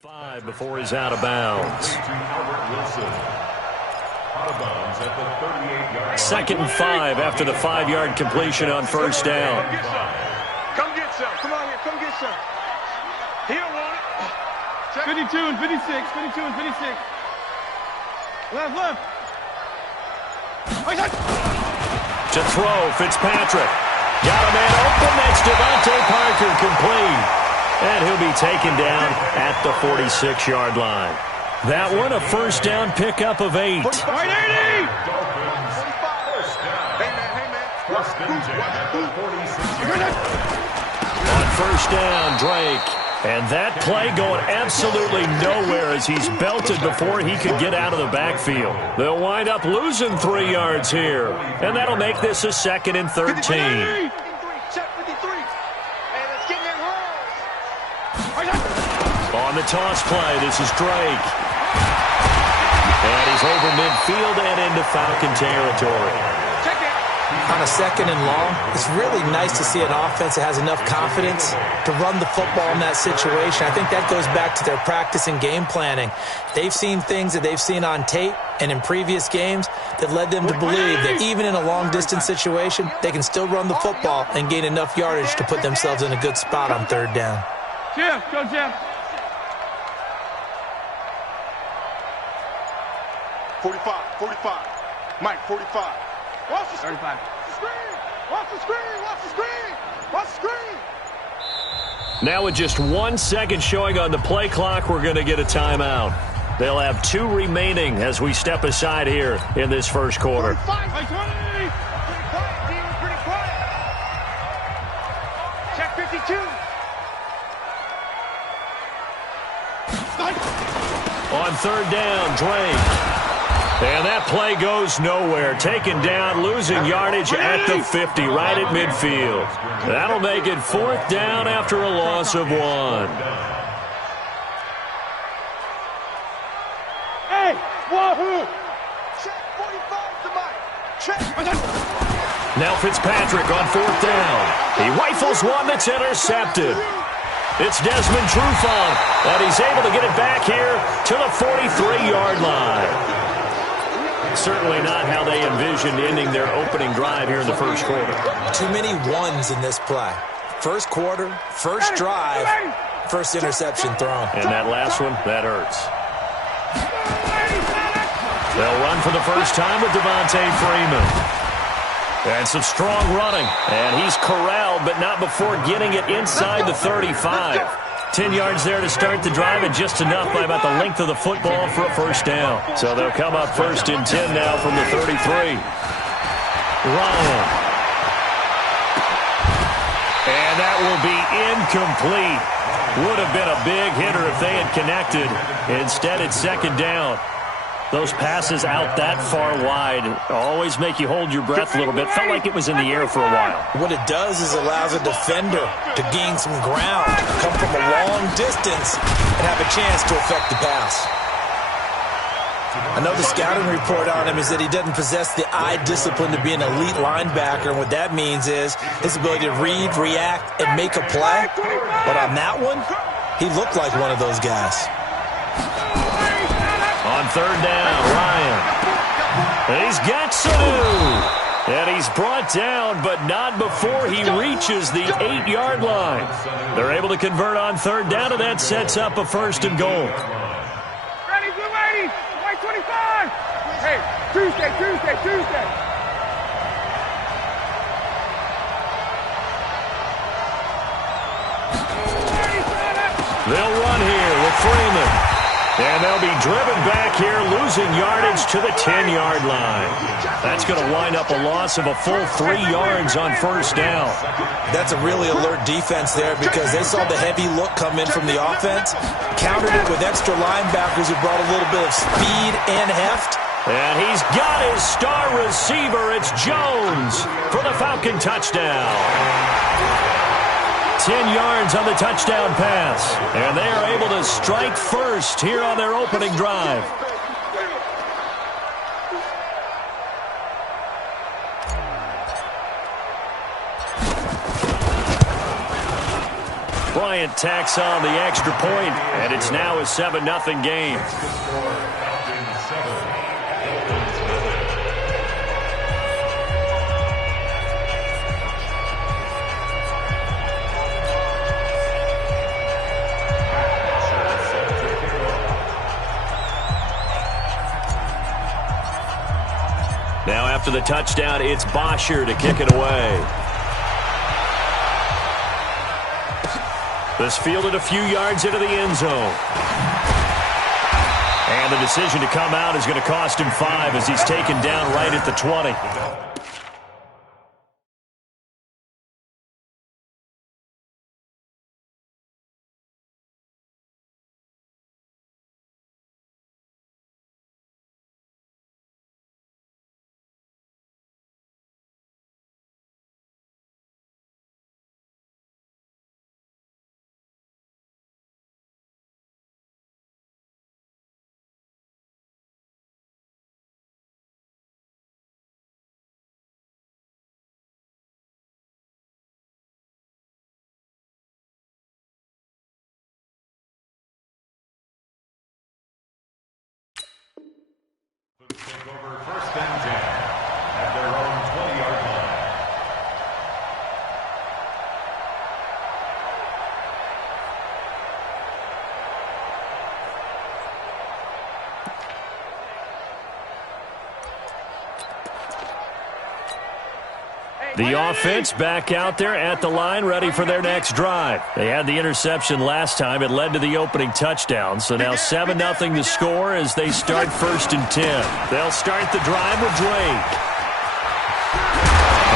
5 before he's out of bounds. Second and 5 after the 5-yard completion on first down. Come get some. Come on here. Come get some. He don't want it. 52 and 56. 52 and 56. Left. To throw, Fitzpatrick. Got a man open. That's Devontae Parker, complete. And he'll be taken down at the 46-yard line. That one, a first down pickup of 8. Right, 80! On first down, Drake. And that play going absolutely nowhere as he's belted before he could get out of the backfield. They'll wind up losing 3 yards here. And that'll make this a 2nd and 13. On the toss play, this is Drake. And he's over midfield and into Falcon territory. On a 2nd and long, it's really nice to see an offense that has enough confidence to run the football in that situation. I think that goes back to their practice and game planning. They've seen things that they've seen on tape and in previous games that led them to believe that even in a long-distance situation, they can still run the football and gain enough yardage to put themselves in a good spot on 3rd down. Jeff, go Jeff. 45. Mike, 45. Watch the screen. 35. Watch the screen. Now with just 1 second showing on the play clock, we're going to get a timeout. They'll have 2 remaining as we step aside here in this first quarter. 20. Pretty quiet. Check 52. On 3rd down, Drake. And that play goes nowhere. Taken down, losing yardage at the 50, right at midfield. That'll make it 4th down after a loss of 1. Hey, wahoo! Check 45 to Mike. Check. Now Fitzpatrick on 4th down. He rifles one that's intercepted. It's Desmond Trufant, and he's able to get it back here to the 43-yard line. Certainly not how they envisioned ending their opening drive here in the first quarter. Too many ones in this play. First quarter, first drive, first interception thrown. And that last one, that hurts. They'll run for the first time with Devontae Freeman. And some strong running. And he's corralled, but not before getting it inside the 35. 10 yards there to start the drive, and just enough by about the length of the football for a first down. So they'll come up 1st and 10 now from the 33. Ryan. And that will be incomplete. Would have been a big hitter if they had connected. Instead, it's 2nd down. Those passes out that far wide always make you hold your breath a little bit. Felt like it was in the air for a while. What it does is allows a defender to gain some ground, come from a long distance, and have a chance to affect the pass. I know the scouting report on him is that he doesn't possess the eye discipline to be an elite linebacker, and what that means is his ability to read, react, and make a play. But on that one, he looked like one of those guys. On 3rd down, Ryan. And he's got Sanu. And he's brought down, but not before he reaches the 8-yard line. They're able to convert on 3rd down, and that sets up a 1st and goal. Ready, blue 80. White 25. Hey, Tuesday. They'll run here with Freeman. And they'll be driven back here, losing yardage to the 10-yard line. That's going to wind up a loss of a full 3 yards on 1st down. That's a really alert defense there because they saw the heavy look come in from the offense, countered it with extra linebackers who brought a little bit of speed and heft. And he's got his star receiver. It's Jones for the Falcon touchdown. 10 yards on the touchdown pass. And they are able to strike first here on their opening drive. Bryant tacks on the extra point, and it's now a 7-0 game. Now after the touchdown, it's Bosher to kick it away. This fielded a few yards into the end zone. And the decision to come out is going to cost him 5 as he's taken down right at the 20. Take over first and 10 at their own 20-yard line. The offense back out there at the line, ready for their next drive. They had the interception last time. It led to the opening touchdown. So now 7-0 the score as they start 1st and 10. They'll start the drive with Drake.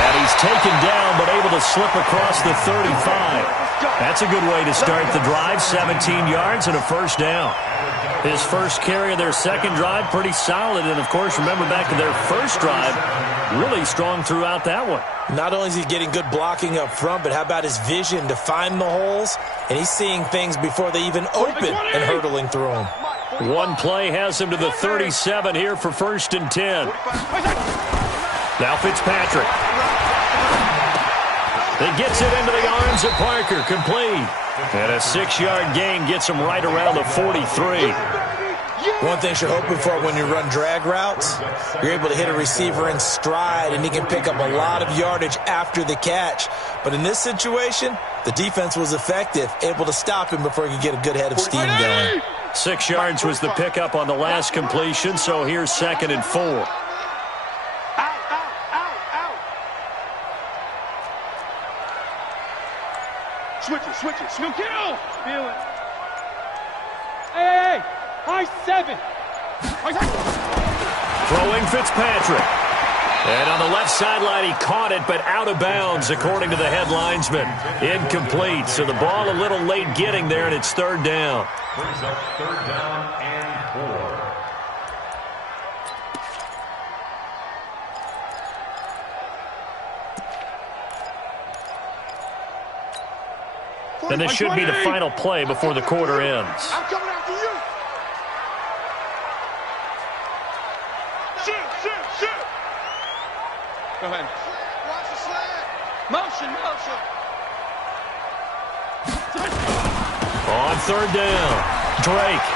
And he's taken down, but able to slip across the 35. That's a good way to start the drive. 17 yards and a first down. His first carry of their second drive, pretty solid. And, of course, remember back to their first drive, really strong throughout that one. Not only is he getting good blocking up front, but how about his vision to find the holes? And he's seeing things before they even open and hurtling through them. One play has him to the 37 here for 1st and 10. Now Fitzpatrick. He gets it into the arms of Parker, complete. And a 6-yard gain gets him right around the 43. One thing you're hoping for when you run drag routes, you're able to hit a receiver in stride, and he can pick up a lot of yardage after the catch. But in this situation, the defense was effective, able to stop him before he could get a good head of steam going. 6 yards was the pickup on the last completion, so here's 2nd and 4. Switch it. No kill. Feel it. Hey. High 7. Throwing Fitzpatrick. And on the left sideline, he caught it, but out of bounds, according to the head linesman. Incomplete. So the ball a little late getting there, and it's 3rd down. Brings up 3rd down and 4. And this should be the final play before the quarter ends. I'm coming after you. Shoot. Go ahead. Watch the slant. Motion. On 3rd down, Drake.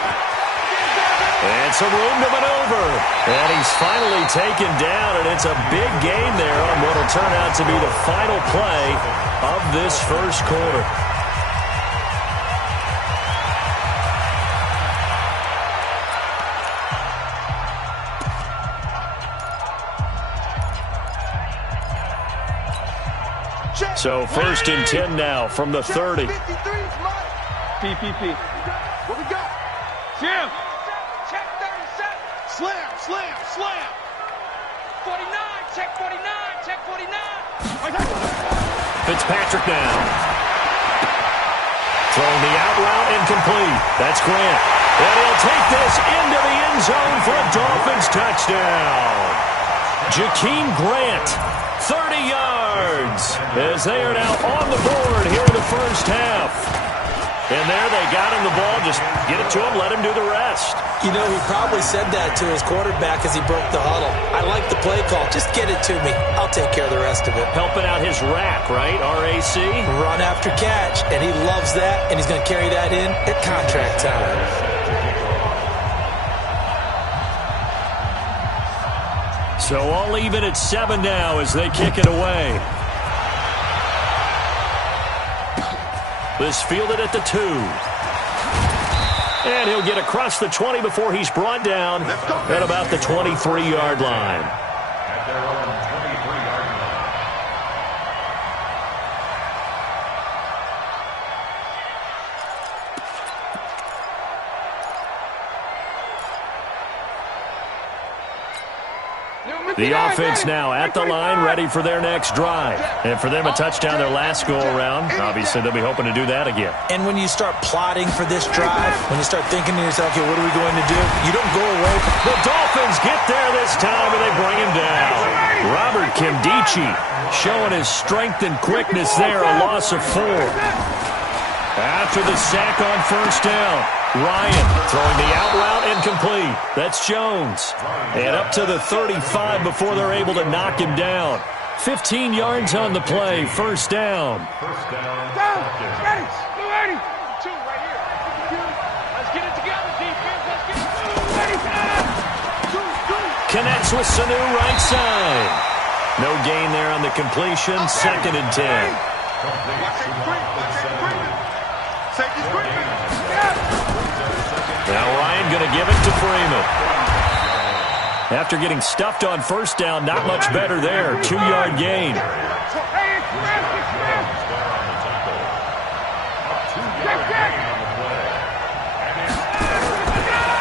And some room to maneuver. And he's finally taken down, and it's a big gain there on what will turn out to be the final play of this first quarter. So 1st and 10 now from the 30. PPP. What we got? Jim. Check 37. Slam. 49. Check 49. Fitzpatrick now. Throwing the out route incomplete. That's Grant. And he'll take this into the end zone for a Dolphins touchdown. Jakeem Grant, 30 yards, as they are now on the board here in the first half. And there they got him the ball. Just get it to him, let him do the rest. You know, he probably said that to his quarterback as he broke the huddle. I like the play call. Just get it to me. I'll take care of the rest of it. Helping out his rack, right? RAC? Run after catch. And he loves that, and he's going to carry that in at contract time. So all even at 7 now as they kick it away. This fielded at the 2. And he'll get across the 20 before he's brought down at about the 23-yard line. At their own 23-yard line. The offense now at the line, ready for their next drive. And for them, a touchdown their last go-around. Obviously, they'll be hoping to do that again. And when you start plotting for this drive, when you start thinking to yourself, okay, what are we going to do? You don't go away. The Dolphins get there this time, and they bring him down. Robert Kimdichie showing his strength and quickness there, a loss of 4. After the sack on first down, Ryan throwing the out route incomplete. That's Jones. And up to the 35 before they're able to knock him down. 15 yards on the play, first down. First down. Ready. Ready. 2 right here. Let's get it together, defense. Let's get it. Ready. Connects with Sanu right side. No gain there on the completion, 2nd and 10. Now Ryan going to give it to Freeman. After getting stuffed on first down, not much better there. 2-yard gain.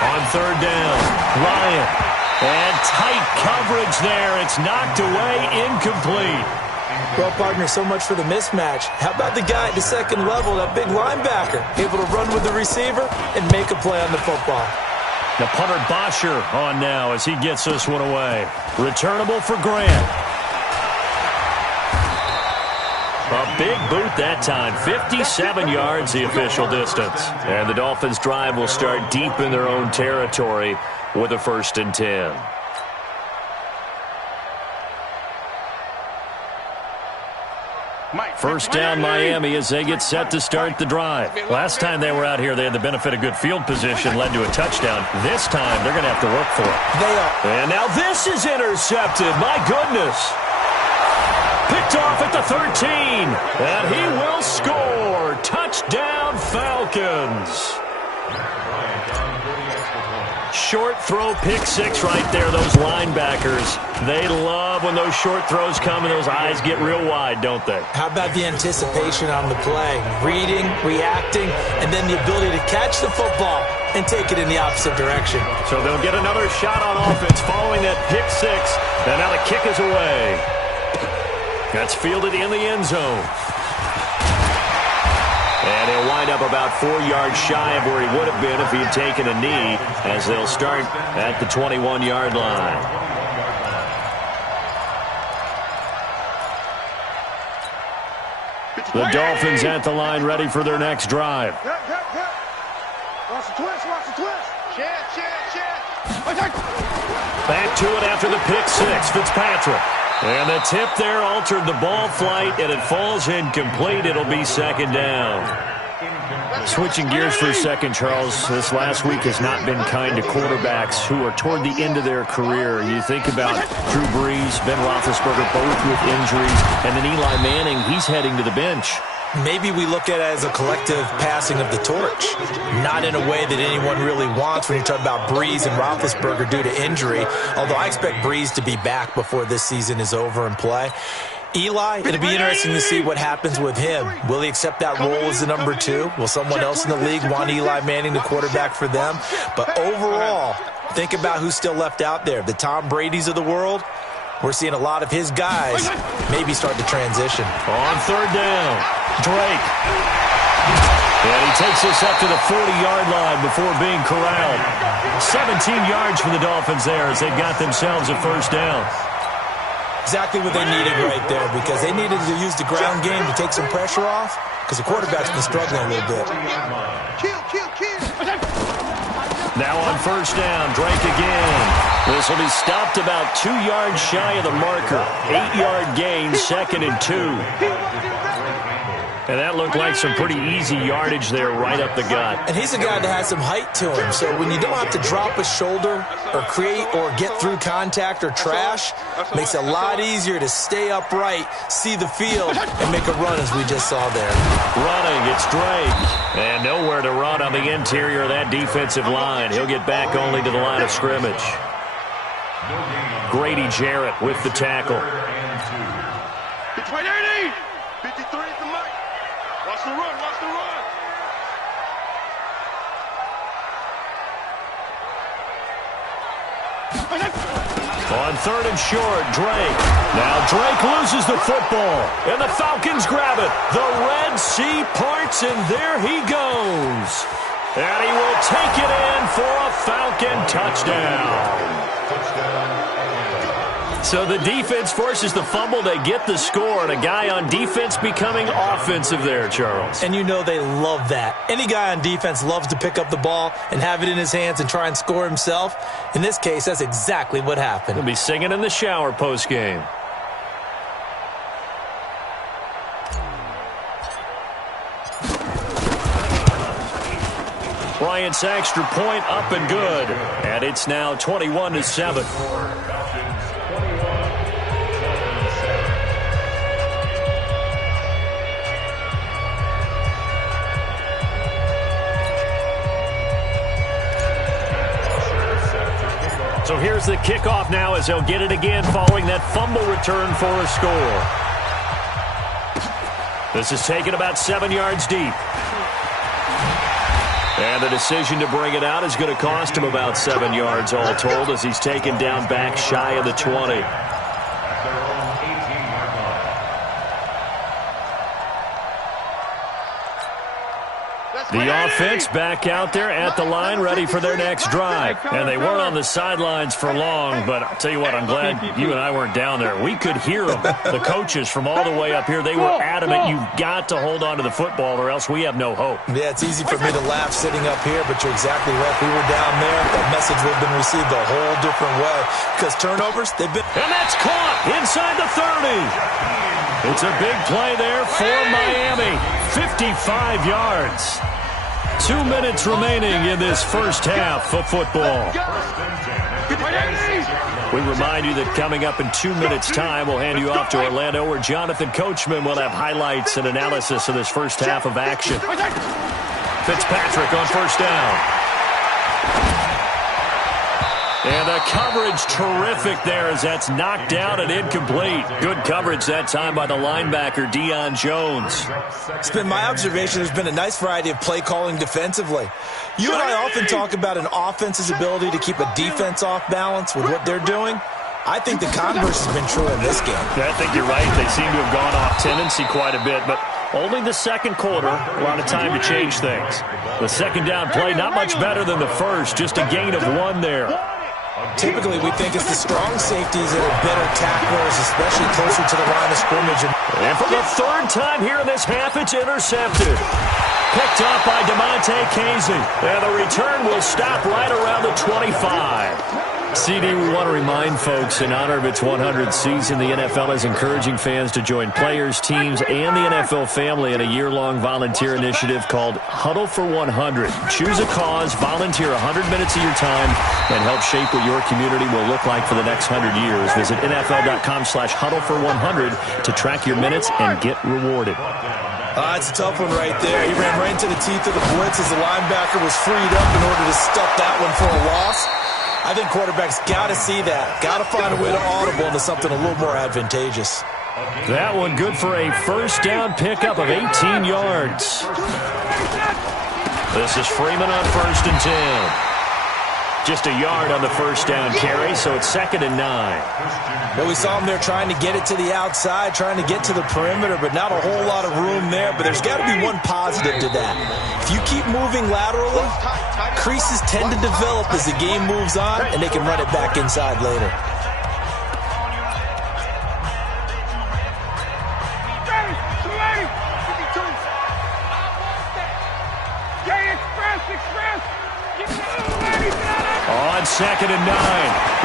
On third down, Ryan. And tight coverage there. It's knocked away, incomplete. Well, partner, so much for the mismatch. How about the guy at the second level, that big linebacker, able to run with the receiver and make a play on the football? The punter Bosher on now as he gets this one away. Returnable for Grant. A big boot that time. 57 yards the official distance. And the Dolphins' drive will start deep in their own territory with a 1st and 10. First down Miami as they get set to start the drive. Last time they were out here, they had the benefit of good field position, led to a touchdown. This time, they're going to have to work for it. They are. And now this is intercepted. My goodness. Picked off at the 13. And he will score. Touchdown, Falcons. Short throw, pick 6 right there. Those linebackers, they love when those short throws come and those eyes get real wide, don't they? How about the anticipation on the play? Reading, reacting, and then the ability to catch the football and take it in the opposite direction. So they'll get another shot on offense following that pick 6. And now the kick is away. That's fielded in the end zone. And he'll wind up about 4 yards shy of where he would have been if he had taken a knee, as they'll start at the 21-yard line. The Dolphins at the line, ready for their next drive. Watch the twist. Back to it after the pick 6, Fitzpatrick. And the tip there altered the ball flight, and it falls incomplete. It'll be 2nd down. Switching gears for a second, Charles, this last week has not been kind to quarterbacks who are toward the end of their career. You think about Drew Brees, Ben Roethlisberger, both with injuries, and then Eli Manning, he's heading to the bench. Maybe we look at it as a collective passing of the torch, not in a way that anyone really wants when you talk about Brees and Roethlisberger due to injury, although I expect Brees to be back before this season is over and play. Eli, it'll be interesting to see what happens with him. Will he accept that role as the number 2? Will someone else in the league want Eli Manning to quarterback for them? But overall, think about who's still left out there. The Tom Brady's of the world. We're seeing a lot of his guys maybe start to transition. On third down, Drake. And he takes this up to the 40-yard line before being corralled. 17 yards for the Dolphins there as they've got themselves a first down. Exactly what they needed right there, because they needed to use the ground game to take some pressure off, because the quarterback's been struggling a little bit. Now on first down, Drake again. This will be stopped about 2 yards shy of the marker. 8-yard gain, 2nd and 2. And that looked like some pretty easy yardage there right up the gut. And he's a guy that has some height to him, so when you don't have to drop a shoulder or create or get through contact or trash, makes it a lot easier to stay upright, see the field, and make a run as we just saw there. Running, it's Drake. And nowhere to run on the interior of that defensive line. He'll get back only to the line of scrimmage. Grady Jarrett with the tackle. Between 80. 53 at the mic. Watch the run, watch the run. On 3rd and short, Drake. Now Drake loses the football, and the Falcons grab it. The Red Sea parts, and there he goes. And he will take it in for a Falcon touchdown. So the defense forces the fumble. They get the score, and a guy on defense becoming offensive there, Charles. And you know they love that. Any guy on defense loves to pick up the ball and have it in his hands and try and score himself. In this case, that's exactly what happened. He'll be singing in the shower post-game. Bryant's extra point up and good. And it's now 21-7. So here's the kickoff now as they'll get it again following that fumble return for a score. This is taken about 7 yards deep. And the decision to bring it out is going to cost him about 7 yards all told as he's taken down back shy of the 20. The offense back out there at the line, ready for their next drive. And they weren't on the sidelines for long, but I'll tell you what, I'm glad you and I weren't down there. We could hear them, the coaches from all the way up here. They were adamant, you've got to hold on to the football or else we have no hope. Yeah, it's easy for me to laugh sitting up here, but you're exactly right. If we were down there, that message would have been received a whole different way. Because turnovers, they've been... And that's caught inside the 30. It's a big play there for Miami. 55 yards. 2 minutes remaining in this first half of football. We remind you that coming up in 2 minutes' time, we'll hand you off to Orlando, where Jonathan Coachman will have highlights and analysis of this first half of action. Fitzpatrick on first down. And the coverage terrific there as that's knocked down and incomplete. Good coverage that time by the linebacker, Deion Jones. It's been my observation there's been a nice variety of play calling defensively. You and I often talk about an offense's ability to keep a defense off balance with what they're doing. I think the converse has been true in this game. I think you're right. They seem to have gone off tendency quite a bit, but only the second quarter, a lot of time to change things. The second down play, not much better than the first, just a gain of 1 there. Typically, we think it's the strong safeties that are better tacklers, especially closer to the line of scrimmage. And for the 3rd time here in this half, it's intercepted. Picked up by DeMonte Casey. And the return will stop right around the 25. CD, we want to remind folks, in honor of its 100th season, the NFL is encouraging fans to join players, teams, and the NFL family in a year-long volunteer initiative called Huddle for 100. Choose a cause, volunteer 100 minutes of your time, and help shape what your community will look like for the next 100 years. Visit NFL.com/huddle for 100 to track your minutes and get rewarded. It's a tough one right there. He ran right into the teeth of the blitz as the linebacker was freed up in order to stuff that one for a loss. I think quarterbacks got to see that. Got to find a way to audible into something a little more advantageous. That one good for a first down pickup of 18 yards. This is Freeman on 1st and 10. Just a yard on the first down carry, so it's 2nd and 9. Well, we saw him there trying to get it to the outside, trying to get to the perimeter, but not a whole lot of room there. But there's got to be one positive to that. If you keep moving laterally, creases tend to develop as the game moves on, and they can run it back inside later. On 2nd and 9,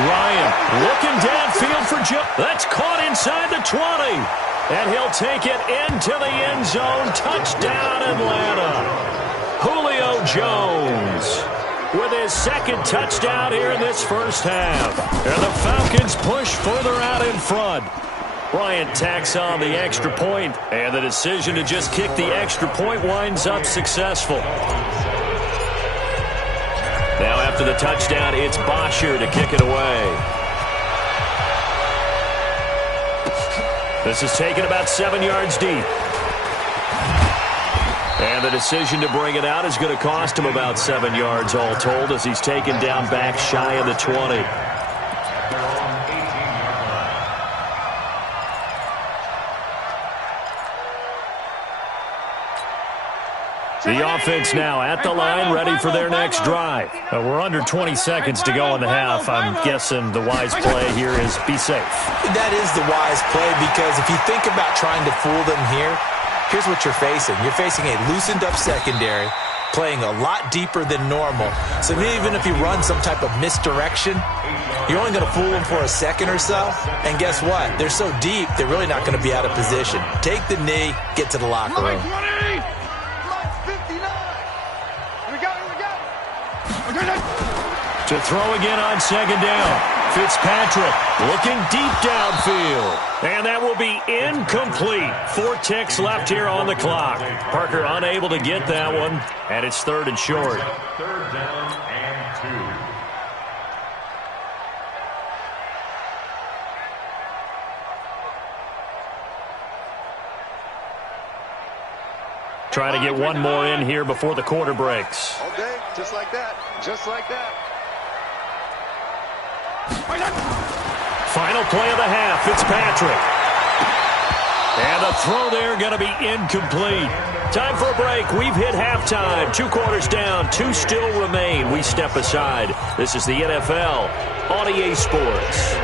Ryan looking downfield for Joe. That's caught inside the 20. And he'll take it into the end zone. Touchdown, Atlanta. Julio Jones with his second touchdown here in this first half. And the Falcons push further out in front. Bryant tacks on the extra point, and the decision to just kick the extra point winds up successful. Now after the touchdown, it's Bosher to kick it away. This is taken about 7 yards deep. And the decision to bring it out is going to cost him about 7 yards all told as he's taken down back shy of the 20. The offense now at the line, ready for their next drive. We're under 20 seconds to go in the half. I'm guessing the wise play here is be safe. That is the wise play because if you think about trying to fool them here, here's what you're facing. You're facing a loosened up secondary, playing a lot deeper than normal. So even if you run some type of misdirection, you're only going to fool them for a second or so. And guess what? They're so deep, they're really not going to be out of position. Take the knee, get to the locker room. To throw again on 2nd down. Fitzpatrick looking deep downfield. And that will be incomplete. 4 ticks left here on the clock. Parker unable to get that one. And it's 3rd and short. 3rd down and 2. Trying to get one more in here before the quarter breaks. Okay, just like that. Just like that. Final play of the half, Fitzpatrick. And the throw there going to be incomplete. Time for a break. We've hit halftime. 2 quarters down, 2 still remain. We step aside. This is the NFL on EA Sports.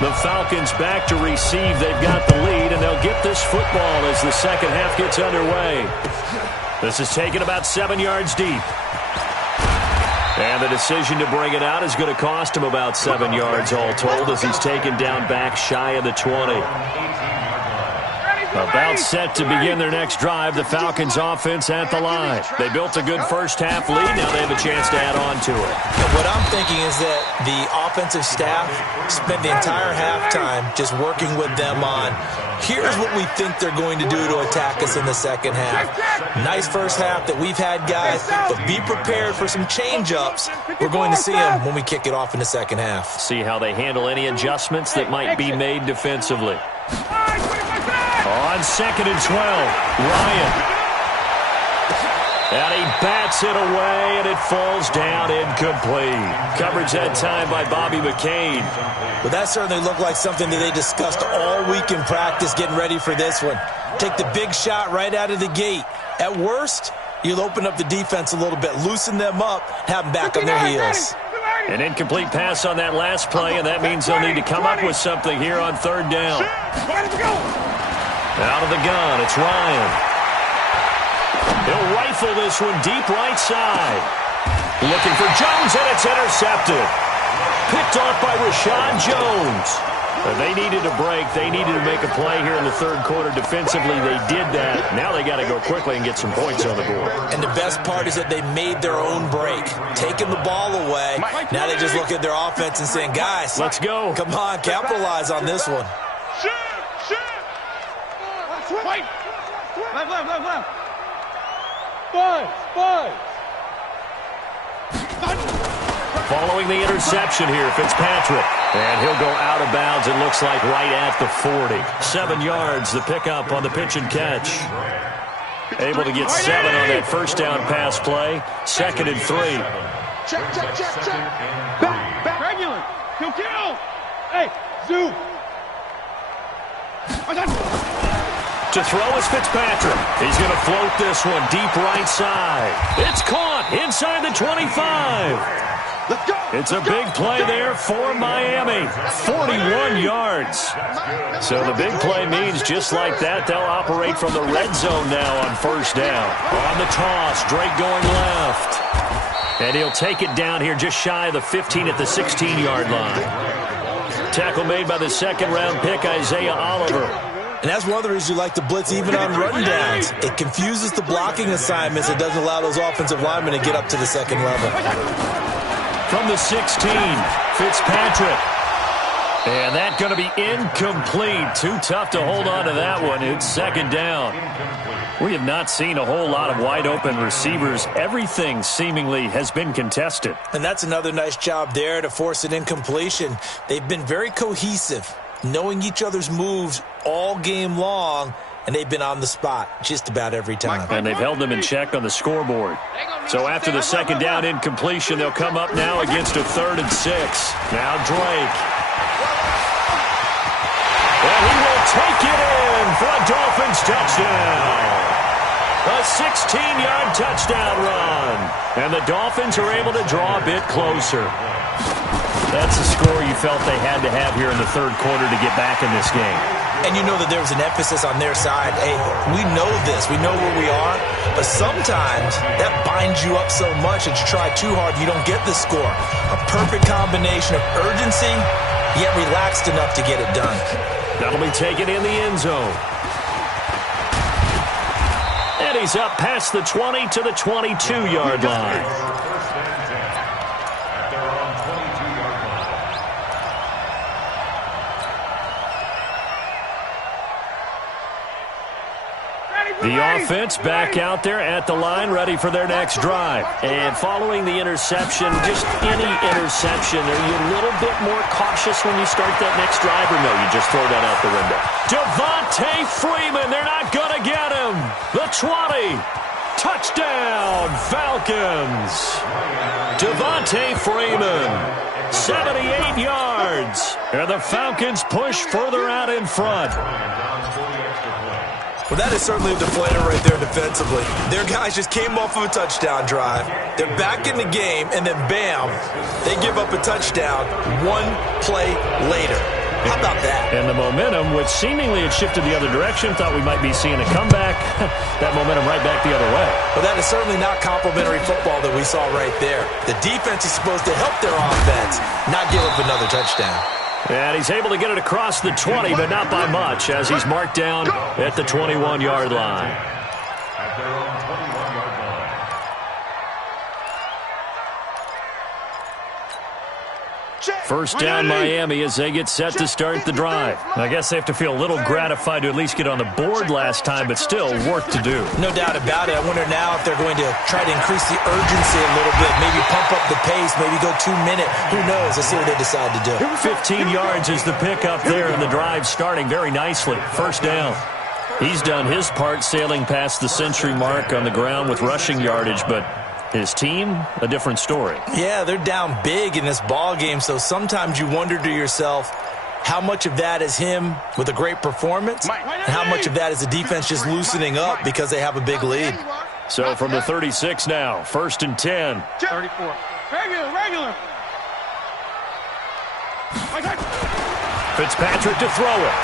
The Falcons back to receive. They've got the lead, and they'll get this football as the second half gets underway. This is taken about 7 yards deep. And the decision to bring it out is going to cost him about 7 yards all told as he's taken down back shy of the 20. About set to begin their next drive, the Falcons offense at the line. They built a good first half lead. Now they have a chance to add on to it. What I'm thinking is that the offensive staff spent the entire halftime just working with them on, here's what we think they're going to do to attack us in the second half. Nice first half that we've had, guys, but be prepared for some change-ups. We're going to see them when we kick it off in the second half. See how they handle any adjustments that might be made defensively. On 2nd and 12, Ryan. And he bats it away, and it falls down incomplete. Coverage that time by Bobby McCain. Well, that certainly looked like something that they discussed all week in practice getting ready for this one. Take the big shot right out of the gate. At worst, you'll open up the defense a little bit, loosen them up, have them back on their heels. An incomplete pass on that last play, and that means they'll need to come up with something here on 3rd down. Out of the gun, it's Ryan. He'll rifle this one deep right side. Looking for Jones, and it's intercepted. Picked off by Rashad Jones. They needed a break. They needed to make a play here in the 3rd quarter. Defensively, they did that. Now they got to go quickly and get some points on the board. And the best part is that they made their own break. Taking the ball away. Now they just look at their offense and saying, guys, let's go. Come on, capitalize on this one. Fight! Left. Five. Following the interception here, Fitzpatrick. And he'll go out of bounds, it looks like, right at the 40. 7 yards, the pickup on the pitch and catch. Able to get 7 on that first down pass play. 2nd and 3. Check. Back. Regular. Kill. Hey, Zoo. To throw is Fitzpatrick. He's going to float this one deep right side. It's caught inside the 25. Let's go. It's a big play there for Miami. 41 yards. So the big play means just like that, they'll operate from the red zone now on first down. On the toss, Drake going left. And he'll take it down here just shy of the 15 at the 16-yard line. Tackle made by the second-round pick, Isaiah Oliver. And that's one of the reasons you like to blitz even on run downs. It confuses the blocking assignments. It doesn't allow those offensive linemen to get up to the second level. From the 16, Fitzpatrick. And that's going to be incomplete. Too tough to hold on to that one. It's second down. We have not seen a whole lot of wide-open receivers. Everything seemingly has been contested. And that's another nice job there to force an incompletion. They've been very cohesive, knowing each other's moves all game long, and they've been on the spot just about every time. And they've held them in check on the scoreboard. So after the second down incompletion, they'll come up now against a 3rd and 6. Now Drake. And he will take it in for a Dolphins touchdown. A 16-yard touchdown run. And the Dolphins are able to draw a bit closer. That's a score you felt they had to have here in the third quarter to get back in this game. And you know that there was an emphasis on their side. Hey, we know this. We know where we are. But sometimes that binds you up so much that you try too hard, you don't get the score. A perfect combination of urgency, yet relaxed enough to get it done. That'll be taken in the end zone. And he's up past the 20 to the 22-yard line. The offense back out there at the line, ready for their next drive. And following the interception, just any interception, are you a little bit more cautious when you start that next drive, or no, you just throw that out the window? Devontae Freeman, they're not going to get him. The 20. Touchdown, Falcons. Devontae Freeman, 78 yards. And the Falcons push further out in front. Well, that is certainly a deflator right there defensively. Their guys just came off of a touchdown drive. They're back in the game, and then bam, they give up a touchdown one play later. How about that? And the momentum, which seemingly had shifted the other direction, thought we might be seeing a comeback. That momentum right back the other way. Well, that is certainly not complimentary football that we saw right there. The defense is supposed to help their offense, not give up another touchdown. And he's able to get it across the 20, but not by much, as he's marked down at the 21-yard line. At their own 21-yard line. First down Miami as they get set to start the drive. I guess they have to feel a little gratified to at least get on the board last time, but still work to do. No doubt about it. I wonder now if they're going to try to increase the urgency a little bit, maybe pump up the pace, maybe go 2 minute. Who knows? Let's see what they decide to do. 15 yards is the pickup there, and the drive starting very nicely. First down. He's done his part sailing past the century mark on the ground with rushing yardage, but his team, a different story. Yeah, they're down big in this ball game, so sometimes you wonder to yourself how much of that is him with a great performance and how much of that is the defense just loosening up because they have a big lead. So from the 36 now, 1st and 10. 34. Regular. Fitzpatrick to throw it.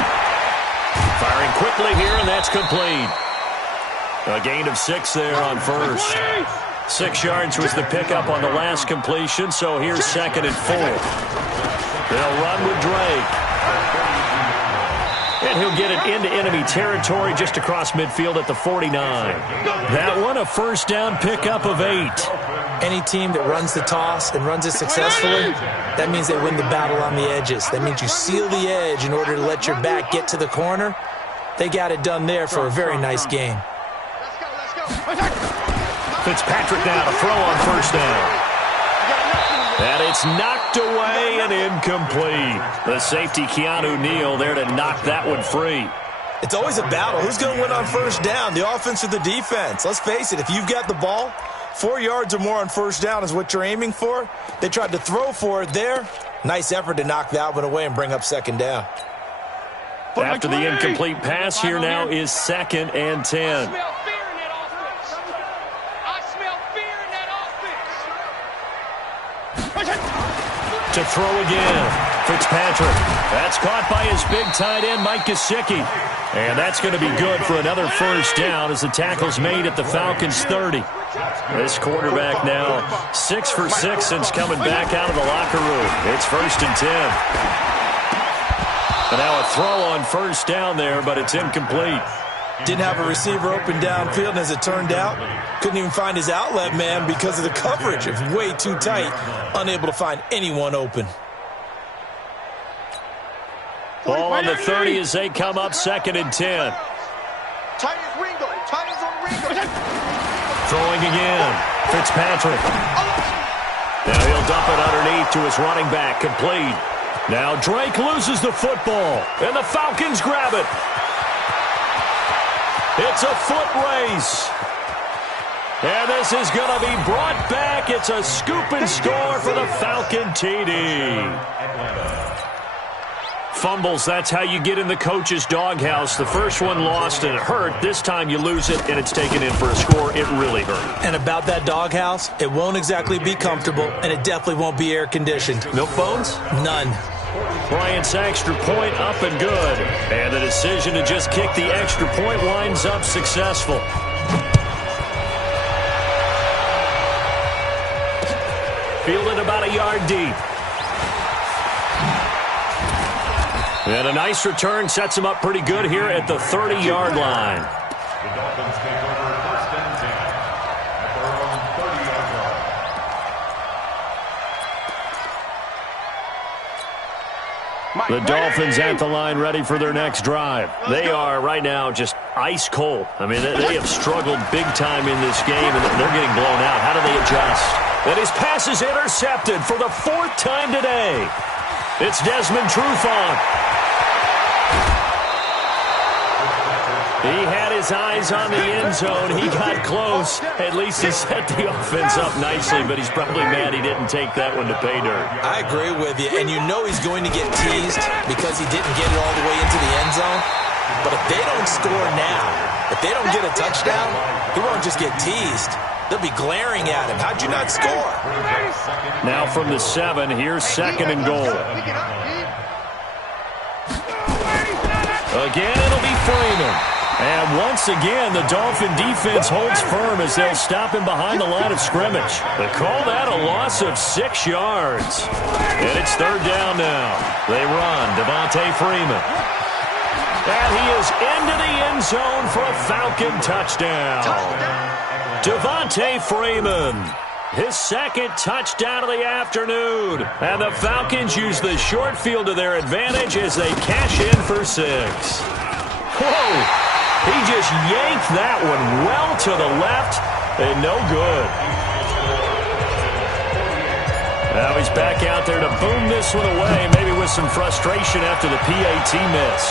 Firing quickly here, and that's complete. A gain of 6 there on first. 6 yards was the pickup on the last completion, so here's 2nd and 4. They'll run with Drake. And he'll get it into enemy territory just across midfield at the 49. That one, a first down pickup of 8. Any team that runs the toss and runs it successfully, that means they win the battle on the edges. That means you seal the edge in order to let your back get to the corner. They got it done there for a very nice game. Fitzpatrick now to throw on first down. And it's knocked away and incomplete. The safety, Keanu Neal, there to knock that one free. It's always a battle. Who's going to win on first down, the offense or the defense? Let's face it, if you've got the ball, 4 yards or more on first down is what you're aiming for. They tried to throw for it there. Nice effort to knock that one away and bring up 2nd down. After the incomplete pass, here now is 2nd and 10. To throw again. Fitzpatrick. That's caught by his big tight end, Mike Gesicki. And that's going to be good for another first down as the tackle's made at the Falcons' 30. This quarterback now 6 for 6 since coming back out of the locker room. It's 1st and 10. And now a throw on first down there, but it's incomplete. Didn't have a receiver open downfield, and as it turned out, couldn't even find his outlet man because of the coverage. It was way too tight, unable to find anyone open. Ball on the 30 as they come up 2nd and 10. Throwing again. Fitzpatrick. Now he'll dump it underneath to his running back, complete. Now Drake loses the football, and the Falcons grab it. It's a foot race. And this is going to be brought back. It's a scoop and score for the Falcon TD. Fumbles, that's how you get in the coach's doghouse. The first one lost and it hurt. This time you lose it and it's taken in for a score. It really hurt. And about that doghouse, it won't exactly be comfortable, and it definitely won't be air-conditioned. Milk bones? None. Bryant's extra point up and good. And the decision to just kick the extra point winds up successful. Fielded about a yard deep. And a nice return sets him up pretty good here at the 30-yard line. The Dolphins take over 1st and 10 at their own 30-yard line. The Dolphins at the line ready for their next drive. They are right now just ice cold. I mean, they have struggled big time in this game, and they're getting blown out. How do they adjust? And his pass is intercepted for the 4th time today. It's Desmond Trufant. He had his eyes on the end zone. He got close. At least he set the offense up nicely, but he's probably mad he didn't take that one to pay dirt. I agree with you, and you know he's going to get teased because he didn't get it all the way into the end zone. But if they don't score now, if they don't get a touchdown, he won't just get teased. They'll be glaring at him. How'd you not score? Now from the 7, here's 2nd and goal. Again, it'll be Freeman. And once again, the Dolphin defense holds firm as they'll stop him behind the line of scrimmage. They call that a loss of 6 yards. And it's 3rd down now. They run. Devontae Freeman. And he is into the end zone for a Falcon touchdown. Devontae Freeman. His 2nd touchdown of the afternoon. And the Falcons use the short field to their advantage as they cash in for 6. Whoa! He just yanked that one well to the left and no good. Now he's back out there to boom this one away, maybe with some frustration after the PAT miss.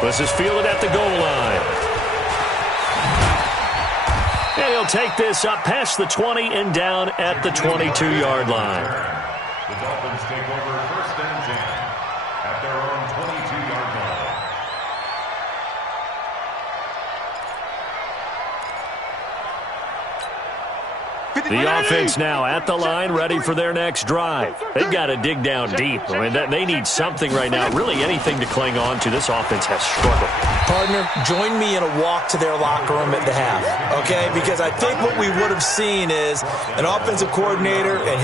This is fielded at the goal line. And he'll take this up past the 20 and down at the 22-yard line. The Dolphins take over 1st and 10 at their own 22-yard line. The offense now at the line, ready for their next drive. They've got to dig down deep. I mean, they need something right now, really anything to cling on to. This offense has struggled. Partner, join me in a walk to their locker room at the half, okay? Because I think what we would have seen is an offensive coordinator and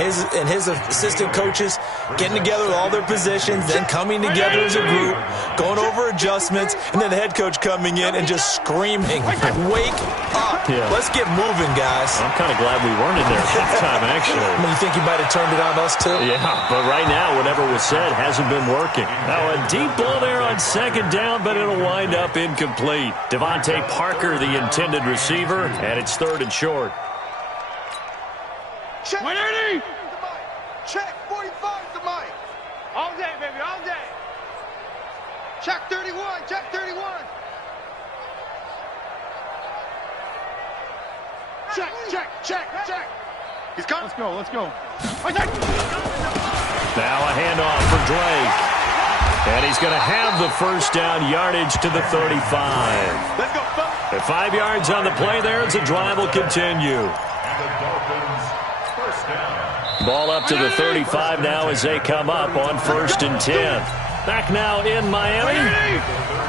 his assistant coaches getting together with all their positions, then coming together as a group, going over adjustments, and then the head coach coming in and just screaming, wake up. Yeah. Let's get moving, guys. I'm kind of glad we weren't in there at halftime, actually. I mean, you think he might have turned it on us, too? Yeah, but right now, whatever was said hasn't been working. Now, a deep ball there on 2nd down, but it'll wind up incomplete. Devontae Parker, the intended receiver, and it's 3rd and short. Check. 180. Check 45 to Mike. All day, baby, all day. Check 31. Check 31. Check, check, check, check. He's coming. Let's go, let's go. Now a handoff for Drake. And he's going to have the first down yardage to the 35. Let's go, folks. At 5 yards on the play there, as the drive will continue. And the Dolphins' first down. Ball up to the 35 now as they come up on 1st and 10. Back now in Miami.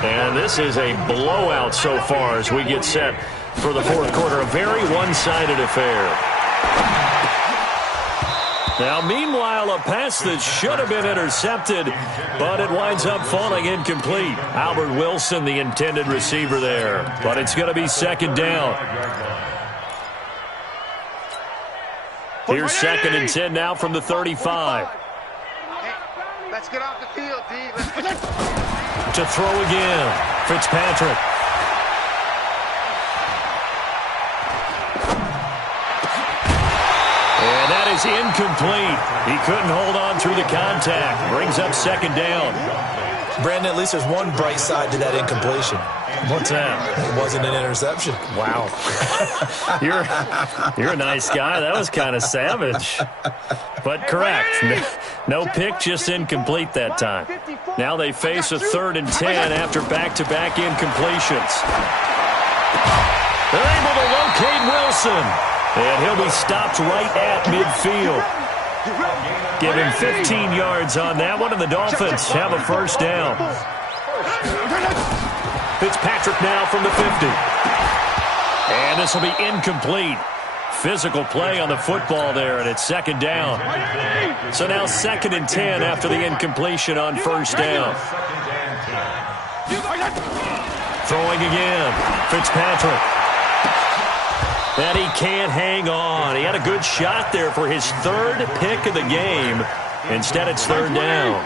And this is a blowout so far as we get set for the 4th quarter. A very one-sided affair. Now, meanwhile, a pass that should have been intercepted, but it winds up falling incomplete. Albert Wilson, the intended receiver there. But it's going to be 2nd down. Here's 2nd and 10 now from the 35. Hey, let's get off the field, D. To throw again. Fitzpatrick. And that is incomplete. He couldn't hold on through the contact. Brings up 2nd down. Brandon, at least there's one bright side to that incompletion. What's that? It wasn't an interception. Wow. You're a nice guy. That was kind of savage. But correct. No pick, just incomplete that time. Now they face a 3rd and 10 after back-to-back incompletions. They're able to locate Wilson. And he'll be stopped right at midfield. Give him 15 yards on that one, and the Dolphins have a 1st down. Fitzpatrick now from the 50. And this will be incomplete. Physical play on the football there, and it's 2nd down. So now 2nd and 10 after the incompletion on 1st down. Throwing again. Fitzpatrick. And he can't hang on. He had a good shot there for his 3rd pick of the game. Instead, it's 3rd down.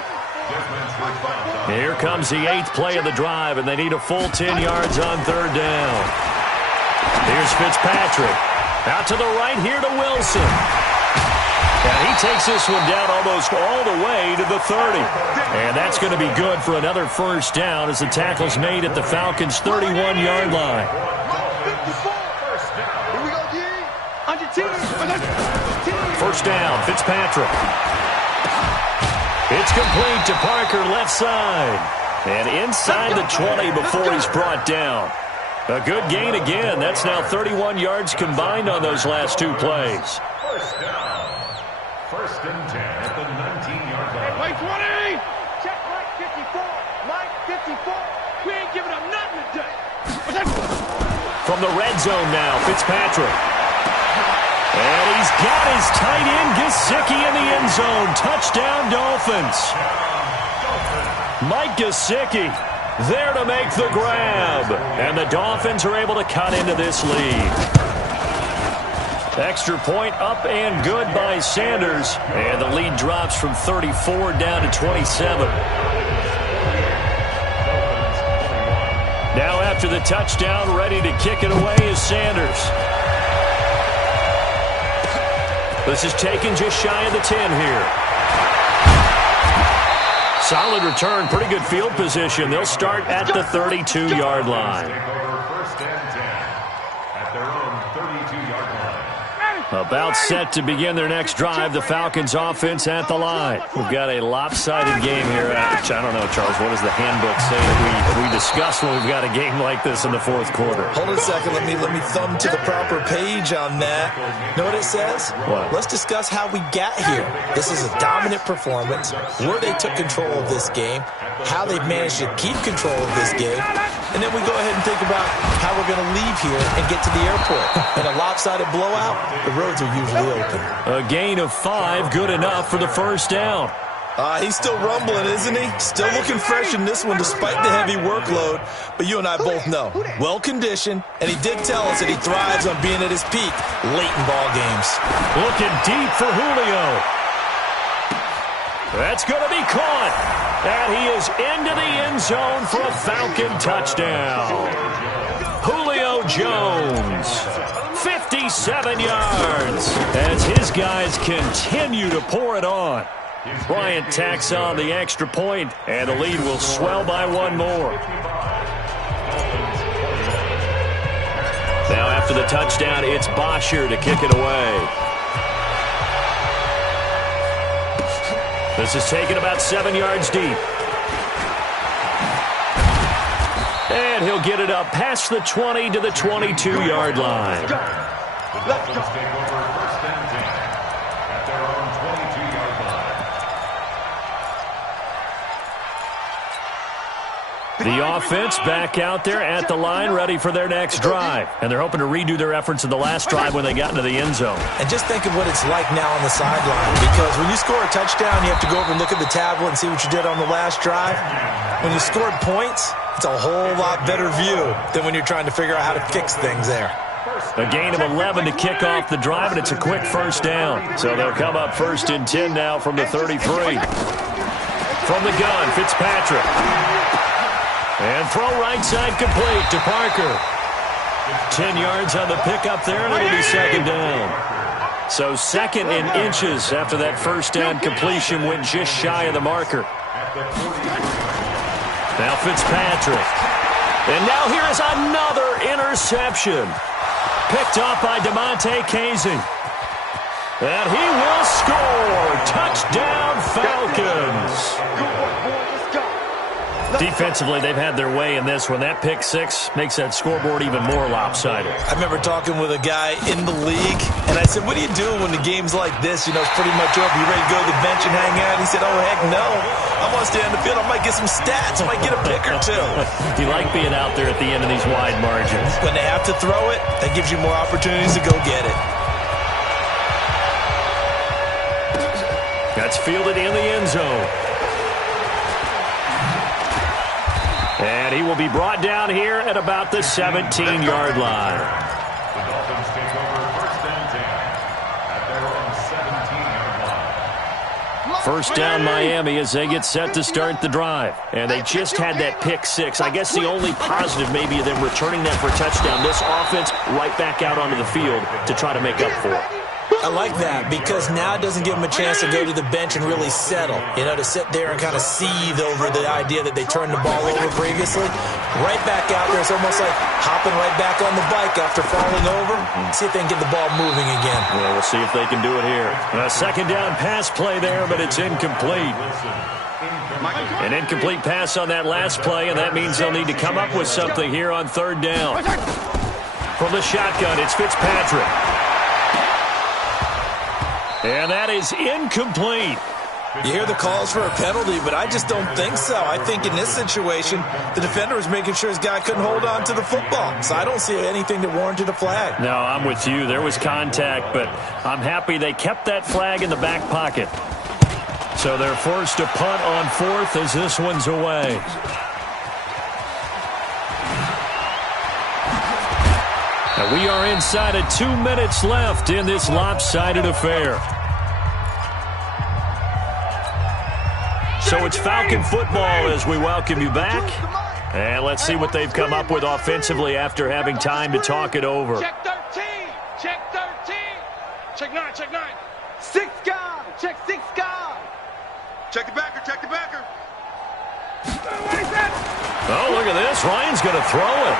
Here comes the 8th play of the drive, and they need a full 10 yards on 3rd down. Here's Fitzpatrick. Out to the right here to Wilson. And he takes this one down almost all the way to the 30. And that's going to be good for another 1st down as the tackle's made at the Falcons' 31-yard line. First down, Fitzpatrick. It's complete to Parker left side. And inside the 20 before he's brought down. A good gain again. That's now 31 yards combined on those last 2 plays. 1st down. 1st and 10 at the 19-yard line. Mike 20! Check Mike 54. Mike 54. We ain't giving up nothing today. From the red zone now, Fitzpatrick. And he's got his tight end, Gesicki, in the end zone. Touchdown, Dolphins. Mike Gesicki there to make the grab. And the Dolphins are able to cut into this lead. Extra point up and good by Sanders. And the lead drops from 34 down to 27. Now after the touchdown, ready to kick it away is Sanders. This is taken just shy of the 10 here. Solid return, pretty good field position. They'll start at the 32-yard line. First and 10 at their own 32-yard line. About set to begin their next drive, the Falcons offense at the line. We've got a lopsided game here. I don't know, Charles, what does the handbook say that we discuss when we've got a game like this in the 4th quarter? Hold on a second. Let me thumb to the proper page on that. Know what it says? What? Let's discuss how we got here. This is a dominant performance, where they took control of this game, how they've managed to keep control of this game, and then we go ahead and think about how we're going to leave here and get to the airport. In a lopsided blowout, the roads are usually open. A gain of 5, good enough for the 1st down. He's still rumbling, isn't he? Still looking fresh in this one despite the heavy workload. But you and I both know, well-conditioned, and he did tell us that he thrives on being at his peak late in ball games. Looking deep for Julio. That's going to be caught. And he is into the end zone for a Falcon touchdown. Julio Jones, 57 yards, as his guys continue to pour it on. Bryant tacks on the extra point, and the lead will swell by 1 more. Now after the touchdown, it's Bosher to kick it away. This is taken about 7 yards deep. And he'll get it up past the 20 to the 22-yard line. The Dolphins take over 1st and 10 at their own The offense back out there at the line, ready for their next drive. And they're hoping to redo their efforts in the last drive when they got into the end zone. And just think of what it's like now on the sideline. Because when you score a touchdown, you have to go over and look at the tablet and see what you did on the last drive. When you scored points, it's a whole lot better view than when you're trying to figure out how to fix things there. A gain of 11 to kick off the drive, and it's a quick first down. So they'll come up 1st and 10 now from the 33. From the gun, Fitzpatrick. And throw right side complete to Parker. 10 yards on the pickup there, and it'll be 2nd down. So 2nd in inches after that first down completion went just shy of the marker. Now Fitzpatrick. And now here is another interception. Picked up by DeMonte Casey. And he will score. Touchdown, Falcons. Defensively, they've had their way in this one. That pick six makes that scoreboard even more lopsided. I remember talking with a guy in the league, and I said, what do you do when the game's like this? You know, it's pretty much over. You ready to go to the bench and hang out? He said, oh, heck no. I want to stay on the field. I might get some stats. I might get a pick or two. You like being out there at the end of these wide margins. When they have to throw it, that gives you more opportunities to go get it. That's fielded in the end zone. And he will be brought down here at about the 17-yard line. The Dolphins take over 1st and 10 at their own 17-yard line. First down Miami as they get set to start the drive. And they just had that pick six. I guess the only positive maybe of them returning that for a touchdown. This offense right back out onto the field to try to make up for it. I like that because now it doesn't give them a chance to go to the bench and really settle. You know, to sit there and kind of seethe over the idea that they turned the ball over previously. Right back out there. It's almost like hopping right back on the bike after falling over. See if they can get the ball moving again. Well, we'll see if they can do it here. A 2nd down pass play there, but it's incomplete. An incomplete pass on that last play, and that means they'll need to come up with something here on 3rd down. From the shotgun, it's Fitzpatrick. And that is incomplete. You hear the calls for a penalty, but I just don't think so. I think in this situation, the defender was making sure his guy couldn't hold on to the football. So I don't see anything that warranted a flag. No, I'm with you. There was contact, but I'm happy they kept that flag in the back pocket. So they're forced to punt on 4th as this one's away. And we are inside of 2 minutes left in this lopsided affair. So it's Falcon football as we welcome you back. And let's see what they've come up with offensively after having time to talk it over. Check 13. Check 13. Check 9. Check 9. 6 guy. Check 6 guy. Check the backer. Check the backer. Oh, look at this. Ryan's going to throw it.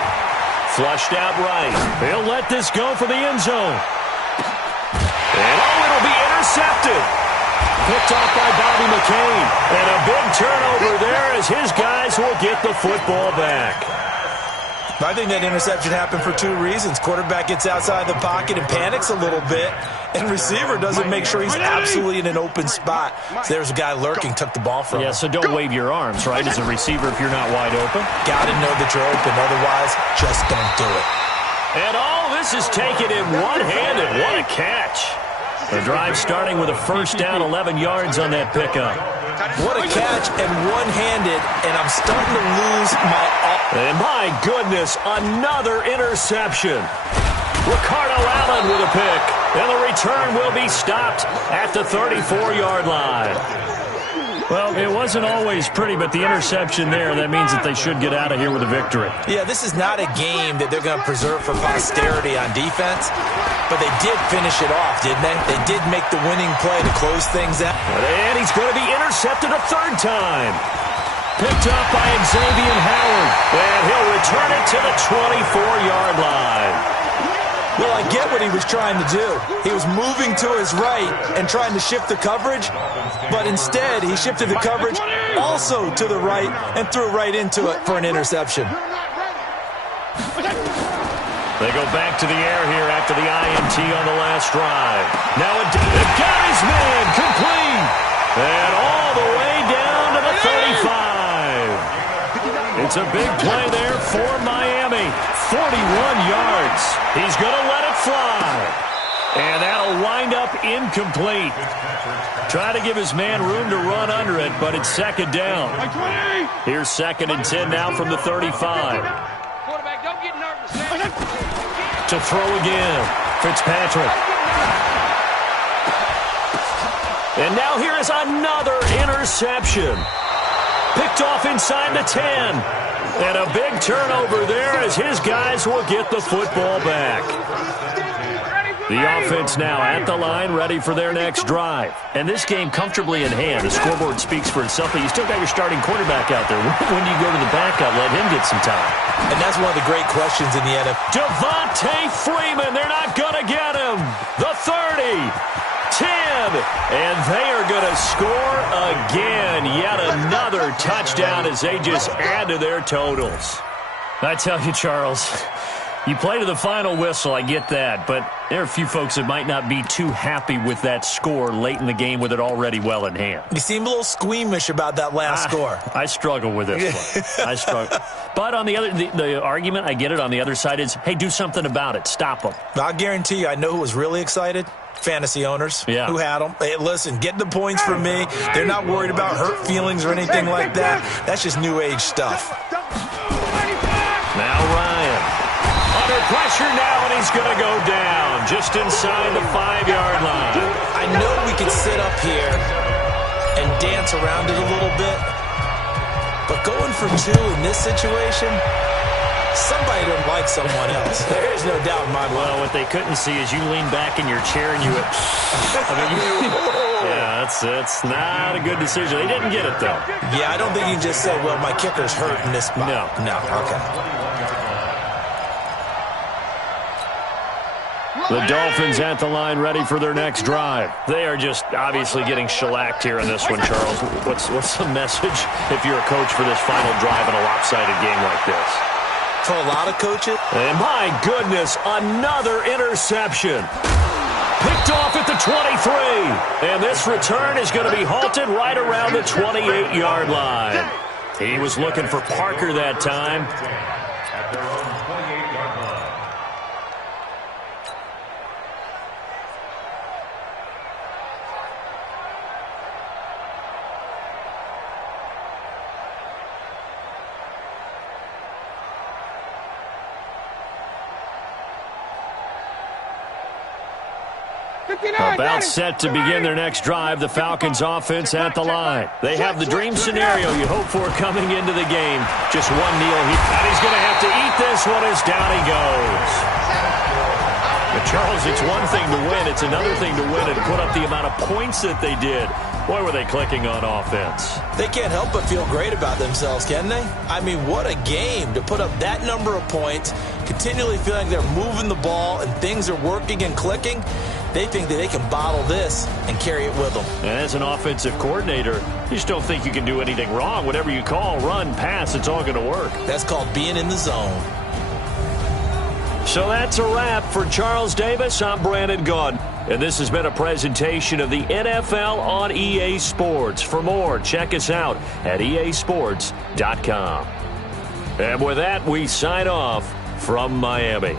Flushed out right. He'll let this go for the end zone. And it'll be intercepted. Picked off by Bobby McCain. And a big turnover there as his guys will get the football back. I think that interception happened for 2 reasons. Quarterback gets outside the pocket and panics a little bit, and receiver doesn't make sure he's absolutely in an open spot. So there's a guy lurking, took the ball from him. Yeah, so don't wave your arms, right, as a receiver if you're not wide open. Got to know that you're open. Otherwise, just don't do it. And all this is taken in one-handed. What a catch. The drive starting with a first down, 11 yards on that pickup. What a catch and one-handed, and I'm starting to lose my... And my goodness, another interception. Ricardo Allen with a pick. And the return will be stopped at the 34-yard line. Well, it wasn't always pretty, but the interception there, that means that they should get out of here with a victory. Yeah, this is not a game that they're going to preserve for posterity on defense, but they did finish it off, didn't they? They did make the winning play to close things out. And he's going to be intercepted a 3rd time. Picked up by Xavier Howard, and he'll return it to the 24-yard line. Well, I get what he was trying to do. He was moving to his right and trying to shift the coverage, but instead he shifted the coverage also to the right and threw right into it for an interception. They go back to the air here after the INT on the last drive. Now they've got his man complete, and all the way down to the 35. It's It's a big play there for Miami. 41 yards. He's going to let it fly. And that'll wind up incomplete. Try to give his man room to run under it, but it's second down. Here's 2nd and 10 now from the 35. Quarterback, don't get nervous. To throw again. Fitzpatrick. And now here is another interception. Picked off inside the 10. And a big turnover there as his guys will get the football back. The offense now at the line, ready for their next drive. And this game comfortably in hand. The scoreboard speaks for itself, but you still got your starting quarterback out there. When do you go to the backup, let him get some time? And that's one of the great questions in the NFL. Devontae Freeman, they're not going to get him. The 30, 10, and they are going to score again. Yet another touchdown as they just add to their totals. I tell you, Charles, you play to the final whistle, I get that, but there are a few folks that might not be too happy with that score late in the game with it already well in hand. You seem a little squeamish about that last score. I struggle with this one. I struggle. But on the other, the argument, I get it, on the other side is, hey, do something about it. Stop them. I'll guarantee you, I know who was really excited. Fantasy owners who had them. Hey, listen, get the points from me. They're not worried about hurt feelings or anything like that. That's just new age stuff. Now Ryan. Under pressure now, and he's going to go down just inside the 5-yard line. I know we could sit up here and dance around it a little bit, but going for 2 in this situation, somebody don't like someone else. There is no doubt in my mind. Well, what they couldn't see is you lean back in your chair and you went, yeah, that's not a good decision. They didn't get it, though. Yeah, I don't think you can just say, well, my kicker's hurt in this spot. No, okay. The Dolphins at the line, ready for their next drive. They are just obviously getting shellacked here in this one, Charles. What's the message if you're a coach for this final drive in a lopsided game like this? For a lot of coaches. And my goodness, another interception. Picked off at the 23. And this return is going to be halted right around the 28-yard line. He was looking for Parker that time. At their own 28-yard line. About set to begin their next drive, the Falcons offense at the line. They have the dream scenario you hope for coming into the game. Just one kneel, and he's going to have to eat this one as down he goes. But Charles, it's one thing to win. It's another thing to win and put up the amount of points that they did. Boy, were they clicking on offense. They can't help but feel great about themselves, can they? I mean, what a game to put up that number of points, continually feeling they're moving the ball and things are working and clicking. They think that they can bottle this and carry it with them. And as an offensive coordinator, you just don't think you can do anything wrong. Whatever you call, run, pass, it's all going to work. That's called being in the zone. So that's a wrap for Charles Davis. I'm Brandon Gaudin. And this has been a presentation of the NFL on EA Sports. For more, check us out at easports.com. And with that, we sign off from Miami.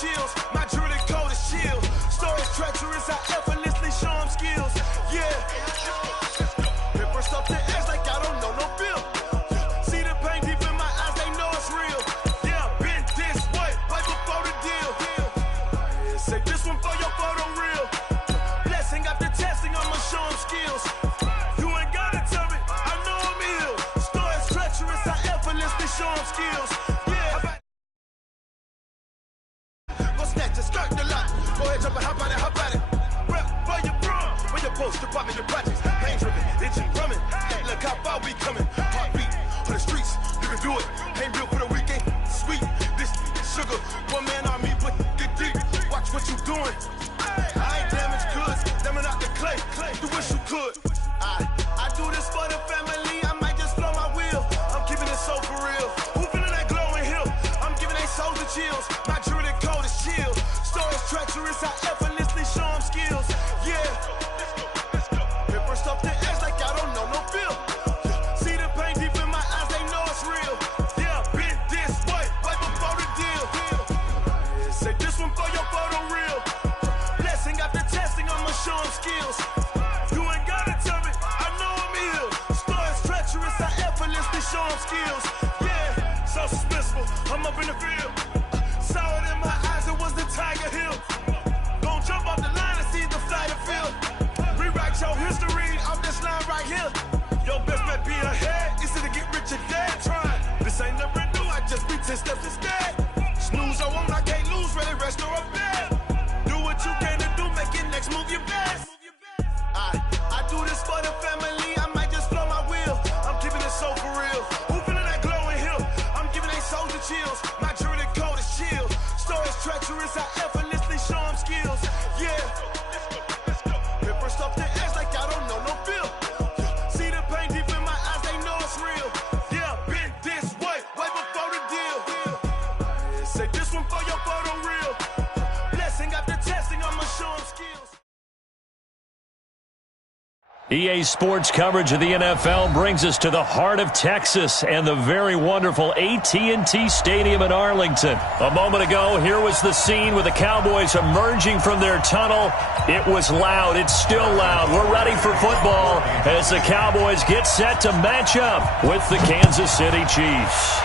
Chills, my jewelry coat is chill. Storage treacherous, I effortlessly show them skills. Yeah, paper stuff to edge like I don't know no bill. See the pain deep in my eyes, they know it's real. Yeah, been this way, right before the deal. Say this one for your photo reel. Blessing after testing, I'ma show them skills. You ain't gotta tell me, I know I'm ill. Storage treacherous, I effortlessly show them skills. Skirt the lot. Go ahead, jump and hop on it, hop on it. Rep for your bra, for your post, department, your projects. far we coming. Heartbeat on the streets, you can do it. Ain't built for the weekend. Sweet, this sugar. One man on me, but get deep. Watch what you doing. I ain't damaged goods, damn it out the clay. You wish you could. I do this for the family. I might just blow my wheel. I'm keeping it so for real. Who feeling that glowing hill? I'm giving they souls the chills. My jewelry code is chill. Stories treacherous, I effortlessly show them skills. Yeah. Hit first off the edge like I don't know no feel. See the pain deep in my eyes, they know it's real. Yeah, been this way, right before the deal. Say this one for your photo real. Blessing after testing, I'ma show them skills. You ain't gotta tell me, I know I'm ill. Stories treacherous, I effortlessly show them skills. Yeah, so suspenseful, I'm up in the field. Saw it in my eyes, it was the Tiger Hill. Gon' jump off the line and see the flight of field. Rewrite your history off this line right here. Your best bet be ahead, easy to get rich or dead trying. This ain't never new, I just be 10 steps instead. Snooze or won't, I can't lose, ready, rest or a bed. Do what you can to do, make it next move your best. I do this for the family, I might just blow my wheel. I'm keeping it so for real. Who feeling that glowing hill? I'm giving they souls the chills. My jewelry code is chill. Stories treacherous, I effortlessly show them skills. Yeah. Hit first off the edge like I don't know no feel. See the pain deep in my eyes, they know it's real. Yeah, been this way, way before the deal. Say this one for your photo real. Blessing after testing, I'ma show them skills. EA Sports coverage of the NFL brings us to the heart of Texas and the very wonderful AT&T Stadium in Arlington. A moment ago, here was the scene with the Cowboys emerging from their tunnel. It was loud. It's still loud. We're ready for football as the Cowboys get set to match up with the Kansas City Chiefs.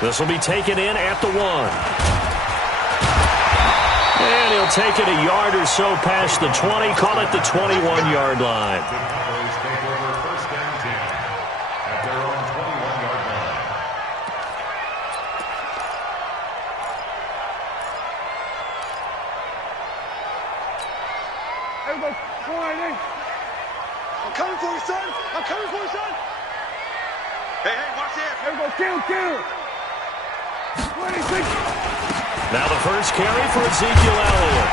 This will be taken in at the 1. And he'll take it a yard or so past the 20, call it the 21-yard line. The Cowboys take over first and 10 at their own 21-yard line. Everybody, come on, Nate. I'm coming for you, son. I'm coming for you, son. Hey, watch this. Everybody, kill. 26. Now the first carry for Ezekiel Elliott.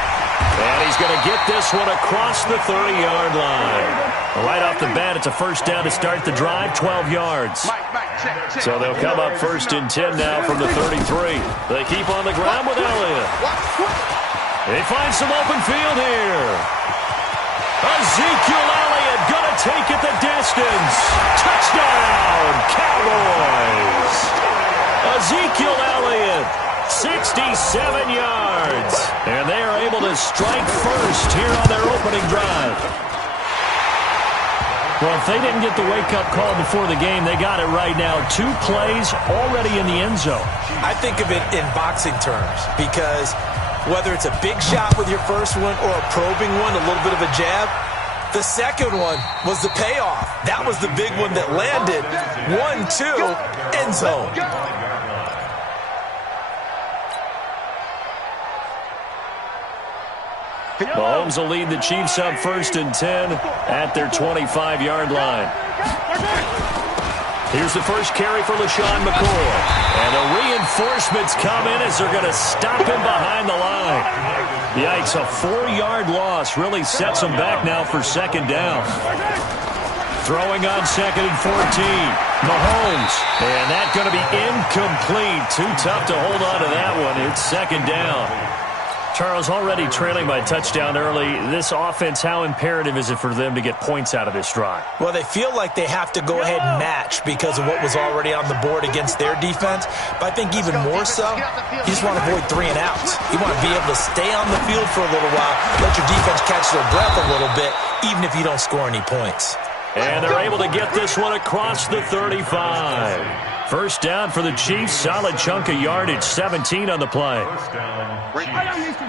And he's going to get this one across the 30-yard line. Right off the bat, it's a first down to start the drive, 12 yards. Check. So they'll come up first and 10 now from the 33. They keep on the ground with Elliott. They find some open field here. Ezekiel Elliott going to take it the distance. Touchdown, Cowboys. Ezekiel Elliott, 67 yards. And they are able to strike first here on their opening drive. Well, if they didn't get the wake-up call before the game, they got it right now. 2 plays already in the end zone. I think of it in boxing terms because whether it's a big shot with your first one or a probing one, a little bit of a jab, the second one was the payoff. That was the big one that landed. 1-2, end zone. Mahomes will lead the Chiefs up first and 10 at their 25-yard line. Here's the first carry for LaShawn McCoy. And the reinforcements come in as they're going to stop him behind the line. Yikes, a 4-yard loss really sets him back now for second down. Throwing on second and 14. Mahomes. And that's going to be incomplete. Too tough to hold on to that one. It's second down. Charles, already trailing by a touchdown early. This offense, how imperative is it for them to get points out of this drive? Well, they feel like they have to go ahead and match because of what was already on the board against their defense. But I think even more so, you just want to avoid 3 and outs. You want to be able to stay on the field for a little while, let your defense catch their breath a little bit, even if you don't score any points. And they're able to get this one across the 35. First down for the Chiefs. Solid chunk of yardage. 17 on the play. First down, Chiefs.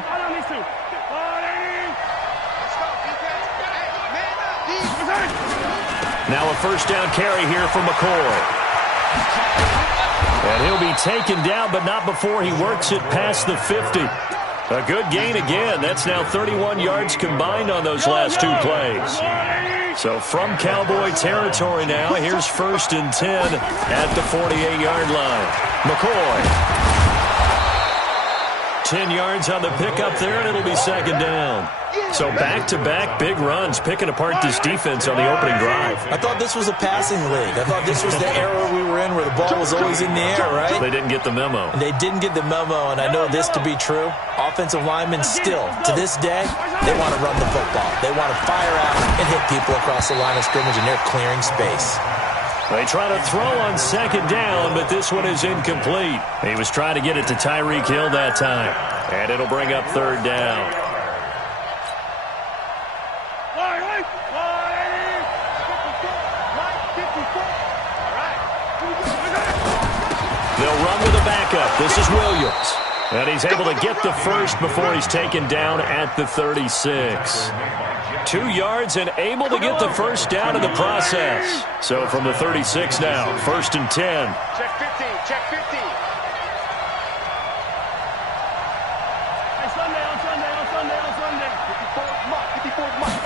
Now a first down carry here for McCoy. And he'll be taken down, but not before he works it past the 50. A good gain again. That's now 31 yards combined on those last two plays. So from Cowboy territory now, here's 1st and 10 at the 48-yard line. McCoy. 10 yards on the pickup there, and it'll be 2nd down. So back-to-back big runs, picking apart this defense on the opening drive. I thought this was a passing league. I thought this was the era we were in where the ball was always in the air, right? They didn't get the memo. And they didn't get the memo, and I know this to be true. Offensive linemen still, to this day, they want to run the football. They want to fire out and hit people across the line of scrimmage, and they're clearing space. They try to throw on 2nd down, but this one is incomplete. He was trying to get it to Tyreek Hill that time, and it'll bring up 3rd down. They'll run with a backup. This is Williams. And he's able to get the first before he's taken down at the 36. 2 yards and able to get the first down in the process. So from the 36 now, 1st and 10. Check 50, check 50. Hey, Sunday. 54th month.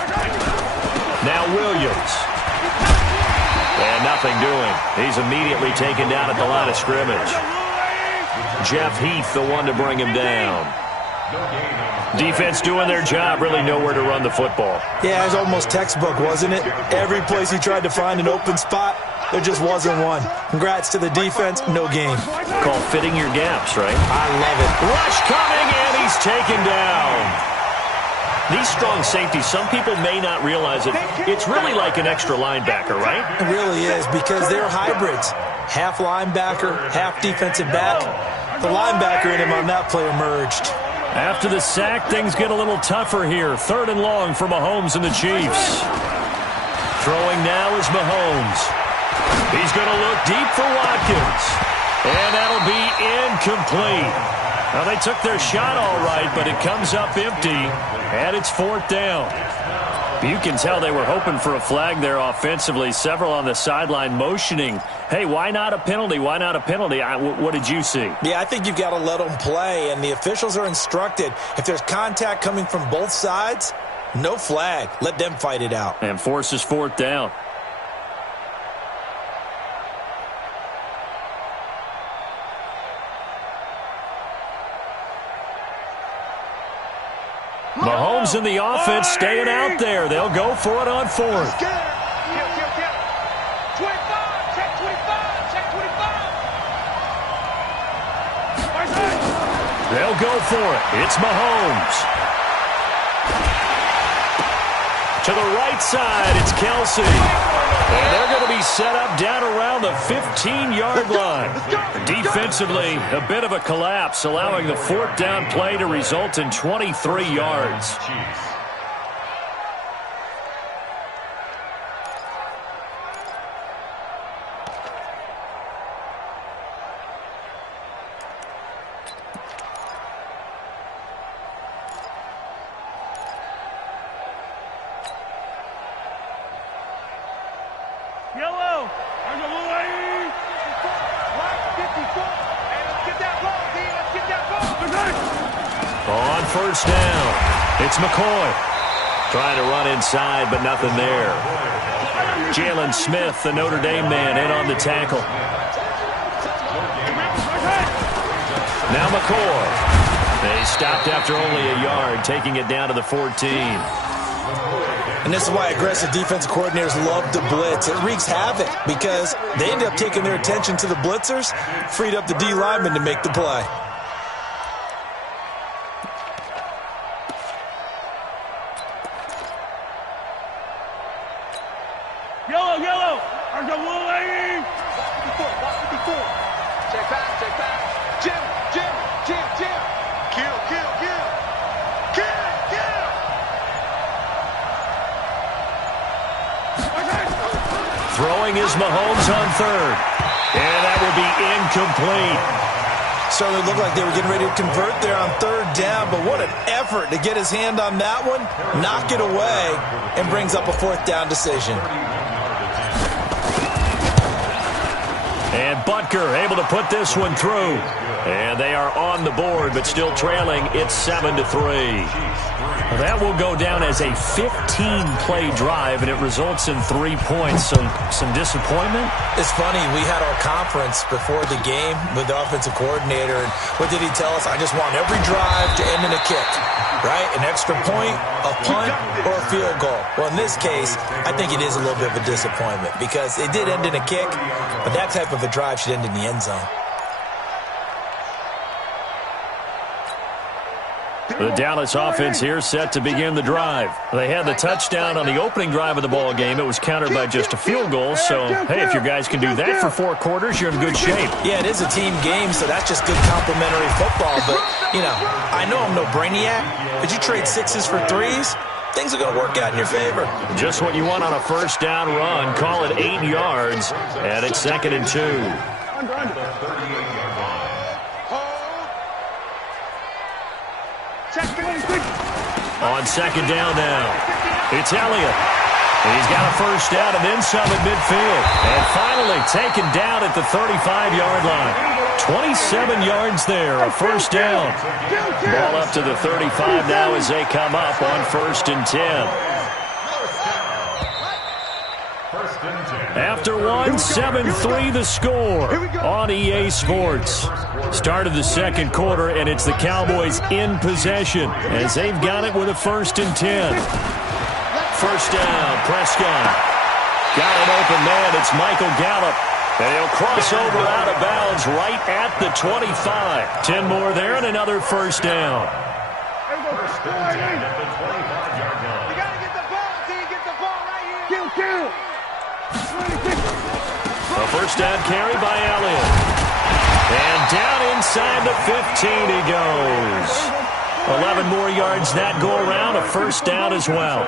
Now Williams. And nothing doing. He's immediately taken down at the line of scrimmage. Jeff Heath, the one to bring him down. Defense doing their job, really nowhere to run the football. Yeah, it was almost textbook, wasn't it? Every place he tried to find an open spot, there just wasn't one. Congrats to the defense, no gain. Called fitting your gaps, right? I love it. Rush coming, and he's taken down. These strong safeties, some people may not realize it. It's really like an extra linebacker, right? It really is, because they're hybrids. Half linebacker, half defensive back. The linebacker in him on that play emerged. After the sack, things get a little tougher here. 3rd and long for Mahomes and the Chiefs. Throwing now is Mahomes. He's going to look deep for Watkins. And that'll be incomplete. Now, they took their shot all right, but it comes up empty, and it's 4th down. You can tell they were hoping for a flag there offensively. Several on the sideline motioning, hey, why not a penalty? Why not a penalty? What did you see? Yeah, I think you've got to let them play, and the officials are instructed. If there's contact coming from both sides, no flag. Let them fight it out. And forces 4th down. Mahomes in the offense staying out there. They'll go for it on 4th. Kill. 25, check 25, check 25. They'll go for it. It's Mahomes. To the right side, it's Kelsey. And they're going to be set up down around the 15-yard line. Defensively, a bit of a collapse, allowing the 4th down play to result in 23 yards. Yellow. There's a blue lady. Black 54. Hey, let's get that ball, D. Let's get that ball. On 1st down, it's McCoy. Trying to run inside, but nothing there. Jalen Smith, the Notre Dame man, in on the tackle. Now McCoy. They stopped after only a yard, taking it down to the 14. And this is why aggressive defensive coordinators love to blitz. It wreaks havoc because they end up taking their attention to the blitzers, freed up the D lineman to make the play. Yellow. There's a blue lady. Block 54. Check back. Jim. Kill. Throwing is Mahomes on 3rd. And that will be incomplete. Certainly looked like they were getting ready to convert there on 3rd down, but what an effort to get his hand on that one, knock it away, and brings up a 4th down decision. And Butker able to put this one through. And they are on the board, but still trailing. It's 7-3. That will go down as a 15-play drive, and it results in 3 points. So some disappointment? It's funny. We had our conference before the game with the offensive coordinator, and what did he tell us? I just want every drive to end in a kick, right? An extra point, a punt, or a field goal. Well, in this case, I think it is a little bit of a disappointment because it did end in a kick, but that type of a drive should end in the end zone. The Dallas offense here set to begin the drive. They had the touchdown on the opening drive of the ball game. It was countered by just a field goal. So, hey, if your guys can do that for 4 quarters, you're in good shape. Yeah, it is a team game, so that's just good complimentary football. But, you know, I know I'm no brainiac, but you trade 6s for 3s, things are going to work out in your favor. Just what you want on a first down run. Call it 8 yards, and it's 2nd and 2. On 2nd down now, it's Elliott. He's got a first down and then some at midfield. And finally taken down at the 35-yard line. 27 yards there, a first down. Ball up to the 35 now as they come up on 1st and 10. After 1, 7-3 the score on EA Sports. Start of the second quarter, and it's the Cowboys in possession as they've got it with a 1st and 10. First down, Prescott. Got an open man. It's Michael Gallup. And he'll cross over out of bounds right at the 25. 10 more there and another first down. First and 10 at the 25-yard line. You got to get the ball, D. Get the ball right here. Kill. A first down carry by Elliott. And down inside the 15 he goes. 11 more yards that go around, a first down as well.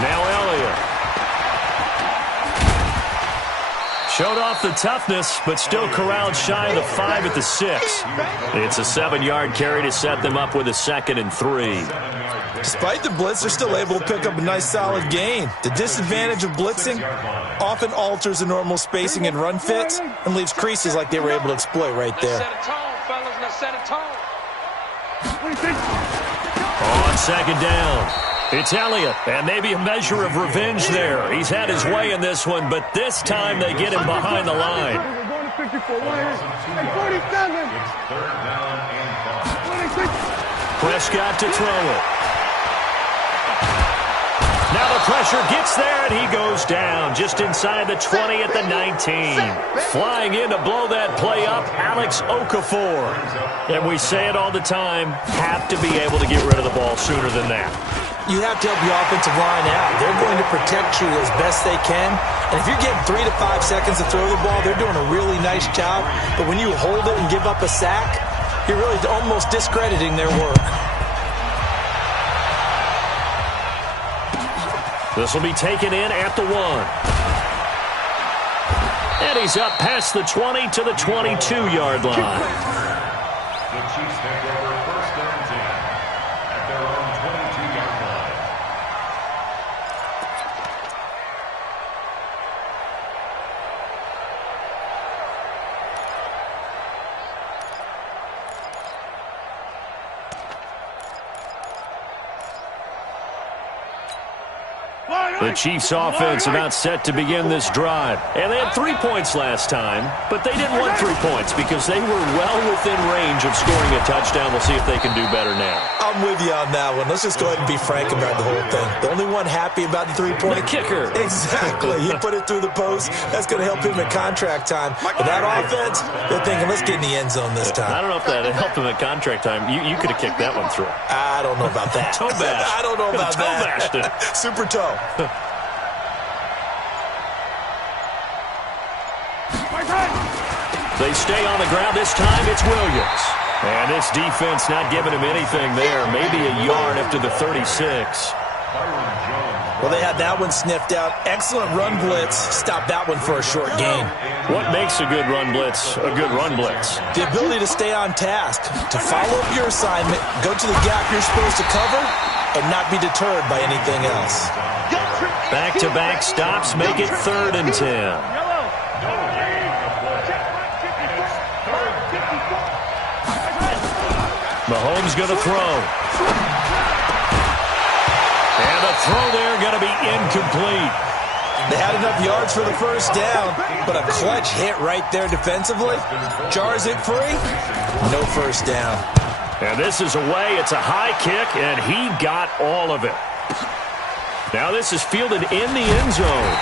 Now Elliott. Showed off the toughness, but still corralled shy of the 5 at the 6. It's a 7-yard carry to set them up with a 2nd and 3. Despite the blitz, they're still able to pick up a nice, solid gain. The disadvantage of blitzing often alters the normal spacing and run fits and leaves creases like they were able to exploit right there. Set a tone, fellas. Let's set a tone. On 2nd down, it's Elliott, and maybe a measure of revenge there. He's had his way in this one, but this time they get him behind the line. It's 3rd down and 5. Prescott to throw it. Now the pressure gets there, and he goes down just inside the 20 at the 19. Flying in to blow that play up, Alex Okafor. And we say it all the time, have to be able to get rid of the ball sooner than that. You have to help your offensive line out. They're going to protect you as best they can. And if you're getting 3 to 5 seconds to throw the ball, they're doing a really nice job. But when you hold it and give up a sack, you're really almost discrediting their work. This will be taken in at the 1. And he's up past the 20 to the 22-yard line. The Chiefs take over 1st and 10 at their own 22-yard line. The Chiefs offense about set to begin this drive. And they had 3 points last time, but they didn't want 3 points because they were well within range of scoring a touchdown. We'll see if they can do better now. I'm with you on that one. Let's just go ahead and be frank about the whole thing. The only one happy about the 3-point The kicker. Exactly. He put it through the post. That's going to help him at contract time. But that offense, they're thinking, let's get in the end zone this time. I don't know if that helped him at contract time. You could have kicked that one through. I don't know about that. Toe bash. I don't know about Toe bashed it. Super toe. They stay on the ground. This time it's Williams. And this defense not giving him anything there. Maybe a yard up to the 36. Well, they had that one sniffed out. Excellent run blitz. Stop that one for a short gain. What makes a good run blitz a good run blitz? The ability to stay on task, to follow up your assignment, go to the gap you're supposed to cover, and not be deterred by anything else. Back-to-back stops make it 3rd and 10. Mahomes going to throw. And the throw there going to be incomplete. They had enough yards for the first down, but a clutch hit right there defensively. Jars it free. No first down. And this is away. It's a high kick, and he got all of it. Now this is fielded in the end zone.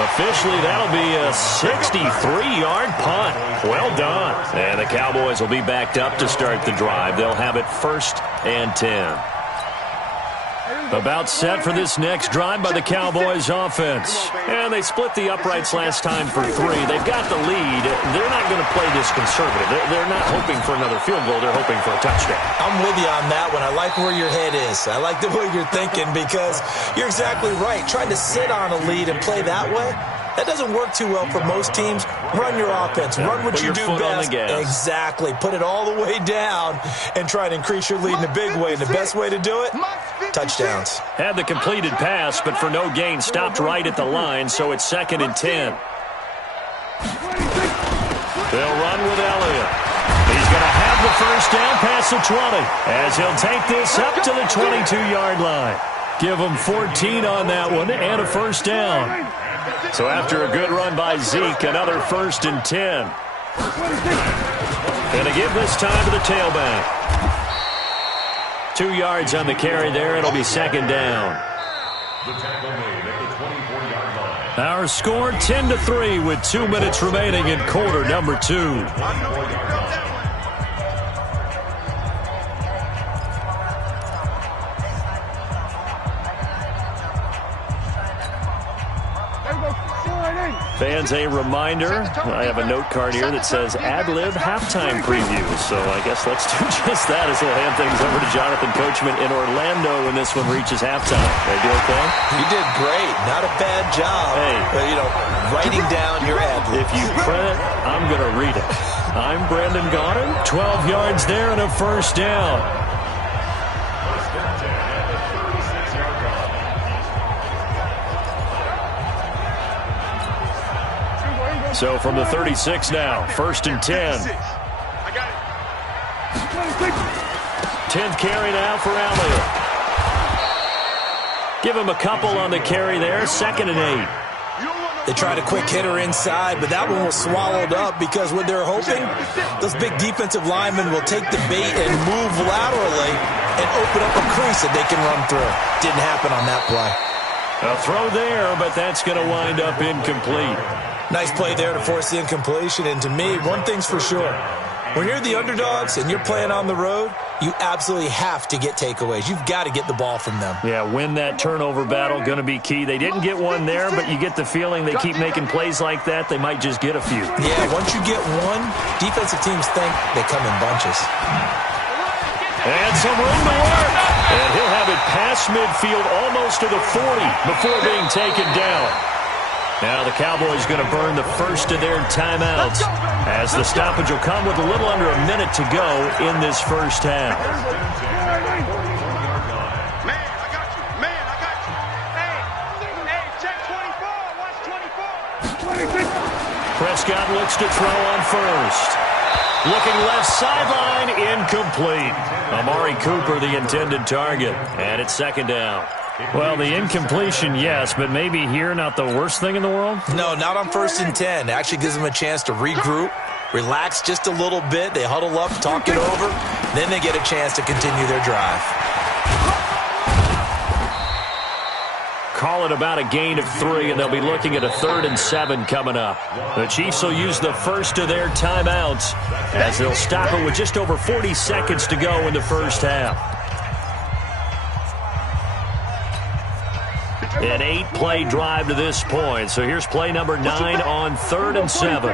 Officially, that'll be a 63-yard punt. Well done. And the Cowboys will be backed up to start the drive. They'll have it 1st and 10. About set for this next drive by the Cowboys offense. And they split the uprights last time for 3. They've got the lead. They're not going to play this conservative. They're not hoping for another field goal. They're hoping for a touchdown. I'm with you on that one. I like where your head is. I like the way you're thinking because you're exactly right. Trying to sit on a lead and play that way, that doesn't work too well for most teams. Run your offense. Run what you do best. Exactly. Put it all the way down and try to increase your lead in a big way. And the best way to do it, touchdowns. Had the completed pass, but for no gain, stopped right at the line, so it's 2nd and 10. They'll run with Elliott. He's going to have the first down past the 20, as he'll take this up to the 22-yard line. Give him 14 on that one and a first down. So after a good run by Zeke, another 1st and 10. Going to give this time to the tailback. 2 yards on the carry there. It'll be 2nd down. The tackle made at the 24-yard line. Our score 10-3 with 2 minutes remaining in quarter number 2. Fans, a reminder, I have a note card here that says ad-lib halftime preview. So I guess let's do just that as we'll hand things over to Jonathan Coachman in Orlando when this one reaches halftime. Did I do okay? You did great. Not a bad job. Hey. Writing down your ad-lib. If you print it, I'm going to read it. I'm Brandon Gaudin. 12 yards there and a first down. So from the 36 now, 1st and 10. I got it. 10th carry now for Elliott. Give him a couple on the carry there, 2nd and 8. They tried a quick hitter inside, but that one was swallowed up because what they're hoping, those big defensive linemen will take the bait and move laterally and open up a crease that they can run through. Didn't happen on that play. A throw there, but that's going to wind up incomplete. Nice play there to force the incompletion. And to me, one thing's for sure. When you're the underdogs and you're playing on the road, you absolutely have to get takeaways. You've got to get the ball from them. Yeah, win that turnover battle, going to be key. They didn't get one there, but you get the feeling they keep making plays like that, they might just get a few. Yeah, once you get one, defensive teams think they come in bunches. And some room to work. And he'll have it past midfield almost to the 40 before being taken down. Now the Cowboys going to burn the first of their timeouts as the stoppage will come with a little under a minute to go in this first half. Man, I got you. Man, I got you. Hey, check 24. Watch 24. Prescott looks to throw on first. Looking left sideline, incomplete. Amari Cooper, the intended target, and it's 2nd down. Well, the incompletion, yes, but maybe here not the worst thing in the world? No, not on 1st and 10. It actually gives them a chance to regroup, relax just a little bit. They huddle up, talk it over. Then they get a chance to continue their drive. Call it about a gain of 3, and they'll be looking at a 3rd and 7 coming up. The Chiefs will use the first of their timeouts as they'll stop it with just over 40 seconds to go in the first half. An 8-play drive to this point. So here's play number 9 on 3rd and 7.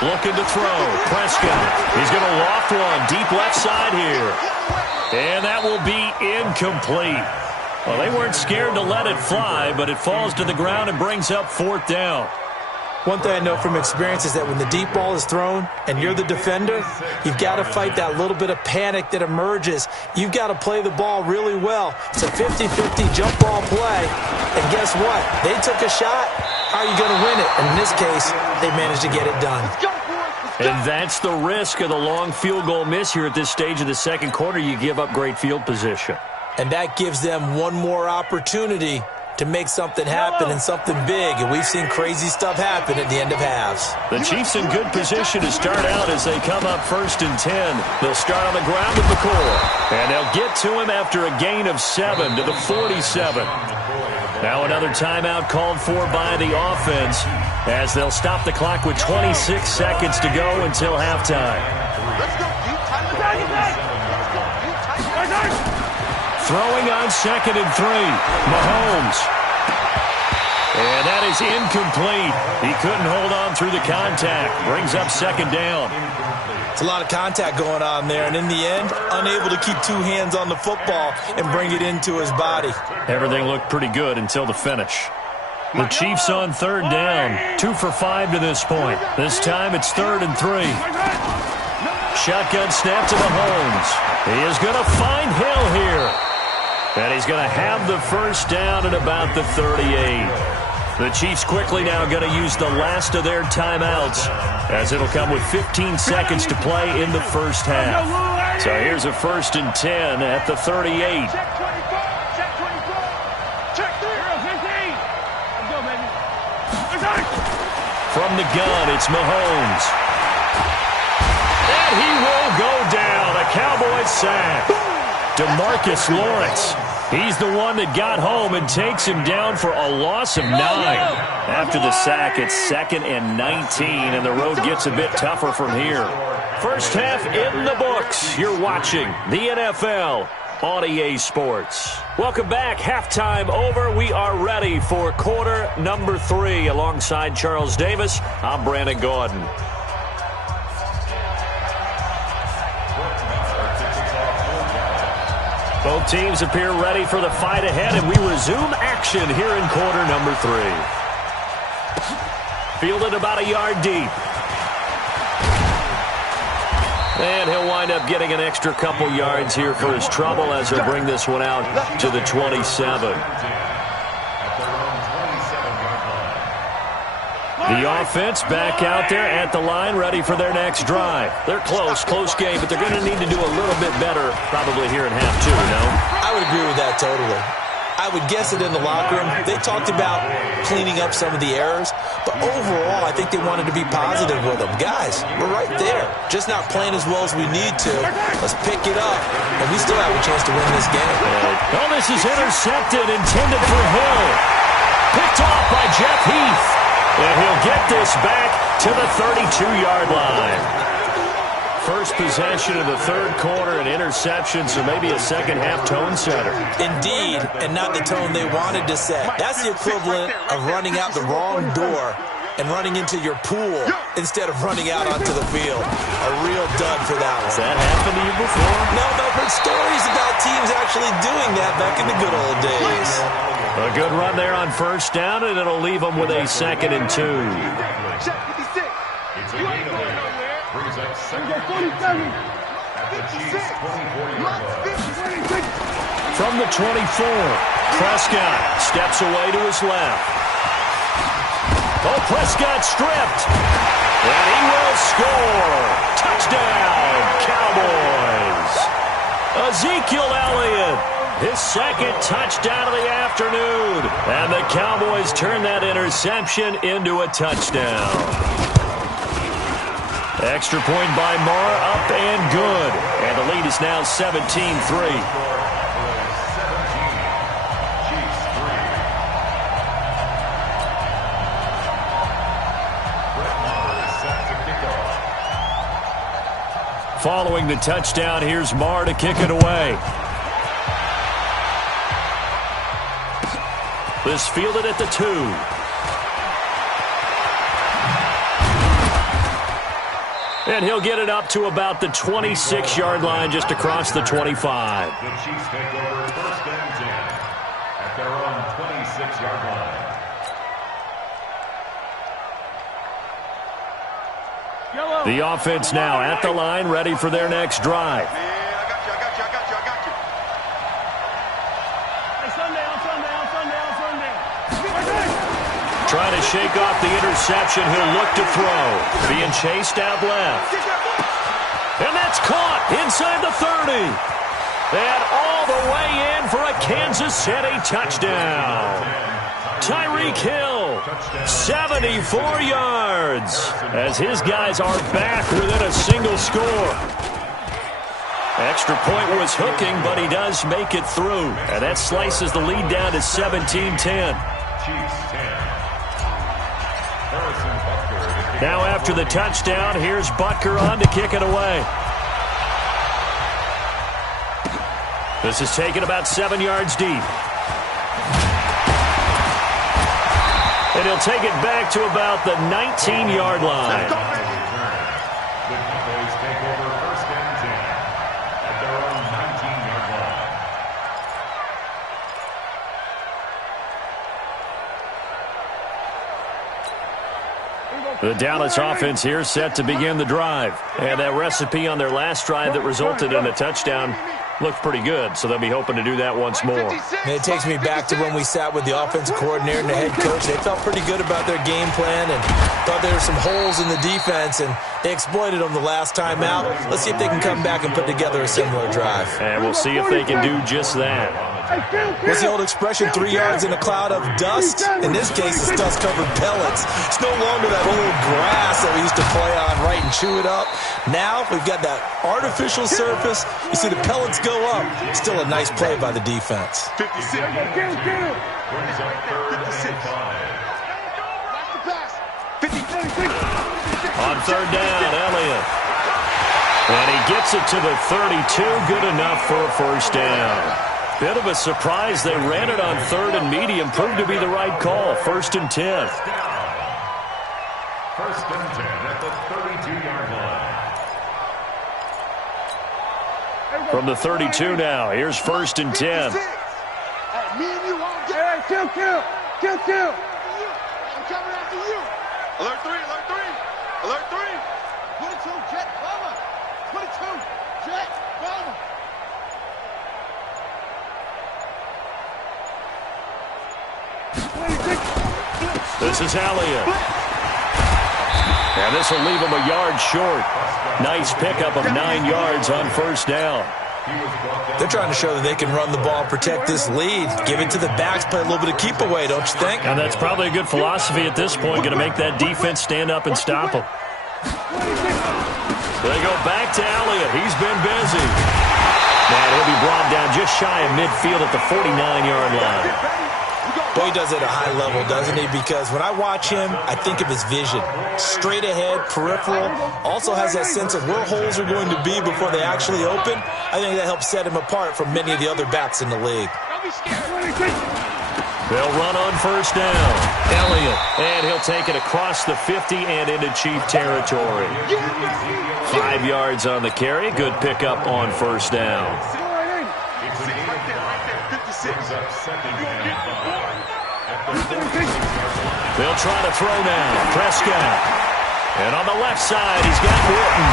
Looking to throw. Prescott. He's going to loft one deep left side here. And that will be incomplete. Well, they weren't scared to let it fly, but it falls to the ground and brings up 4th down. One thing I know from experience is that when the deep ball is thrown and you're the defender, you've got to fight that little bit of panic that emerges. You've got to play the ball really well. It's a 50-50 jump ball play. And guess what? They took a shot. How are you going to win it? And in this case, they managed to get it done. Let's go, boys. And that's the risk of the long field goal miss here at this stage of the second quarter. You give up great field position. And that gives them one more opportunity to make something happen and something big. And we've seen crazy stuff happen at the end of halves. The Chiefs in good position to start out as they come up 1st and 10. They'll start on the ground with McCoy. And they'll get to him after a gain of 7 to the 47. Now another timeout called for by the offense as they'll stop the clock with 26 seconds to go until halftime. Let's go. Throwing on 2nd and 3. Mahomes. And that is incomplete. He couldn't hold on through the contact. Brings up 2nd down. It's a lot of contact going on there, and in the end, unable to keep 2 hands on the football and bring it into his body. Everything looked pretty good until the finish. The Chiefs on 3rd down. 2 for 5 to this point. This time it's 3rd and 3. Shotgun snap to Mahomes. He is going to find Hill here. And he's going to have the first down at about the 38. The Chiefs quickly now going to use the last of their timeouts as it'll come with 15 seconds to play in the first half. So here's a 1st and 10 at the 38. Check 24. Check 24. Check 3. 15. Let's go, baby. From the gun, it's Mahomes. And he will go down. A Cowboys sack. DeMarcus Lawrence. He's the one that got home and takes him down for a loss of 9. After the sack, it's 2nd and 19, and the road gets a bit tougher from here. First half in the books. You're watching the NFL on EA Sports. Welcome back. Halftime over. We are ready for quarter number 3. Alongside Charles Davis, I'm Brandon Gordon. Both teams appear ready for the fight ahead, and we resume action here in quarter number 3. Fielded about a yard deep. And he'll wind up getting an extra couple yards here for his trouble as he'll bring this one out to the 27. The offense back out there at the line, ready for their next drive. They're close game, but they're going to need to do a little bit better probably here in half 2, no? I would agree with that totally. I would guess it in the locker room. They talked about cleaning up some of the errors, but overall, I think they wanted to be positive with them. Guys, we're right there. Just not playing as well as we need to. Let's pick it up, and we still have a chance to win this game. Oh, this is intercepted, intended for Hill. Picked off by Jeff Heath. And he'll get this back to the 32-yard line. First possession of the 3rd quarter, an interception, so maybe a second-half tone setter. Indeed, and not the tone they wanted to set. That's the equivalent of running out the wrong door and running into your pool instead of running out onto the field. A real dud for that one. Has that happened to you before? No, but I've heard stories about teams actually doing that back in the good old days. A good run there on 1st down, and it'll leave them with a 2nd and 2. Check 56. You ain't going nowhere. Brings up 2nd and 2 at the Chiefs' 24-yard line. From the 24, Prescott steps away to his left. Oh, Prescott stripped. And he will score. Touchdown, Cowboys. Ezekiel Elliott. His 2nd touchdown of the afternoon. And the Cowboys turn that interception into a touchdown. Extra point by Marr, up and good. And the lead is now 17-3. Following the touchdown, here's Marr to kick it away. This fielded at the 2. And he'll get it up to about the 26-yard line, just across the 25. The Chiefs take over 1st and 10 at their own 26-yard line. The offense now at the line, ready for their next drive. trying to shake off the interception. He'll look to throw. Being chased out left. And that's caught inside the 30. And all the way in for a Kansas City touchdown. Tyreek Hill, 74 yards, as his guys are back within a single score. Extra point was hooking, but he does make it through. And that slices the lead down to 17-10. Now after the touchdown, here's Butker on to kick it away. This is taken about 7 yards deep. And he'll take it back to about the 19-yard line. The Cowboys take over 1st and 10 at their own 19-yard line. The Dallas offense here set to begin the drive. And that recipe on their last drive that resulted in a touchdown looked pretty good, so they'll be hoping to do that once more. And it takes me back to when we sat with the offensive coordinator and the head coach. They felt pretty good about their game plan and thought there were some holes in the defense, and they exploited them the last time out. Let's see if they can come back and put together a similar drive. And we'll see if they can do just that. What's the old expression, 3 yards in a cloud of dust? In this case, it's dust-covered pellets. It's no longer that old grass that we used to play on, right, and chew it up. Now we've got that artificial surface. You see the pellets go up. Still a nice play by the defense. 56. Brings up 3rd and 5. On 3rd down, Elliott. And he gets it to the 32. Good enough for a 1st down. Bit of a surprise. They ran it on 3rd and medium. Proved to be the right call. 1st and 10. 1st and 10 at the 32-yard line. From the 32 now. Here's 1st and 10. Me and you all day. Kill. I'm coming after you. Alert 3, alert 3. Alert 3. 22, Jet, Bomber. 22, Jet, Bomber. This is Elliott. And this will leave him a yard short. Nice pickup of 9 yards on 1st down. They're trying to show that they can run the ball, protect this lead, give it to the backs, play a little bit of keep away, don't you think? And that's probably a good philosophy at this point, going to make that defense stand up and stop them. They go back to Elliott. He's been busy. And he'll be brought down just shy of midfield at the 49-yard line. Boy, he does it at a high level, doesn't he? Because when I watch him, I think of his vision. Straight ahead, peripheral. Also has that sense of where holes are going to be before they actually open. I think that helps set him apart from many of the other backs in the league. They'll run on 1st down. Elliott. And he'll take it across the 50 and into Chief territory. 5 yards on the carry. Good pickup on 1st down. They'll try to throw now. Prescott. And on the left side, he's got Witten.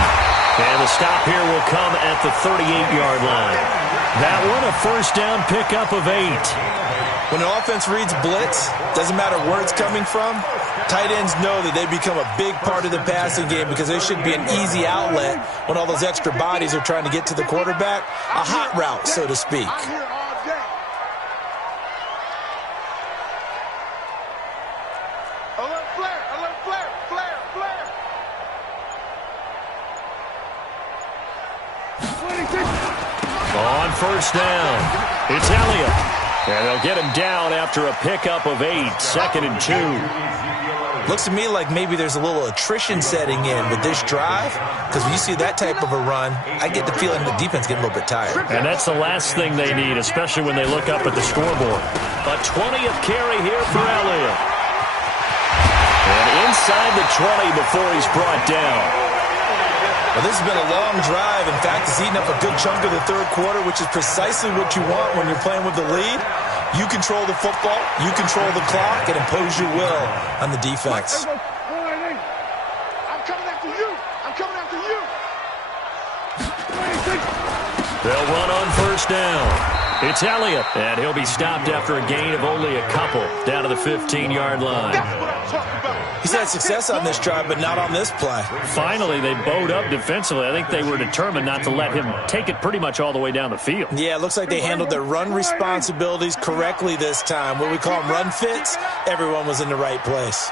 And the stop here will come at the 38-yard line. That one, a 1st down pickup of 8. When an offense reads blitz, doesn't matter where it's coming from, tight ends know that they become a big part of the passing game because there should be an easy outlet when all those extra bodies are trying to get to the quarterback. A hot route, so to speak. I'm here all day. Alert flare, alert flare, flare. On 1st down, it's Elliott. And they'll get him down after a pickup of 8, 2nd and 2. Looks to me like maybe there's a little attrition setting in with this drive, because when you see that type of a run, I get the feeling the defense getting a little bit tired. And that's the last thing they need, especially when they look up at the scoreboard. A 20th carry here for Elliott. And inside the 20 before he's brought down. Well, this has been a long drive. In fact, it's eaten up a good chunk of the 3rd quarter, which is precisely what you want when you're playing with the lead. You control the football, you control the clock, and impose your will on the defense. I'm coming after you. They'll run on 1st down. It's Elliott, and he'll be stopped after a gain of only a couple down to the 15-yard line. That's what I'm talking about. He's had success on this drive, but not on this play. Finally, they bowed up defensively. I think they were determined not to let him take it pretty much all the way down the field. Yeah, it looks like they handled their run responsibilities correctly this time. What we call them run fits, everyone was in the right place.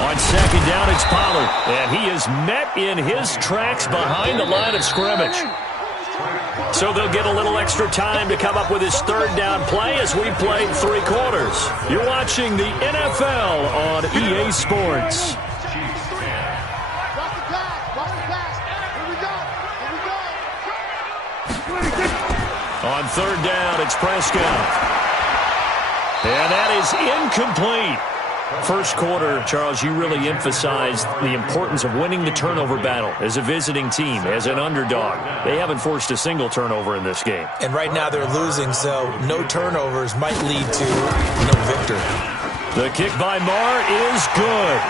On second down, it's Pollard, and he is met in his tracks behind the line of scrimmage. So they'll get a little extra time to come up with his third down play as we play 3 quarters. You're watching the NFL on EA Sports. On third down, it's Prescott. And that is incomplete. First quarter, Charles, you really emphasized the importance of winning the turnover battle as a visiting team, as an underdog. They haven't forced a single turnover in this game. And right now they're losing, so no turnovers might lead to no victory. The kick by Marr is good.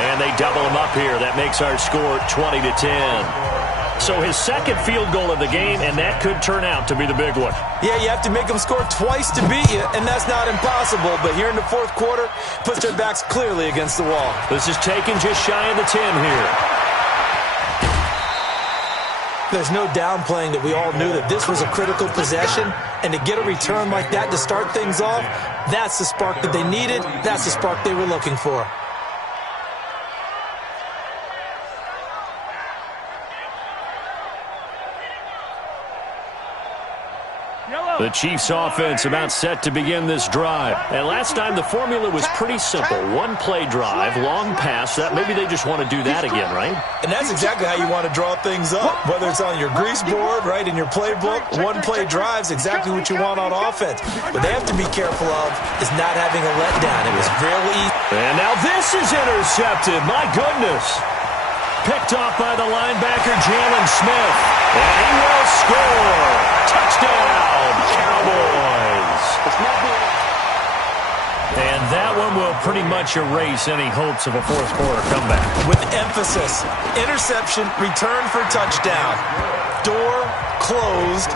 And they double him up here. That makes our score 20-10. So his second field goal of the game, and that could turn out to be the big one. Yeah, you have to make them score twice to beat you, and that's not impossible. But here in the fourth quarter, puts their backs clearly against the wall. This is taken just shy of the 10 here. There's no downplaying that we all knew that this was a critical possession, and to get a return like that to start things off, that's the spark that they needed. That's the spark they were looking for. The Chiefs offense about set to begin this drive. And last time the formula was pretty simple. One play drive, long pass. That maybe they just want to do that again, right? And that's exactly how you want to draw things up. Whether it's on your grease board, right, in your playbook, one play drive's exactly what you want on offense. What they have to be careful of is not having a letdown. It was really easy. And now this is intercepted. My goodness. Picked off by the linebacker, Jalen Smith. And he will score. Touchdown, Cowboys. And that one will pretty much erase any hopes of a fourth quarter comeback. With emphasis, interception, return for touchdown. Door closed,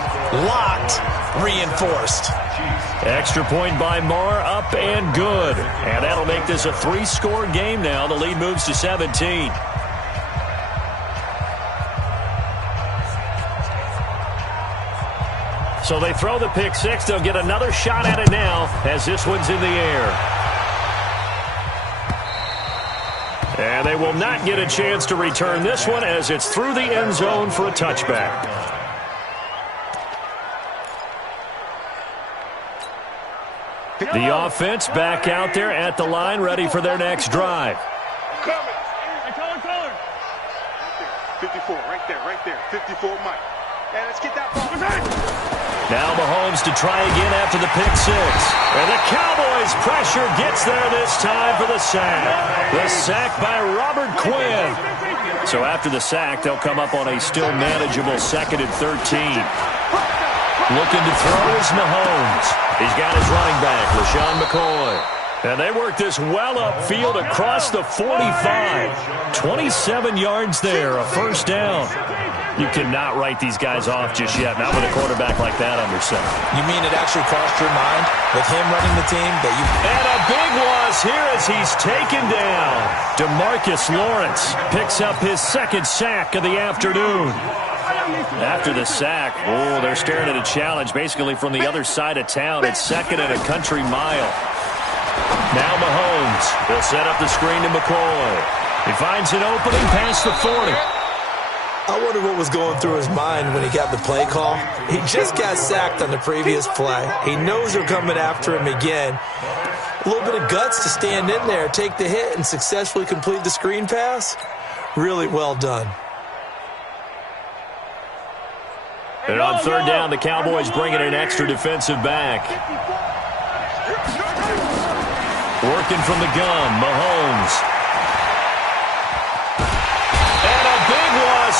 locked, reinforced. Extra point by Marr, up and good. And that'll make this a 3-score game now. The lead moves to 17. So they throw the pick six. They'll get another shot at it now as this one's in the air. And they will not get a chance to return this one as it's through the end zone for a touchback. The offense back out there at the line, ready for their next drive. Coming. Hey, color. 54, right there. 54, Mike. And let's get that ball. Now Mahomes to try again after the pick six. And the Cowboys' pressure gets there this time for the sack. The sack by Robert Quinn. So after the sack, they'll come up on a still manageable 2nd and 13. Looking to throw is Mahomes. He's got his running back, LaShawn McCoy. And they work this well upfield across the 45. 27 yards there, a first down. You cannot write these guys off just yet, not with a quarterback like that under center. You mean it actually crossed your mind with him running the team? And a big loss here as he's taken down. DeMarcus Lawrence picks up his 2nd sack of the afternoon. After the sack, they're staring at a challenge basically from the other side of town. It's 2nd and a country mile. Now Mahomes. He'll set up the screen to McCoy. He finds an opening past the 40. I wonder what was going through his mind when he got the play call. He just got sacked on the previous play. He knows they're coming after him again. A little bit of guts to stand in there, take the hit, and successfully complete the screen pass. Really well done. And on third down, the Cowboys bring in an extra defensive back. Working from the gun, Mahomes.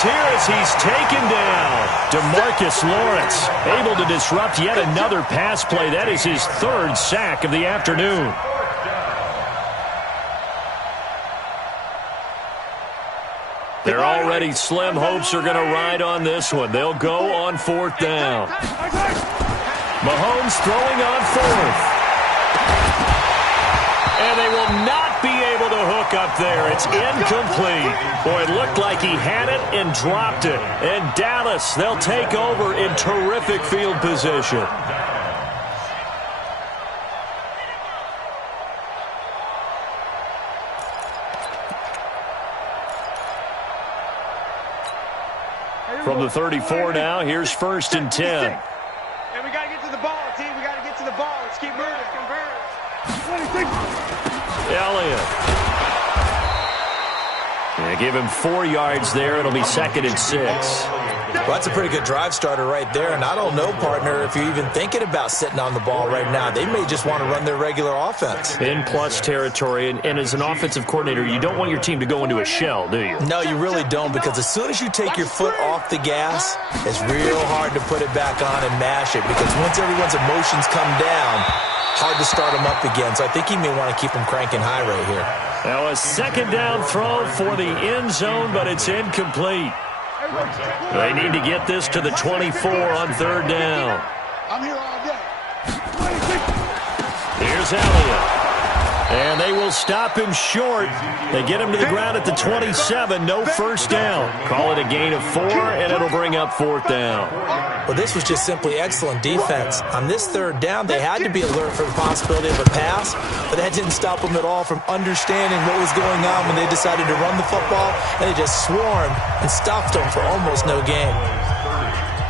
Here as he's taken down. DeMarcus Lawrence able to disrupt yet another pass play. That is his 3rd sack of the afternoon. Their already slim hopes are going to ride on this one. They'll go on 4th down. Mahomes throwing on 4th. And they will not be able to hook up there. It's incomplete. Boy, it looked like he had it and dropped it. And Dallas, they'll take over in terrific field position. From the 34 now, here's 1st and 10. And we got to get to the ball, team. We got to get to the ball. Let's keep moving. Elliott. Yeah, give him 4 yards there. It'll be 2nd and 6. Well, that's a pretty good drive starter right there. And I don't know, partner, if you're even thinking about sitting on the ball right now. They may just want to run their regular offense. In plus territory, and as an offensive coordinator, you don't want your team to go into a shell, do you? No, you really don't, because as soon as you take your foot off the gas, it's real hard to put it back on and mash it, because once everyone's emotions come down, hard to start them up again. So I think he may want to keep them cranking high right here. Now a 2nd down throw for the end zone, but it's incomplete. They need to get this to the 24 on 3rd down. I'm here all day. Here's Elliott. And they will stop him short. They get him to the ground at the 27. No 1st down. Call it a gain of 4, and it'll bring up 4th down. Well, this was just simply excellent defense. On this 3rd down, they had to be alert for the possibility of a pass, but that didn't stop them at all from understanding what was going on when they decided to run the football, and they just swarmed and stopped them for almost no gain.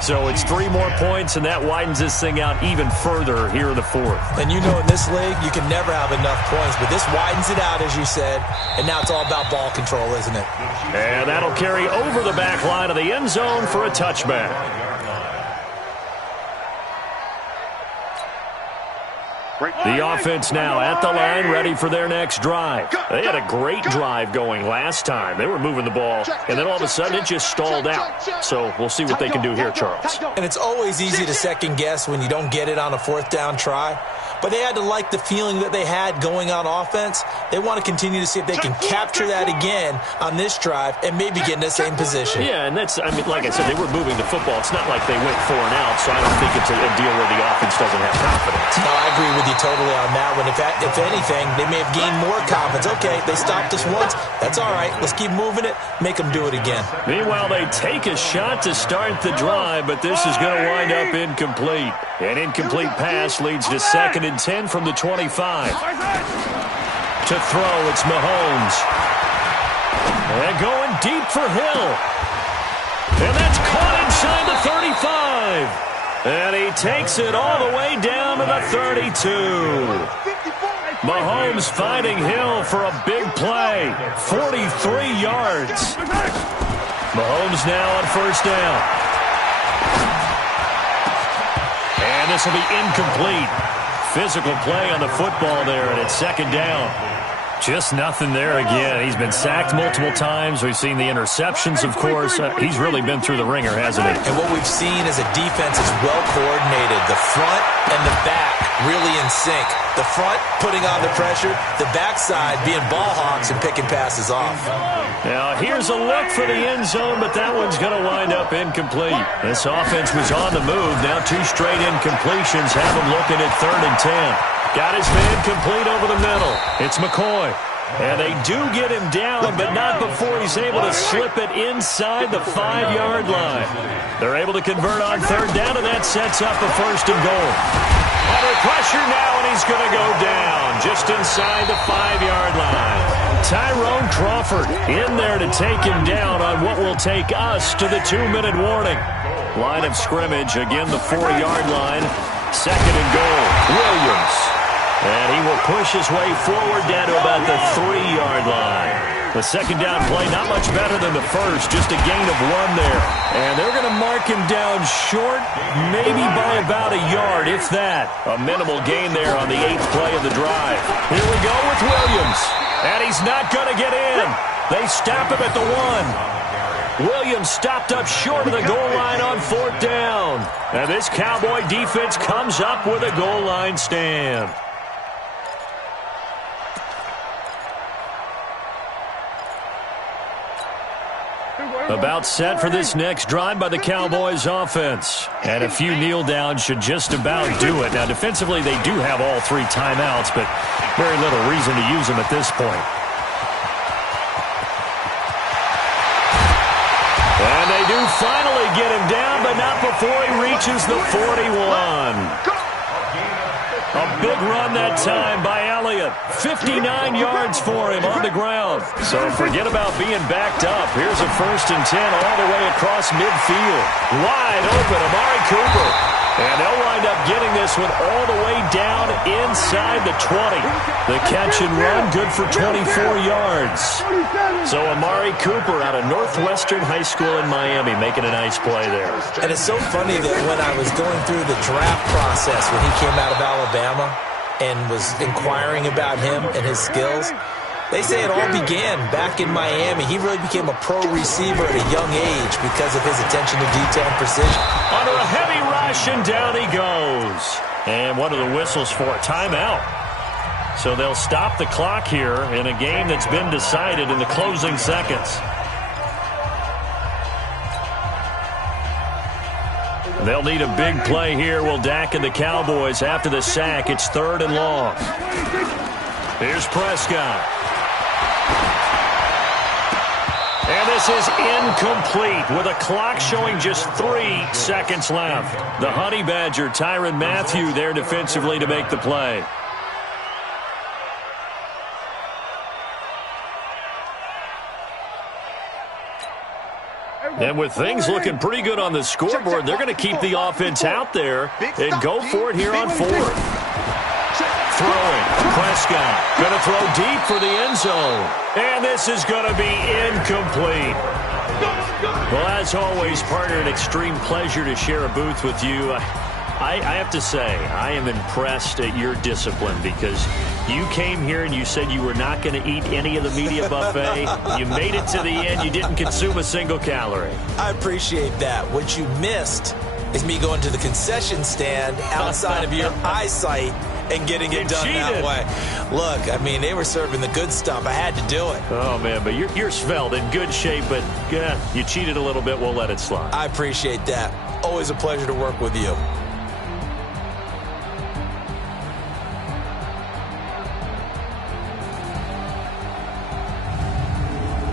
So it's 3 more points, and that widens this thing out even further here in the 4th. And you know, in this league, you can never have enough points, but this widens it out, as you said, and now it's all about ball control, isn't it? And that'll carry over the back line of the end zone for a touchback. The offense now at the line, ready for their next drive. They had a great drive going last time. They were moving the ball, and then all of a sudden it just stalled out. So we'll see what they can do here, Charles. And it's always easy to second guess when you don't get it on a 4th down try. But they had to like the feeling that they had going on offense. They want to continue to see if they can capture that again on this drive and maybe get in the same position. Yeah, and that's, I mean, like I said, they were moving the football. It's not like they went 4 and out, so I don't think it's a deal where the offense doesn't have confidence. No, I agree with you totally on that one. If anything, they may have gained more confidence. Okay, they stopped us once. That's all right. Let's keep moving it. Make them do it again. Meanwhile, they take a shot to start the drive, but this is going to wind up incomplete. An incomplete pass leads to 2nd and 10 from the 25. To throw, it's Mahomes. And going deep for Hill. And that's caught inside the 35. And he takes it all the way down to the 32. Mahomes finding Hill for a big play. 43 yards. Mahomes now on 1st down. And this will be incomplete. Physical play on the football there, and it's 2nd down. Just nothing there again. He's been sacked multiple times. We've seen the interceptions, of course. He's really been through the ringer, hasn't he? And what we've seen is a defense is well coordinated. The front and the back really in sync. The front putting on the pressure, the backside being ball hawks and picking passes off. Now, here's a look for the end zone, but that one's going to wind up incomplete. This offense was on the move. Now 2 straight incompletions have him looking at 3rd and 10. Got his man complete over the middle. It's McCoy. And they do get him down, but not before he's able to slip it inside the 5-yard line. They're able to convert on 3rd down, and that sets up a 1st and goal. Under pressure now, and he's going to go down just inside the 5-yard line. Tyrone Crawford in there to take him down on what will take us to the 2-minute warning. Line of scrimmage, again the 4-yard line. 2nd and goal, Williams. And he will push his way forward down to about the 3-yard line. The 2nd down play, not much better than the first, just a gain of 1 there. And they're going to mark him down short, maybe by about a yard, if that. A minimal gain there on the 8th play of the drive. Here we go with Williams. And he's not going to get in. They stop him at the 1. Williams stopped up short of the goal line on 4th down. And this Cowboy defense comes up with a goal line stand. About set for this next drive by the Cowboys offense. And a few kneel downs should just about do it. Now, defensively, they do have all 3 timeouts, but very little reason to use them at this point. And they do finally get him down, but not before he reaches the 41. A big run that time by Elliott. 59 yards for him on the ground. So forget about being backed up. Here's a 1st and 10 all the way across midfield. Wide open, Amari Cooper. And they'll wind up getting this one all the way down inside the 20. The catch and run, good for 24 yards. So Amari Cooper out of Northwestern High School in Miami making a nice play there. And it's so funny that when I was going through the draft process when he came out of Alabama and was inquiring about him and his skills, they say it all began back in Miami. He really became a pro receiver at a young age because of his attention to detail and precision. Under a heavy rush, and down he goes. And what are the whistles for? Timeout. So they'll stop the clock here in a game that's been decided in the closing seconds. They'll need a big play here. Will Dak and the Cowboys after the sack. It's 3rd and long. Here's Prescott. And this is incomplete with a clock showing just 3 seconds left. The Honey Badger, Tyrann Mathieu, there defensively to make the play. And with things looking pretty good on the scoreboard, they're going to keep the offense out there and go for it here on 4th. Throwing. Prescott going to throw deep for the end zone. And this is going to be incomplete. Well, as always, partner, an extreme pleasure to share a booth with you. I have to say, I am impressed at your discipline because you came here and you said you were not going to eat any of the media buffet. You made it to the end. You didn't consume a single calorie. I appreciate that. What you missed is me going to the concession stand outside of your eyesight and getting it done that way. Look, I mean, they were serving the good stuff. I had to do it. Oh, man, but you're svelte, in good shape, but you cheated a little bit. We'll let it slide. I appreciate that. Always a pleasure to work with you.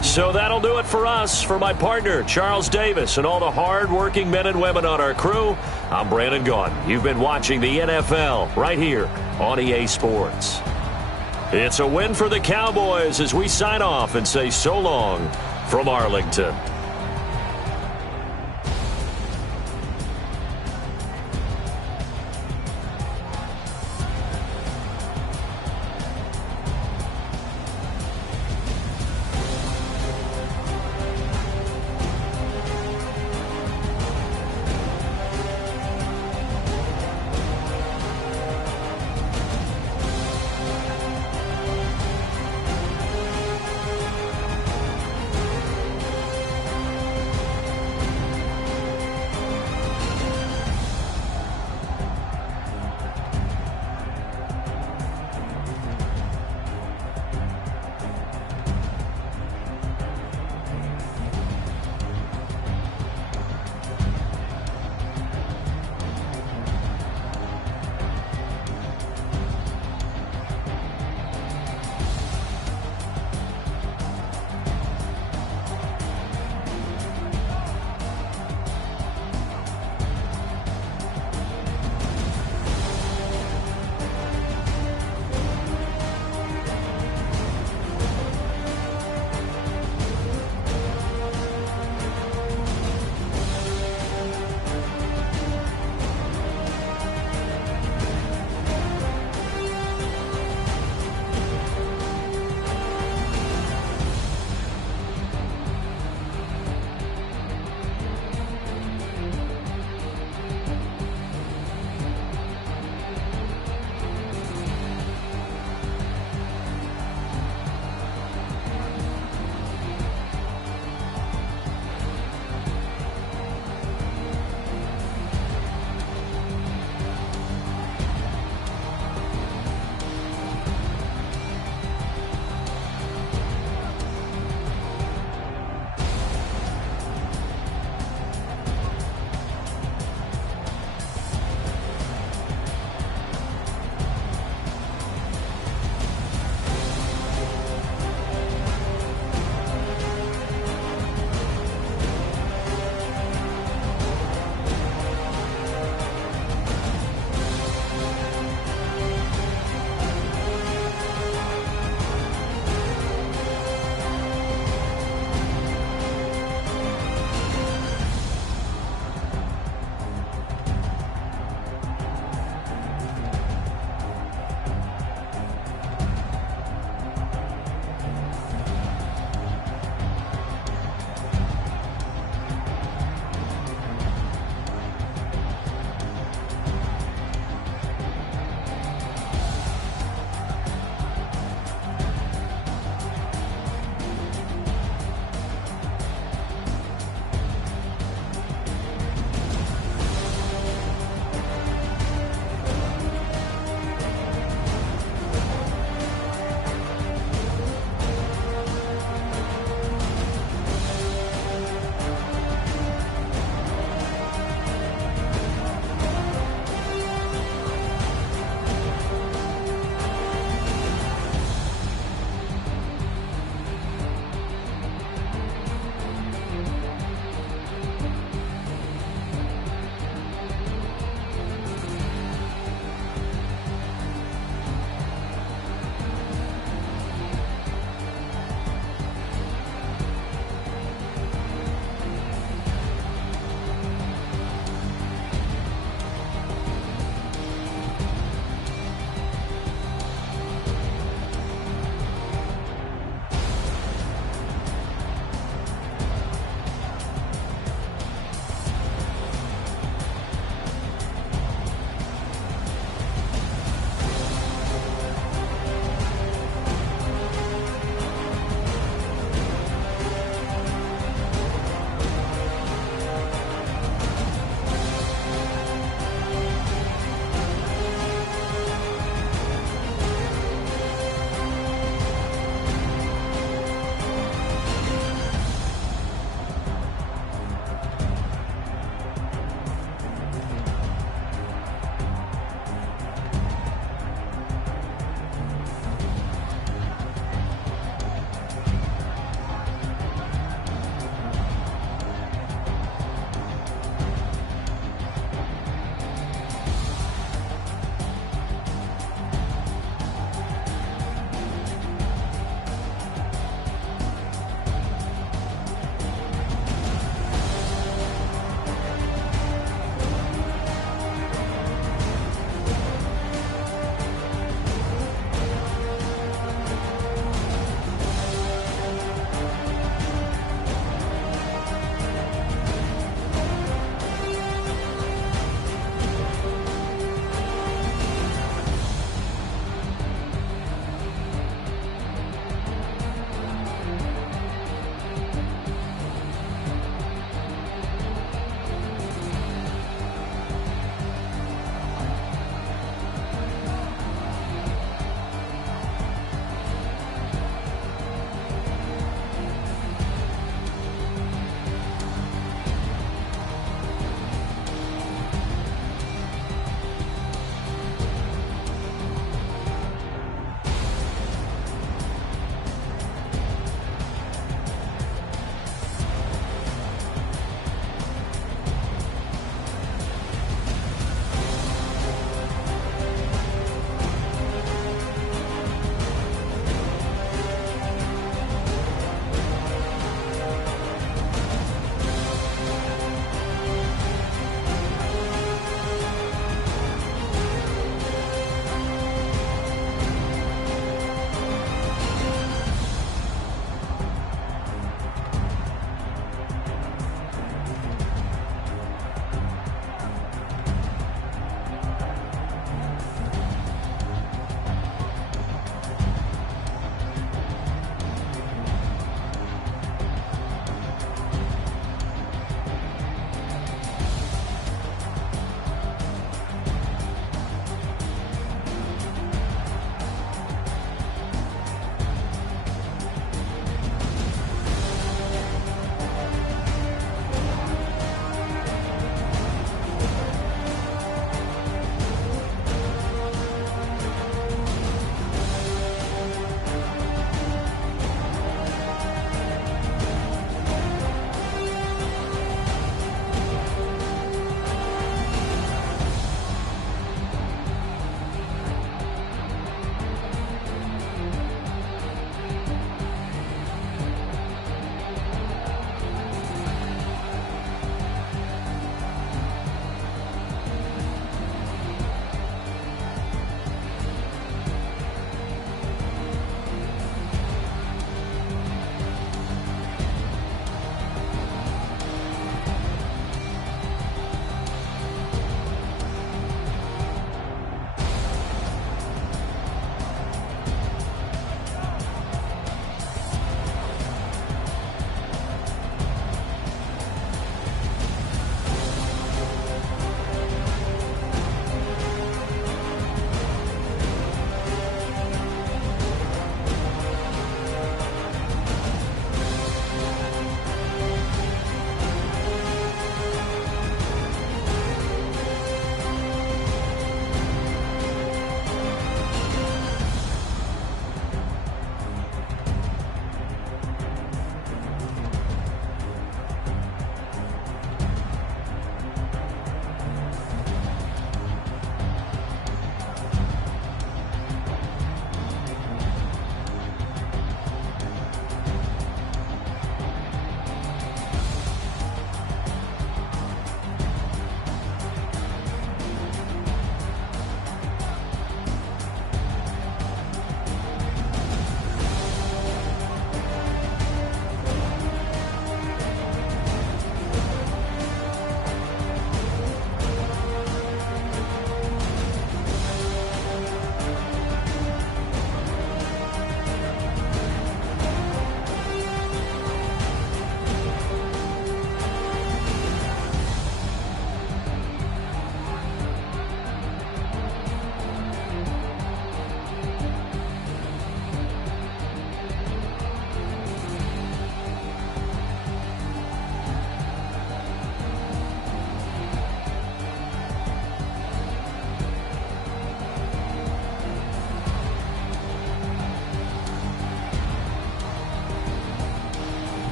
So that'll do it for us. For my partner, Charles Davis, and all the hard-working men and women on our crew, I'm Brandon Gaudin. You've been watching the NFL right here on EA Sports. It's a win for the Cowboys as we sign off and say so long from Arlington.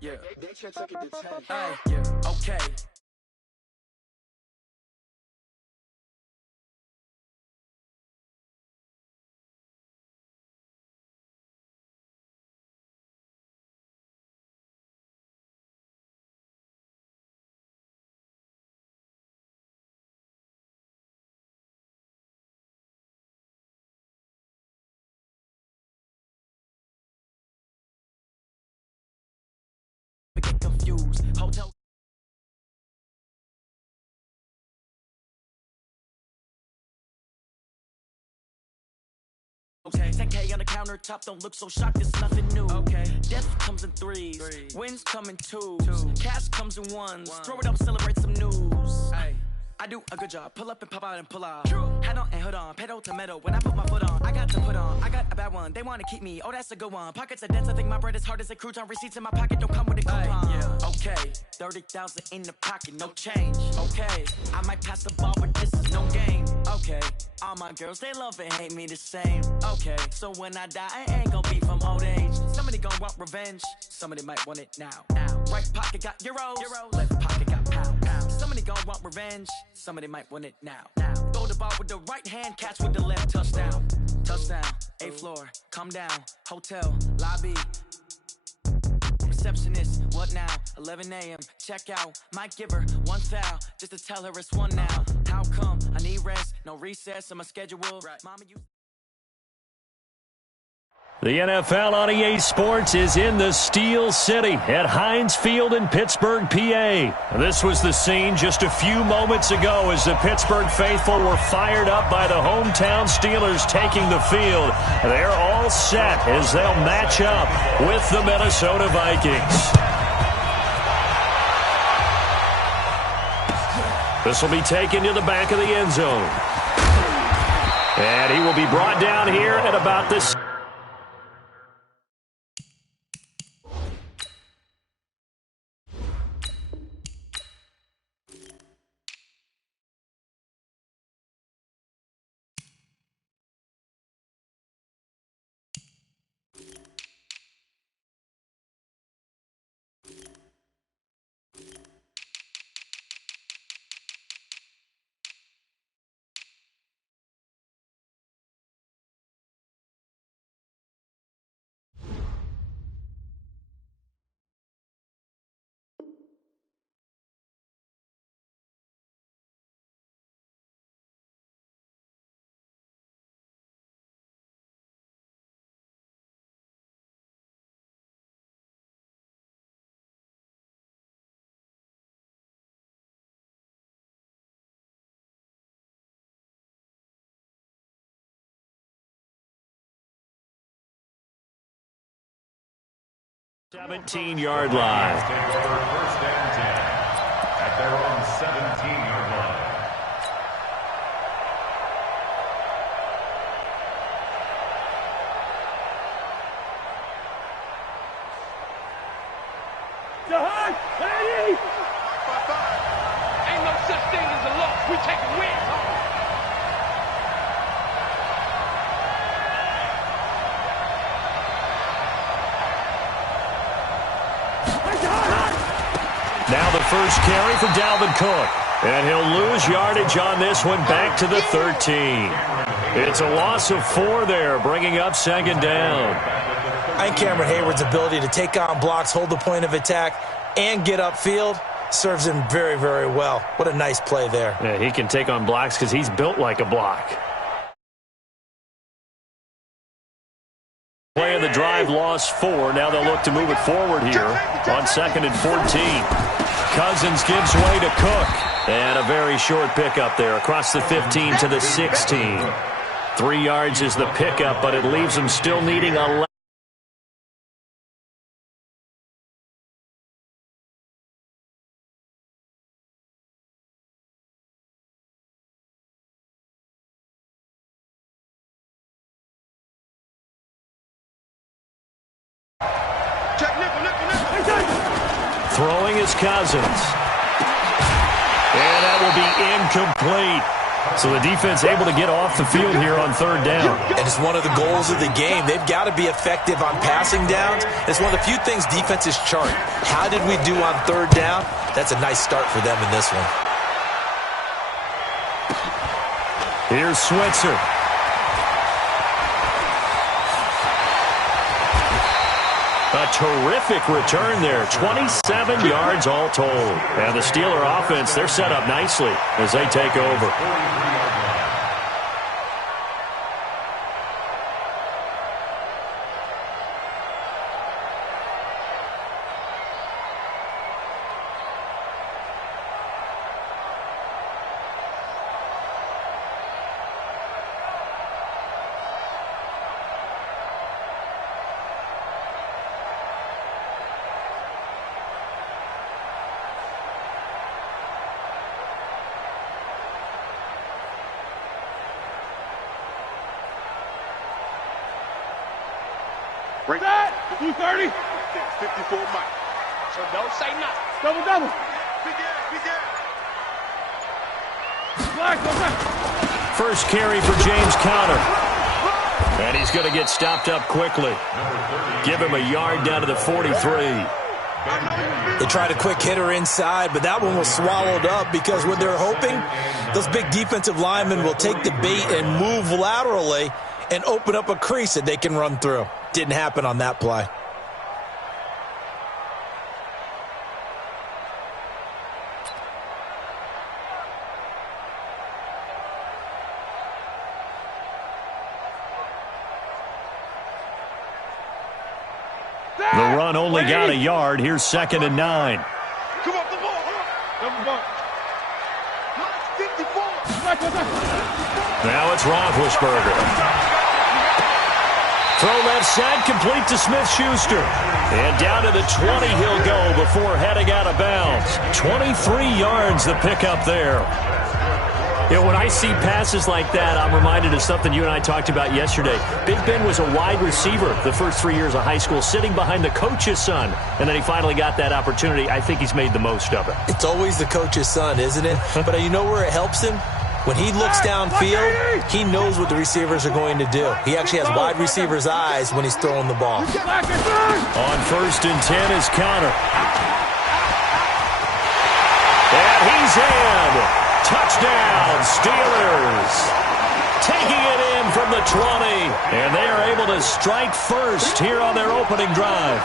Yeah. Hey, yeah. Okay. Get confused. Hotel. Okay. 10K on the countertop, don't look so shocked, it's nothing new. Okay. Death comes in threes. Wins come in twos. Cash comes in ones. Throw it up, celebrate some news. Ay. I do a good job. Pull up and pop out and pull out. Head on and hood on. Pedal to metal. When I put my foot on, I got to put on. I got a bad one. They want to keep me. Oh, that's a good one. Pockets are dense. I think my bread is hard as a crouton. Receipts in my pocket don't come with a coupon. Yeah. Okay. 30,000 in the pocket. No change. Okay. I might pass the ball, but this is no game. Okay. All my girls, they love and hate me the same. Okay. So when I die, I ain't gonna be from old age. Somebody gonna want revenge. Somebody might want it now. Right pocket got euros. Left pocket got pound. Somebody gonna want revenge. Somebody might want it now. Throw the ball with the right hand, catch with the left. Touchdown. Touchdown. 8th floor. Come down. Hotel. Lobby. Receptionist. What now? 11 a.m. Check out. Might give her one foul just to tell her it's one now. How come? I need rest. No recess on my schedule. Mama, you. The NFL on EA Sports is in the Steel City at Heinz Field in Pittsburgh, PA. This was the scene just a few moments ago as the Pittsburgh faithful were fired up by the hometown Steelers taking the field. They're all set as they'll match up with the Minnesota Vikings. This will be taken to the back of the end zone. And he will be brought down here at about this. Seventeen-yard line. First and 10 at their own 17-yard line. Ain't no such thing as a loss. We taking wins home. Now the first carry for Dalvin Cook. And he'll lose yardage on this one back to the 13. It's a loss of 4 there, bringing up second down. I think Cameron Hayward's ability to take on blocks, hold the point of attack, and get upfield serves him very, very well. What a nice play there. Yeah, he can take on blocks because he's built like a block. Play of the drive, lost 4. Now they'll look to move it forward here on 2nd and 14. Cousins gives way to Cook. And a very short pickup there across the 15 to the 16. 3 yards is the pickup, but it leaves them still needing 11. Throwing is Cousins. And that will be incomplete. So the defense able to get off the field here on third down. And it's one of the goals of the game. They've got to be effective on passing downs. It's one of the few things defenses chart. How did we do on third down? That's a nice start for them in this one. Here's Switzer. A terrific return there. 27 yards all told. And the Steeler offense, they're set up nicely as they take over. Right. That! 230. 54 Mike. So don't say nothing. Double, double. Big ass. Black, go back. First carry for James Conner. And he's going to get stopped up quickly. Give him a yard down to the 43. They tried a quick hitter inside, but that one was swallowed up because what they're hoping, those big defensive linemen will take the bait and move laterally and open up a crease that they can run through. Didn't happen on that play. The run only got a yard. Here's 2nd and 9. Come on, the ball. Double ball. 54. Black, go back. Now it's Roethlisberger. Throw left side, complete to Smith-Schuster. And down to the 20 he'll go before heading out of bounds. 23 yards the pickup there. You know, when I see passes like that, I'm reminded of something you and I talked about yesterday. Big Ben was a wide receiver the first 3 years of high school, sitting behind the coach's son. And then he finally got that opportunity. I think he's made the most of it. It's always the coach's son, isn't it? But you know where it helps him? When he looks downfield, he knows what the receivers are going to do. He actually has wide receivers' eyes when he's throwing the ball. On 1st and 10 is Conner. And he's in. Touchdown, Steelers. Taking it in from the 20. And they are able to strike first here on their opening drive.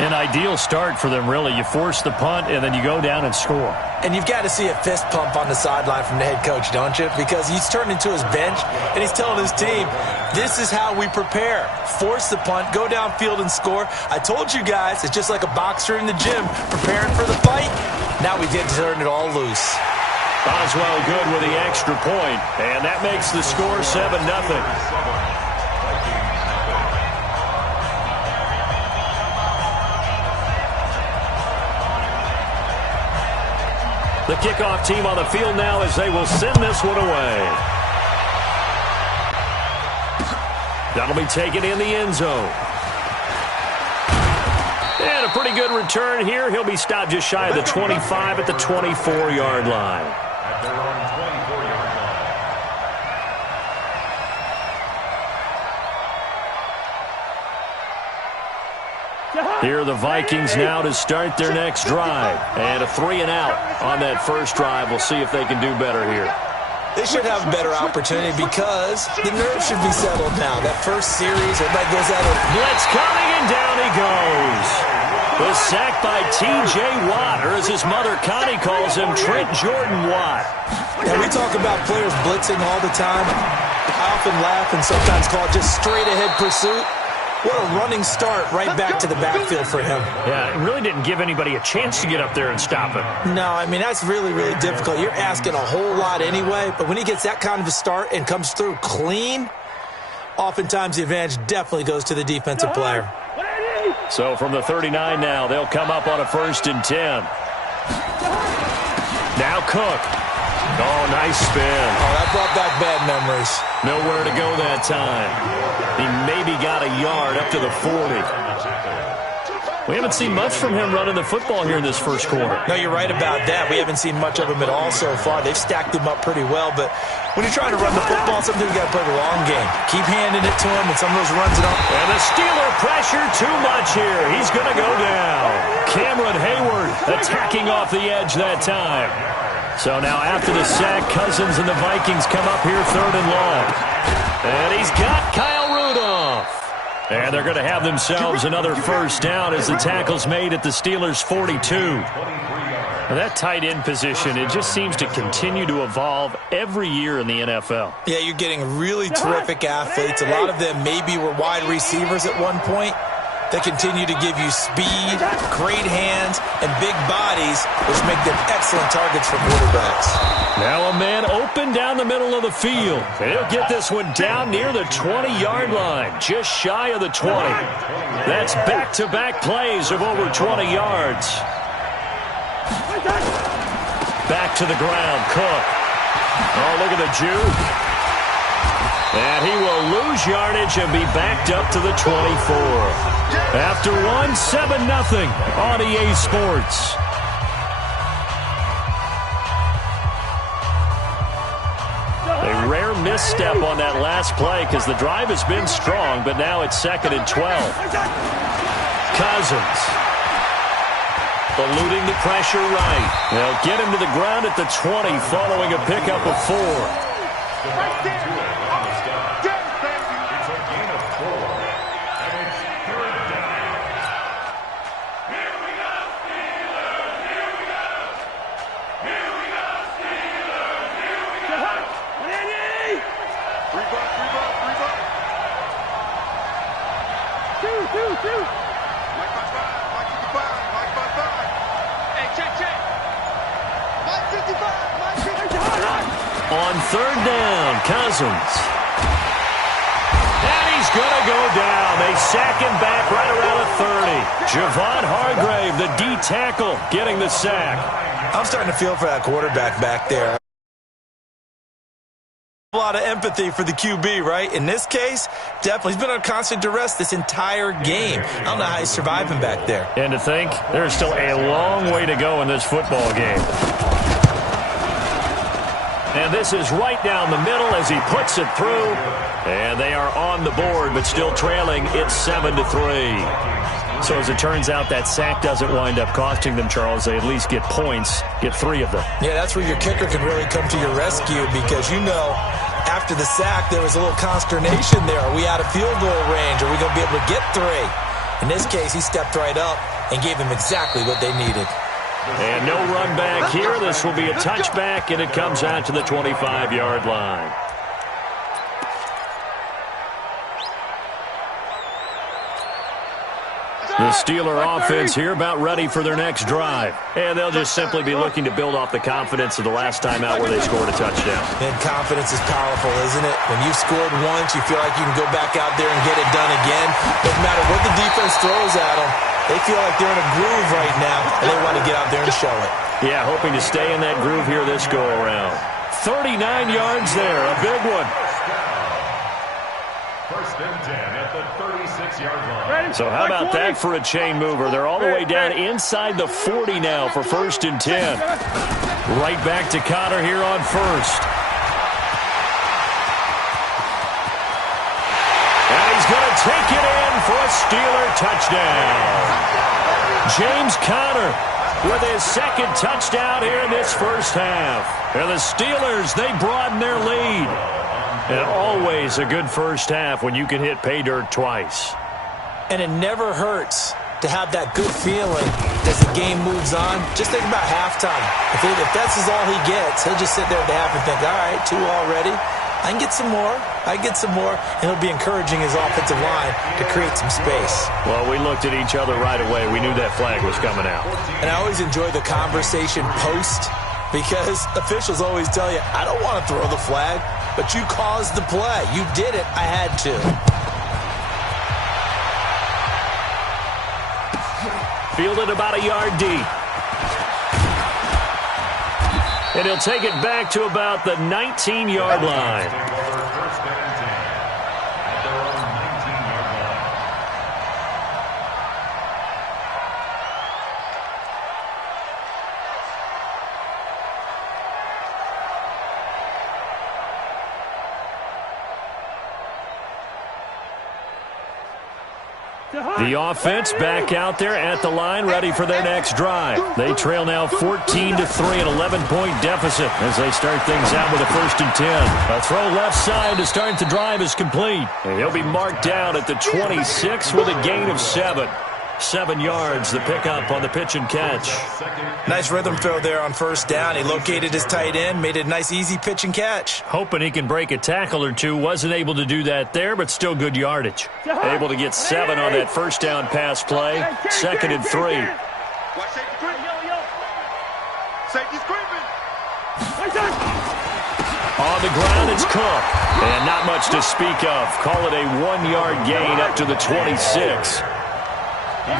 An ideal start for them, really. You force the punt, and then you go down and score. And you've got to see a fist pump on the sideline from the head coach, don't you? Because he's turned into his bench, and he's telling his team, this is how we prepare. Force the punt, go downfield and score. I told you guys, it's just like a boxer in the gym preparing for the fight. Now we get to turn it all loose. Boswell good with the extra point, and that makes the score 7-0. The kickoff team on the field now as they will send this one away. That'll be taken in the end zone. And a pretty good return here. He'll be stopped just shy of the 25 at the 24-yard line. At their own 24-yard line. Here are the Vikings now to start their next drive. And a 3-and-out on that first drive. We'll see if they can do better here. They should have a better opportunity because the nerves should be settled now. That first series, everybody goes at it. Blitz coming, and down he goes. The sack by T.J. Watt, or as his mother Connie calls him, Trent Jordan Watt. And we talk about players blitzing all the time. I often laugh and sometimes call it just straight-ahead pursuit. What a running start right back to the backfield for him. Yeah, it really didn't give anybody a chance to get up there and stop him. No, I mean, that's really, really difficult. You're asking a whole lot anyway, but when he gets that kind of a start and comes through clean, oftentimes the advantage definitely goes to the defensive player. So from the 39 now, they'll come up on a 1st and 10. Now Cook. Oh, nice spin. Oh, that brought back bad memories. Nowhere to go that time. He maybe got a yard up to the 40. We haven't seen much from him running the football here in this first quarter. No, you're right about that. We haven't seen much of him at all so far. They've stacked him up pretty well, but when you're trying to run the football, sometimes you got to play the long game. Keep handing it to him, and some of those runs it on. And the Steeler pressure too much here. He's going to go down. Cameron Hayward attacking off the edge that time. So now after the sack, Cousins and the Vikings come up here 3rd and long. And he's got Kyle Rudolph. And they're going to have themselves another first down as the tackle's made at the Steelers' 42. Now that tight end position, it just seems to continue to evolve every year in the NFL. Yeah, you're getting really terrific athletes. A lot of them maybe were wide receivers at one point. They continue to give you speed, great hands, and big bodies, which make them excellent targets for quarterbacks. Now a man open down the middle of the field. And he'll get this one down near the 20-yard line, just shy of the 20. That's back-to-back plays of over 20 yards. Back to the ground, Cook. Oh, look at the Jew. And he will lose yardage and be backed up to the 24. After one, 7-0 on EA Sports. A rare misstep on that last play because the drive has been strong, but now it's 2nd and 12. Cousins. Eluding the pressure right. They'll get him to the ground at the 20 following a pickup of 4. Right there. It's a gain of 4, and it's 3rd down. Here we go, Steelers! Here we go! Here we go, Steelers! Here we go! Three buck. Two. Mike by 5. Hey, check. Mike 55. On 3rd down, Cousins. And he's going to go down. They sack him back right around the 30. Javon Hargrave, the D tackle, getting the sack. I'm starting to feel for that quarterback back there. A lot of empathy for the QB, right? In this case, definitely. He's been on constant duress this entire game. I don't know how he's surviving back there. And to think, there's still a long way to go in this football game. And this is right down the middle as he puts it through. And they are on the board, but still trailing. It's 7-3. So as it turns out, that sack doesn't wind up costing them, Charles. They at least get points, get 3 of them. Yeah, that's where your kicker can really come to your rescue because, after the sack, there was a little consternation there. Are we out of field goal range? Are we going to be able to get 3? In this case, he stepped right up and gave them exactly what they needed. And no run back here. This will be a touchback, and it comes out to the 25-yard line. The Steeler offense here about ready for their next drive. And they'll just simply be looking to build off the confidence of the last time out where they scored a touchdown. And confidence is powerful, isn't it? When you've scored once, you feel like you can go back out there and get it done again. Doesn't matter what the defense throws at them. They feel like they're in a groove right now, and they want to get out there and show it. Yeah, hoping to stay in that groove here this go-around. 39 yards there, a big one. 1st and 10 at the 36-yard line. So how about that for a chain mover? They're all the way down inside the 40 now for 1st and 10. Right back to Connor here on 1st. And he's going to take it in for a Steeler touchdown. James Conner with his 2nd touchdown here in this first half. And the Steelers, they broaden their lead. And always a good first half when you can hit pay dirt twice. And it never hurts to have that good feeling as the game moves on. Just think about halftime. If that's all he gets, he'll just sit there at the half and think, all right, 2 already. I can get some more. And he'll be encouraging his offensive line to create some space. Well, we looked at each other right away. We knew that flag was coming out. And I always enjoy the conversation post because officials always tell you, I don't want to throw the flag, but you caused the play. You did it. I had to. Fielded about a yard deep. And he'll take it back to about the 19-yard line. The offense back out there at the line, ready for their next drive. They trail now 14-3, an 11-point deficit as they start things out with a 1st and 10. A throw left side to start the drive is complete. And he'll be marked down at the 26 with a gain of 7. 7 yards, the pickup on the pitch and catch. Nice rhythm throw there on 1st down. He located his tight end, made it a nice, easy pitch and catch. Hoping he can break a tackle or two. Wasn't able to do that there, but still good yardage. Able to get 7 on that 1st down pass play. 2nd and 3. Watch safety creep. Safety's creeping. On the ground, it's Cook. And not much to speak of. Call it a 1-yard gain up to the 26.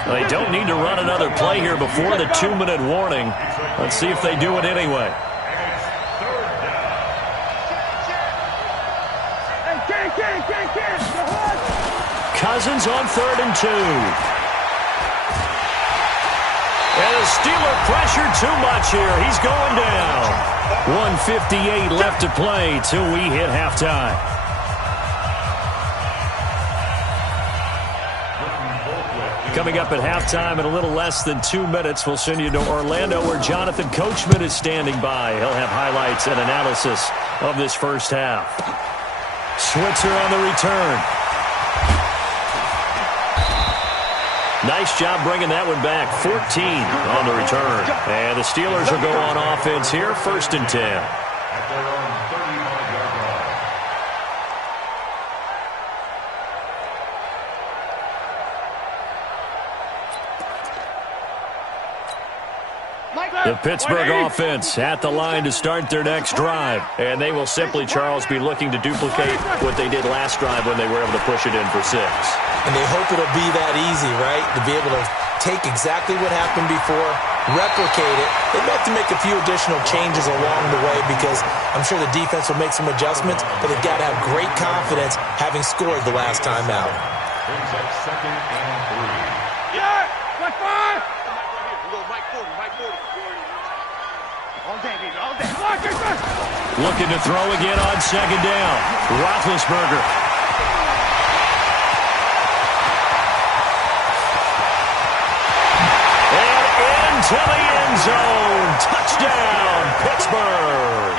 They don't need to run another play here before the 2-minute warning. Let's see if they do it anyway. Cousins on 3rd and 2. And the Steeler pressure too much here. He's going down. 1:58 left to play till we hit halftime. Coming up at halftime in a little less than 2 minutes, we'll send you to Orlando where Jonathan Coachman is standing by. He'll have highlights and analysis of this first half. Switzer on the return. Nice job bringing that one back. 14 on the return. And the Steelers will go on offense here, 1st and 10. The Pittsburgh offense at the line to start their next drive. And they will simply, Charles, be looking to duplicate what they did last drive when they were able to push it in for 6. And they hope it'll be that easy, right? To be able to take exactly what happened before, replicate it. They may have to make a few additional changes along the way because I'm sure the defense will make some adjustments, but they've got to have great confidence having scored the last time out. Brings up 2nd and 3. Yeah! Like 5! All day, baby, all day. Looking to throw again on 2nd down. Roethlisberger. And into the end zone. Touchdown, Pittsburgh.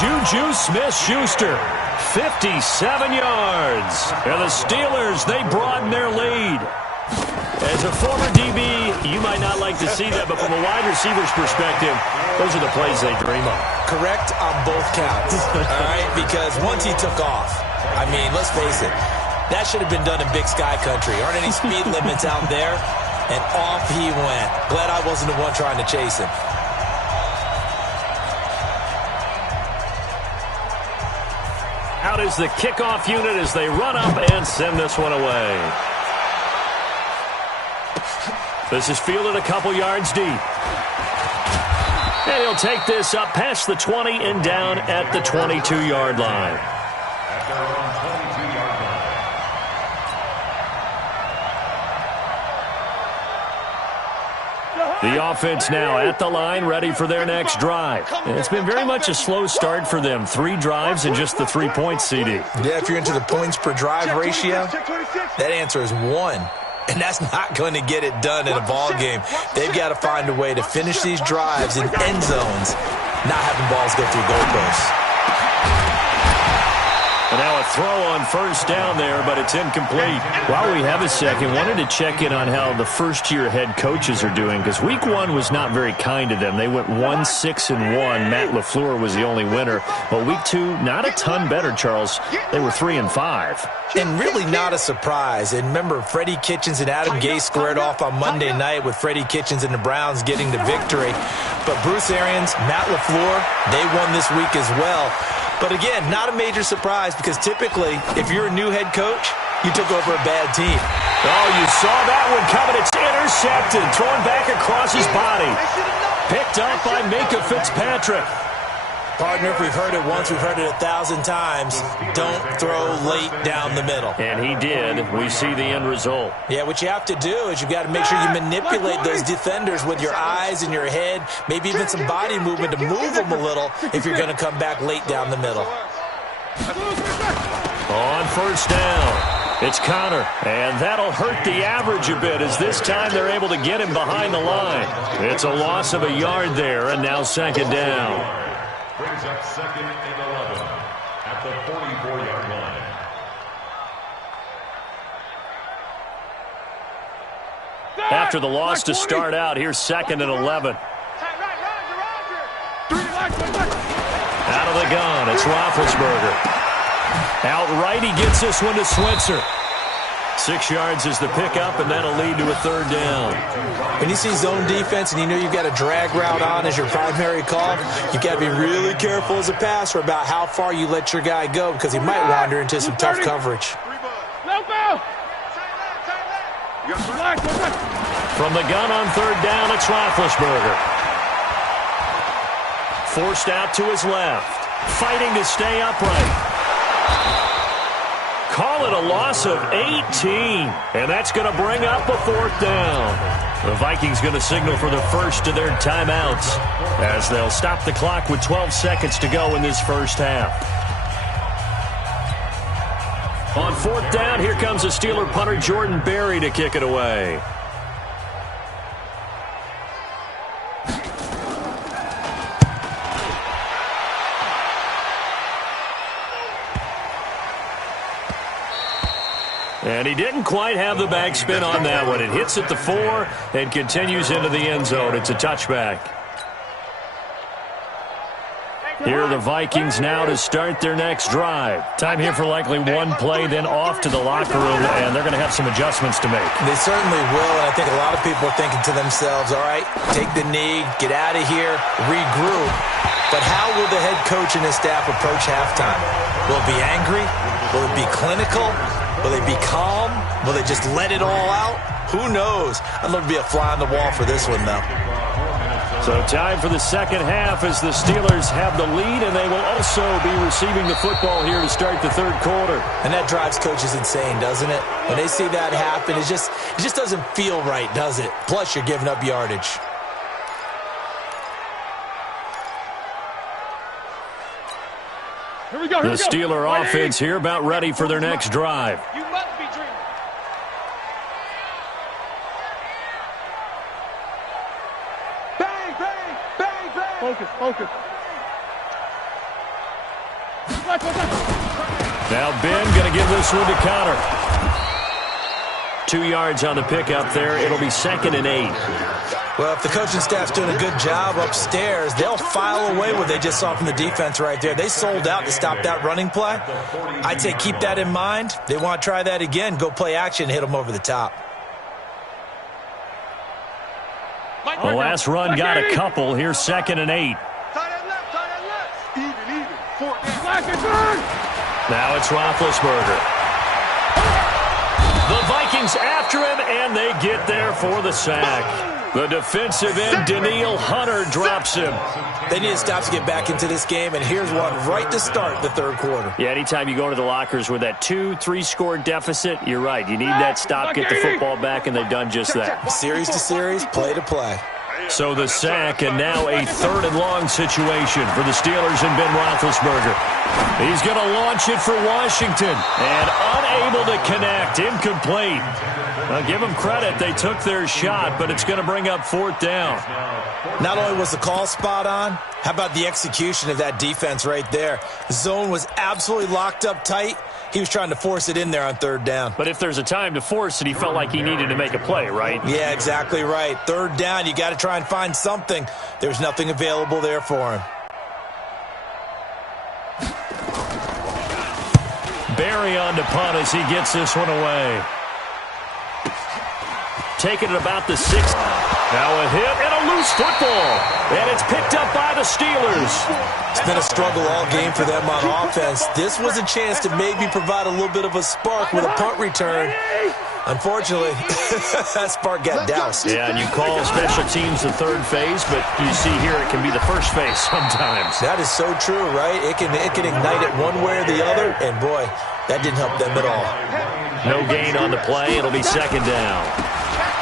Juju Smith-Schuster, 57 yards. And the Steelers, they broaden their lead. As a former DB, you might not like to see that, but from a wide receiver's perspective, those are the plays they dream of. Correct on both counts, all right? Because once he took off, I mean, let's face it, that should have been done in Big Sky Country. Aren't any speed limits out there? And off he went. Glad I wasn't the one trying to chase him. Out is the kickoff unit as they run up and send this one away. This is fielded a couple yards deep. And he'll take this up past the 20 and down at the 22-yard line. At their own 22-yard line. The offense now at the line, ready for their next drive. And it's been very much a slow start for them. 3 drives and just the 3 points, CD. Yeah, if you're into the points per drive ratio, that answer is 1. And that's not going to get it done in a ball game. They've got to find a way to finish these drives in end zones, not having balls go through goalposts. And now a throw on 1st down there, but it's incomplete. While we have a second, wanted to check in on how the first-year head coaches are doing, because week 1 was not very kind to them. They went 1-6-1. Matt LaFleur was the only winner. But week 2, not a ton better, Charles. They were 3-5. And really not a surprise. And remember, Freddie Kitchens and Adam Gase squared off on Monday night with Freddie Kitchens and the Browns getting the victory. But Bruce Arians, Matt LaFleur, they won this week as well. But again, not a major surprise because typically, if you're a new head coach, you took over a bad team. Oh, you saw that one coming. It's intercepted. Thrown back across his body. Picked up by Minka Fitzpatrick. Partner, if we've heard it once, we've heard it 1,000 times. Don't throw late down the middle. And he did. We see the end result. Yeah, what you have to do is you've got to make sure you manipulate those defenders with your eyes and your head, maybe even some body movement to move them a little if you're going to come back late down the middle. On 1st down. It's Connor, and that'll hurt the average a bit as this time they're able to get him behind the line. It's a loss of a yard there, and now second down. Brings up 2nd and 11 at the 44-yard line. After the loss to start out, here's 2nd and 11. Out of the gun, it's Roethlisberger. Outright, he gets this one to Switzer. 6 yards is the pickup, and that'll lead to a third down. When you see zone defense and you know you've got a drag route on as your primary call, you've got to be really careful as a passer about how far you let your guy go because he might wander into some tough coverage. From the gun on third down, it's Roethlisberger. Forced out to his left. Fighting to stay upright. Call it a loss of 18. And that's going to bring up a fourth down. The Vikings going to signal for the first of their timeouts as they'll stop the clock with 12 seconds to go in this first half. On fourth down, here comes the Steeler punter Jordan Berry to kick it away. And he didn't quite have the backspin on that one. It hits at the 4 and continues into the end zone. It's a touchback. Here are the Vikings now to start their next drive. Time here for likely one play, then off to the locker room, and they're going to have some adjustments to make. They certainly will, and I think a lot of people are thinking to themselves, all right, take the knee, get out of here, regroup. But how will the head coach and his staff approach halftime? Will it be angry? Will it be clinical? Will they be calm? Will they just let it all out? Who knows? I'd love to be a fly on the wall for this one, though. So time for the second half as the Steelers have the lead, and they will also be receiving the football here to start the third quarter. And that drives coaches insane, doesn't it? When they see that happen, it just doesn't feel right, does it? Plus, you're giving up yardage. Here we go. The Steeler offense here about ready for their next drive. You must be dreaming. Bang, bang, bang, bang. Focus, focus. Now Ben going to give this one to Connor. 2 yards on the pickup there. It'll be 2nd and 8. Well, if the coaching staff's doing a good job upstairs, they'll file away what they just saw from the defense right there. They sold out to stop that running play. I'd say keep that in mind. They want to try that again. Go play action, hit them over the top. The last run got a couple. Here's 2nd and 8. Now it's Roethlisberger. The Vikings after him, and they get there for the sack. The defensive end, Danielle Hunter, drops him. They need to stop to get back into this game, and here's one right to start the third quarter. Yeah, anytime you go to the lockers with that 2-3 score deficit, you're right. You need that stop, get the football back, and they've done just that. Series to series, play to play. So the sack, and now a 3rd and long situation for the Steelers and Ben Roethlisberger. He's going to launch it for Washington, and unable to connect, incomplete. Now, give them credit. They took their shot, but it's going to bring up 4th down. Not only was the call spot on, how about the execution of that defense right there? The zone was absolutely locked up tight. He was trying to force it in there on 3rd down. But if there's a time to force it, he felt like he needed to make a play, right? Yeah, exactly right. 3rd down, you got to try and find something. There's nothing available there for him. Berry on to punt as he gets this one away. Taking it about the 6. Now a hit and a loose football. And it's picked up by the Steelers. It's been a struggle all game for them on offense. This was a chance to maybe provide a little bit of a spark with a punt return. Unfortunately, that spark got doused. Yeah, and you call special teams the 3rd phase, but you see here it can be the 1st phase sometimes. That is so true, right? It can ignite it one way or the other, and boy, that didn't help them at all. No gain on the play. It'll be 2nd down.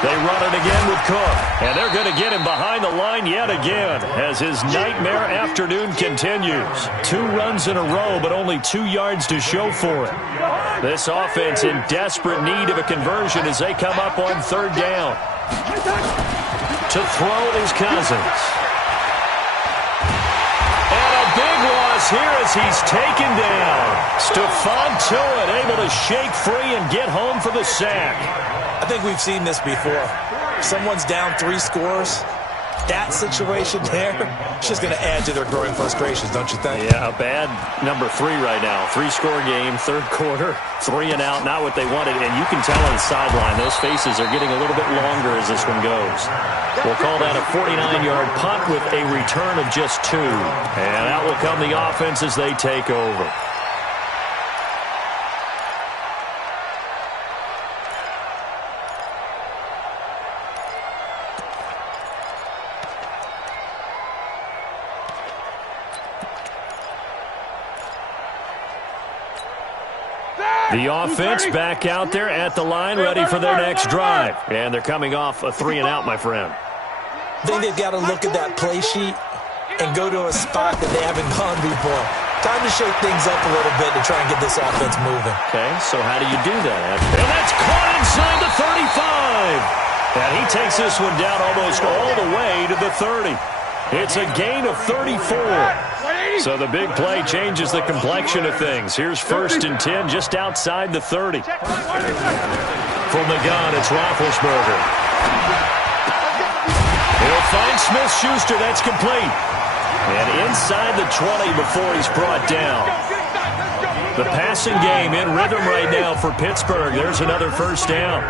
They run it again with Cook, and they're going to get him behind the line yet again as his nightmare afternoon continues. 2 runs in a row, but only 2 yards to show for it. This offense in desperate need of a conversion as they come up on third down. To throw is Cousins. And a big loss here as he's taken down. Stephon Tuitt able to shake free and get home for the sack. I think we've seen this before. Someone's down 3 scores. That situation there, it's just going to add to their growing frustrations, don't you think? Yeah, a bad number 3 right now. 3-score game, third quarter, 3 and out, not what they wanted. And you can tell on the sideline, those faces are getting a little bit longer as this one goes. We'll call that a 49-yard punt with a return of just 2. And out will come the offense as they take over. The offense back out there at the line, ready for their next drive. And they're coming off a 3 and out, my friend. I think they've got to look at that play sheet and go to a spot that they haven't gone before. Time to shake things up a little bit to try and get this offense moving. Okay, so how do you do that? And that's caught inside the 35. And he takes this one down almost all the way to the 30. It's a gain of 34. So the big play changes the complexion of things. Here's 1st and 10 just outside the 30. From the gun, it's Roethlisberger. He'll find Smith-Schuster. That's complete. And inside the 20 before he's brought down. The passing game in rhythm right now for Pittsburgh. There's another first down.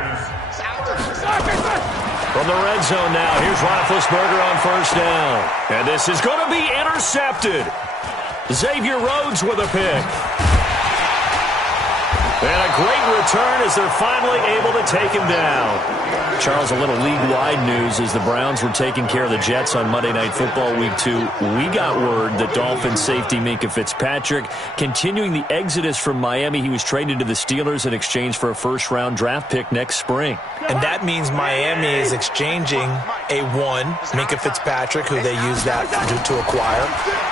From the red zone now, here's Roethlisberger on first down. And this is going to be intercepted. Xavier Rhodes with a pick. And a great return as they're finally able to take him down. Charles, a little league-wide news as the Browns were taking care of the Jets on Monday Night Football Week 2. We got word that Dolphins safety Minkah Fitzpatrick continuing the exodus from Miami. He was traded to the Steelers in exchange for a first-round draft pick next spring. And that means Miami is exchanging a 1, Minkah Fitzpatrick, who they use that to acquire,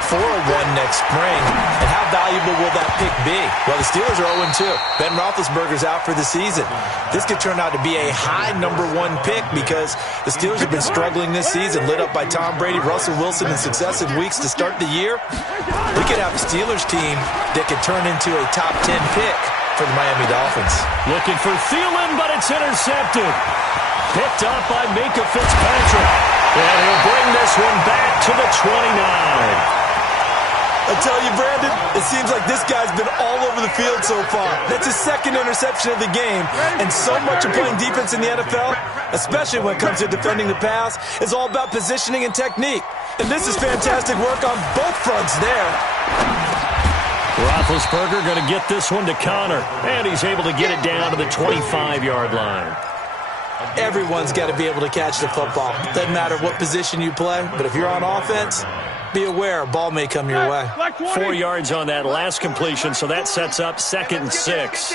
for a 1 next spring. And how valuable will that pick be? Well, the Steelers are 0-2. Ben Roethlisberger's out for the season. This could turn out to be a high number 1 pick because the Steelers have been struggling this season, lit up by Tom Brady, Russell Wilson in successive weeks to start the year. We could have a Steelers team that could turn into a top 10 pick for the Miami Dolphins. Looking for Thielen, but it's intercepted. Picked up by Minkah Fitzpatrick. And he'll bring this one back to the 29. I tell you, Brandon, it seems like this guy's been all over the field so far. That's his 2nd interception of the game. And so much of playing defense in the NFL, especially when it comes to defending the pass, is all about positioning and technique. And this is fantastic work on both fronts there. Roethlisberger going to get this one to Connor. And he's able to get it down to the 25-yard line. Everyone's got to be able to catch the football. Doesn't matter what position you play, but if you're on offense, be aware a ball may come your way. 4 yards on that last completion, so that sets up 2nd and 6.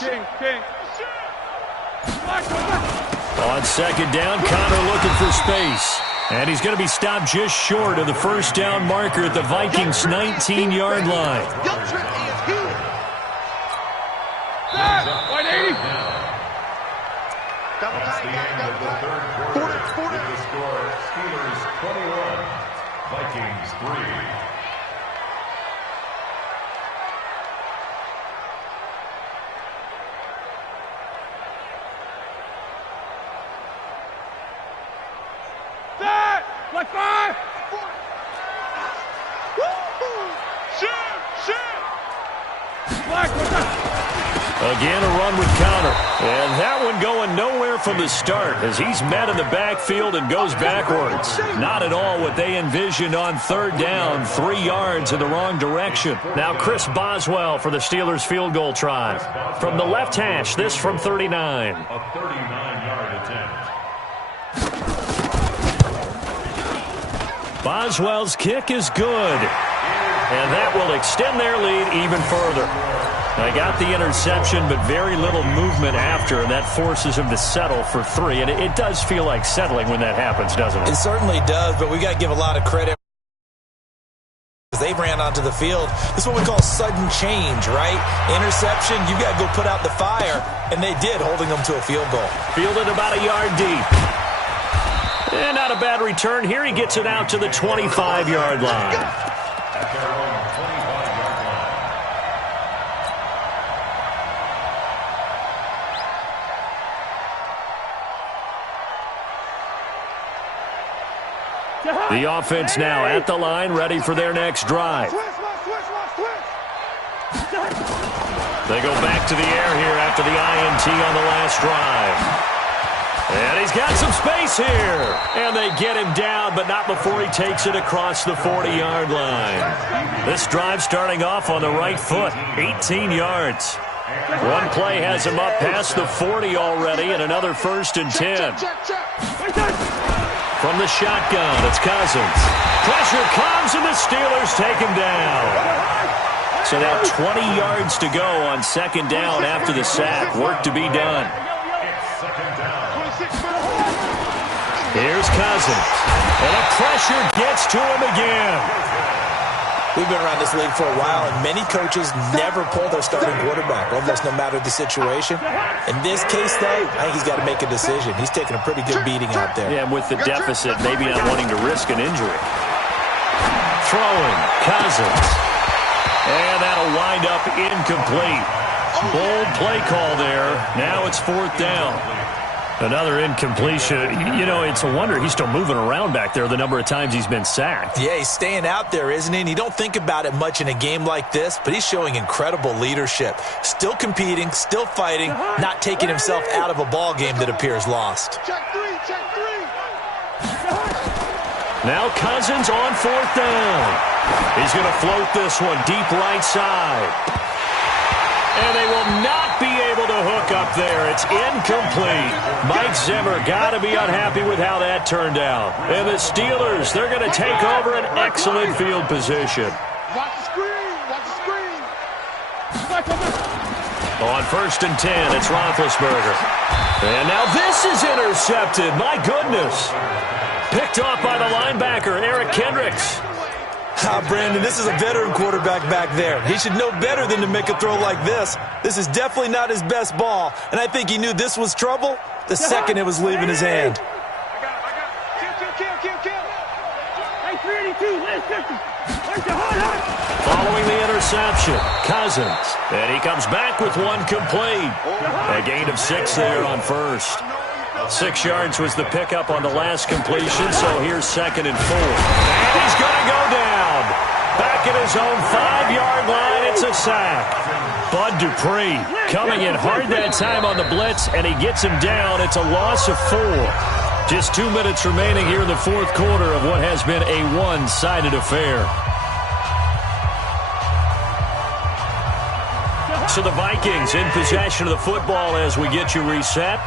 King. On 2nd down, Connor looking for space. And he's going to be stopped just short of the first down marker at the Vikings' 19-yard line. 180. That's the end of the third quarter. With the score, Steelers 21, Vikings 3. Like 5. Shoot. Again, a run with Connor. And that one going nowhere from the start as he's met in the backfield and goes backwards. Not at all what they envisioned on 3rd down. 3 yards in the wrong direction. Now Chris Boswell for the Steelers field goal try. From the left hash, this from 39. A 39-yard attempt. Boswell's kick is good. And that will extend their lead even further. They got the interception, but very little movement after, and that forces him to settle for 3. And it does feel like settling when that happens, doesn't it? It certainly does, but we got to give a lot of credit. They ran onto the field. This is what we call sudden change, right? Interception, you got to go put out the fire, and they did, holding them to a field goal. Fielded about a yard deep. And not a bad return here. He gets it out to the 25-yard line. At their own 25-yard line. The offense now at the line, ready for their next drive. They go back to the air here after the INT on the last drive. And he's got some space here. And they get him down, but not before he takes it across the 40-yard line. This drive starting off on the right foot, 18 yards. One play has him up past the 40 already, and another 1st and 10. From the shotgun, it's Cousins. Pressure comes, and the Steelers take him down. So now 20 yards to go on 2nd down after the sack. Work to be done. Here's Cousins. And the pressure gets to him again. We've been around this league for a while, and many coaches never pull their starting quarterback, almost no matter the situation. In this case, though, I think he's got to make a decision. He's taking a pretty good beating out there. Yeah, with the deficit, maybe not wanting to risk an injury. Throwing, Cousins. And that'll wind up incomplete. Bold play call there. Now it's 4th down. Another incompletion. You know, it's a wonder he's still moving around back there the number of times he's been sacked. Yeah, he's staying out there, isn't he? And you don't think about it much in a game like this, but he's showing incredible leadership. Still competing, still fighting, not taking himself out of a ball game that appears lost. Check 3, check 3. Now Cousins on 4th down. He's going to float this one deep right side. And they will not be able to hook up there. It's incomplete. Mike Zimmer got to be unhappy with how that turned out. And the Steelers, they're going to take over an excellent field position. Watch the screen. Watch the screen. On 1st and 10, it's Roethlisberger. And now this is intercepted. My goodness. Picked off by the linebacker, Eric Kendricks. Brandon, this is a veteran quarterback back there. He should know better than to make a throw like this. This is definitely not his best ball, and I think he knew this was trouble the second it was leaving his hand. I got it. Kill. Hey, 382, last second. Following the interception, Cousins. And he comes back with one complete. A gain of 6 there on 1st. 6 yards was the pickup on the last completion, so here's 2nd and 4. And he's going to go down. Back at his own 5-yard line, it's a sack. Bud Dupree coming in hard that time on the blitz, and he gets him down. It's a loss of 4. Just 2 minutes remaining here in the 4th quarter of what has been a one-sided affair. So the Vikings in possession of the football as we get you reset.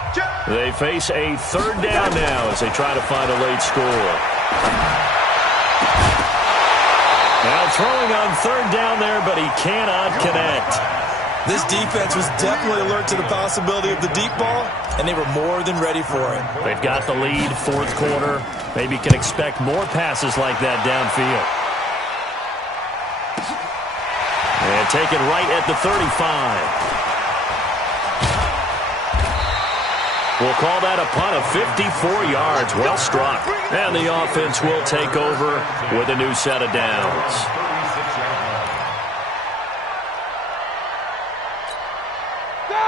They face a 3rd down now as they try to find a late score. Now throwing on 3rd down there, but he cannot connect. This defense was definitely alert to the possibility of the deep ball, and they were more than ready for it. They've got the lead, 4th quarter. Maybe can expect more passes like that downfield. And taken right at the 35. We'll call that a punt of 54 yards. Well struck. And the offense will take over with a new set of downs.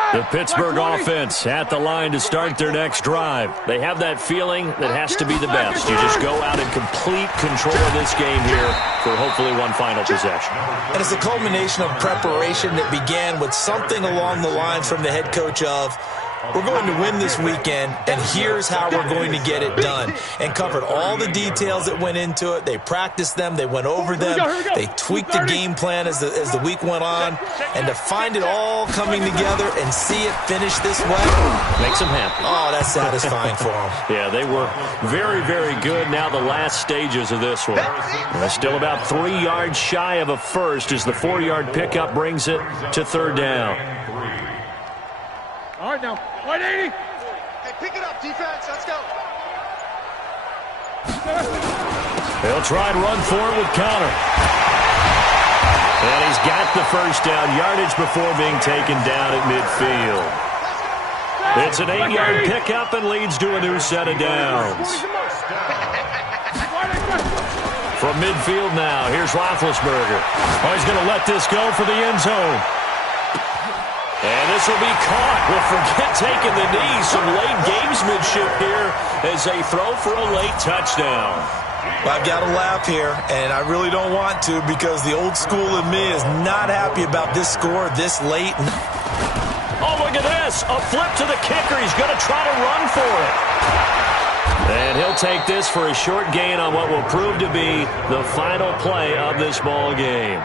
The Pittsburgh offense at the line to start their next drive. They have that feeling that has to be the best. You just go out in complete control of this game here for hopefully one final possession. And it's a culmination of preparation that began with something along the lines from the head coach of, We're going to win this weekend, and here's how we're going to get it done. And covered all the details that went into it. They practiced them. They went over them. They tweaked the game plan as the week went on. And to find it all coming together and see it finish this way makes them happy. Oh, that's satisfying for them. Yeah, they were very, very good. Now the last stages of this one. They're still about 3 yards shy of a first as the 4-yard pickup brings it to third down. All right, now. 180. Hey, pick it up, defense. Let's go. They'll try and run for it with Connor. And he's got the first down yardage before being taken down at midfield. It's an 8-yard pickup and leads to a new set of downs. From midfield now, here's Roethlisberger. Oh, he's going to let this go for the end zone. And this will be caught. We'll forget taking the knee. Some late gamesmanship here as they throw for a late touchdown. Well, I've got to laugh here, and I really don't want to because the old school in me is not happy about this score this late. Oh, look at this. A flip to the kicker. He's going to try to run for it. And he'll take this for a short gain on what will prove to be the final play of this ball game.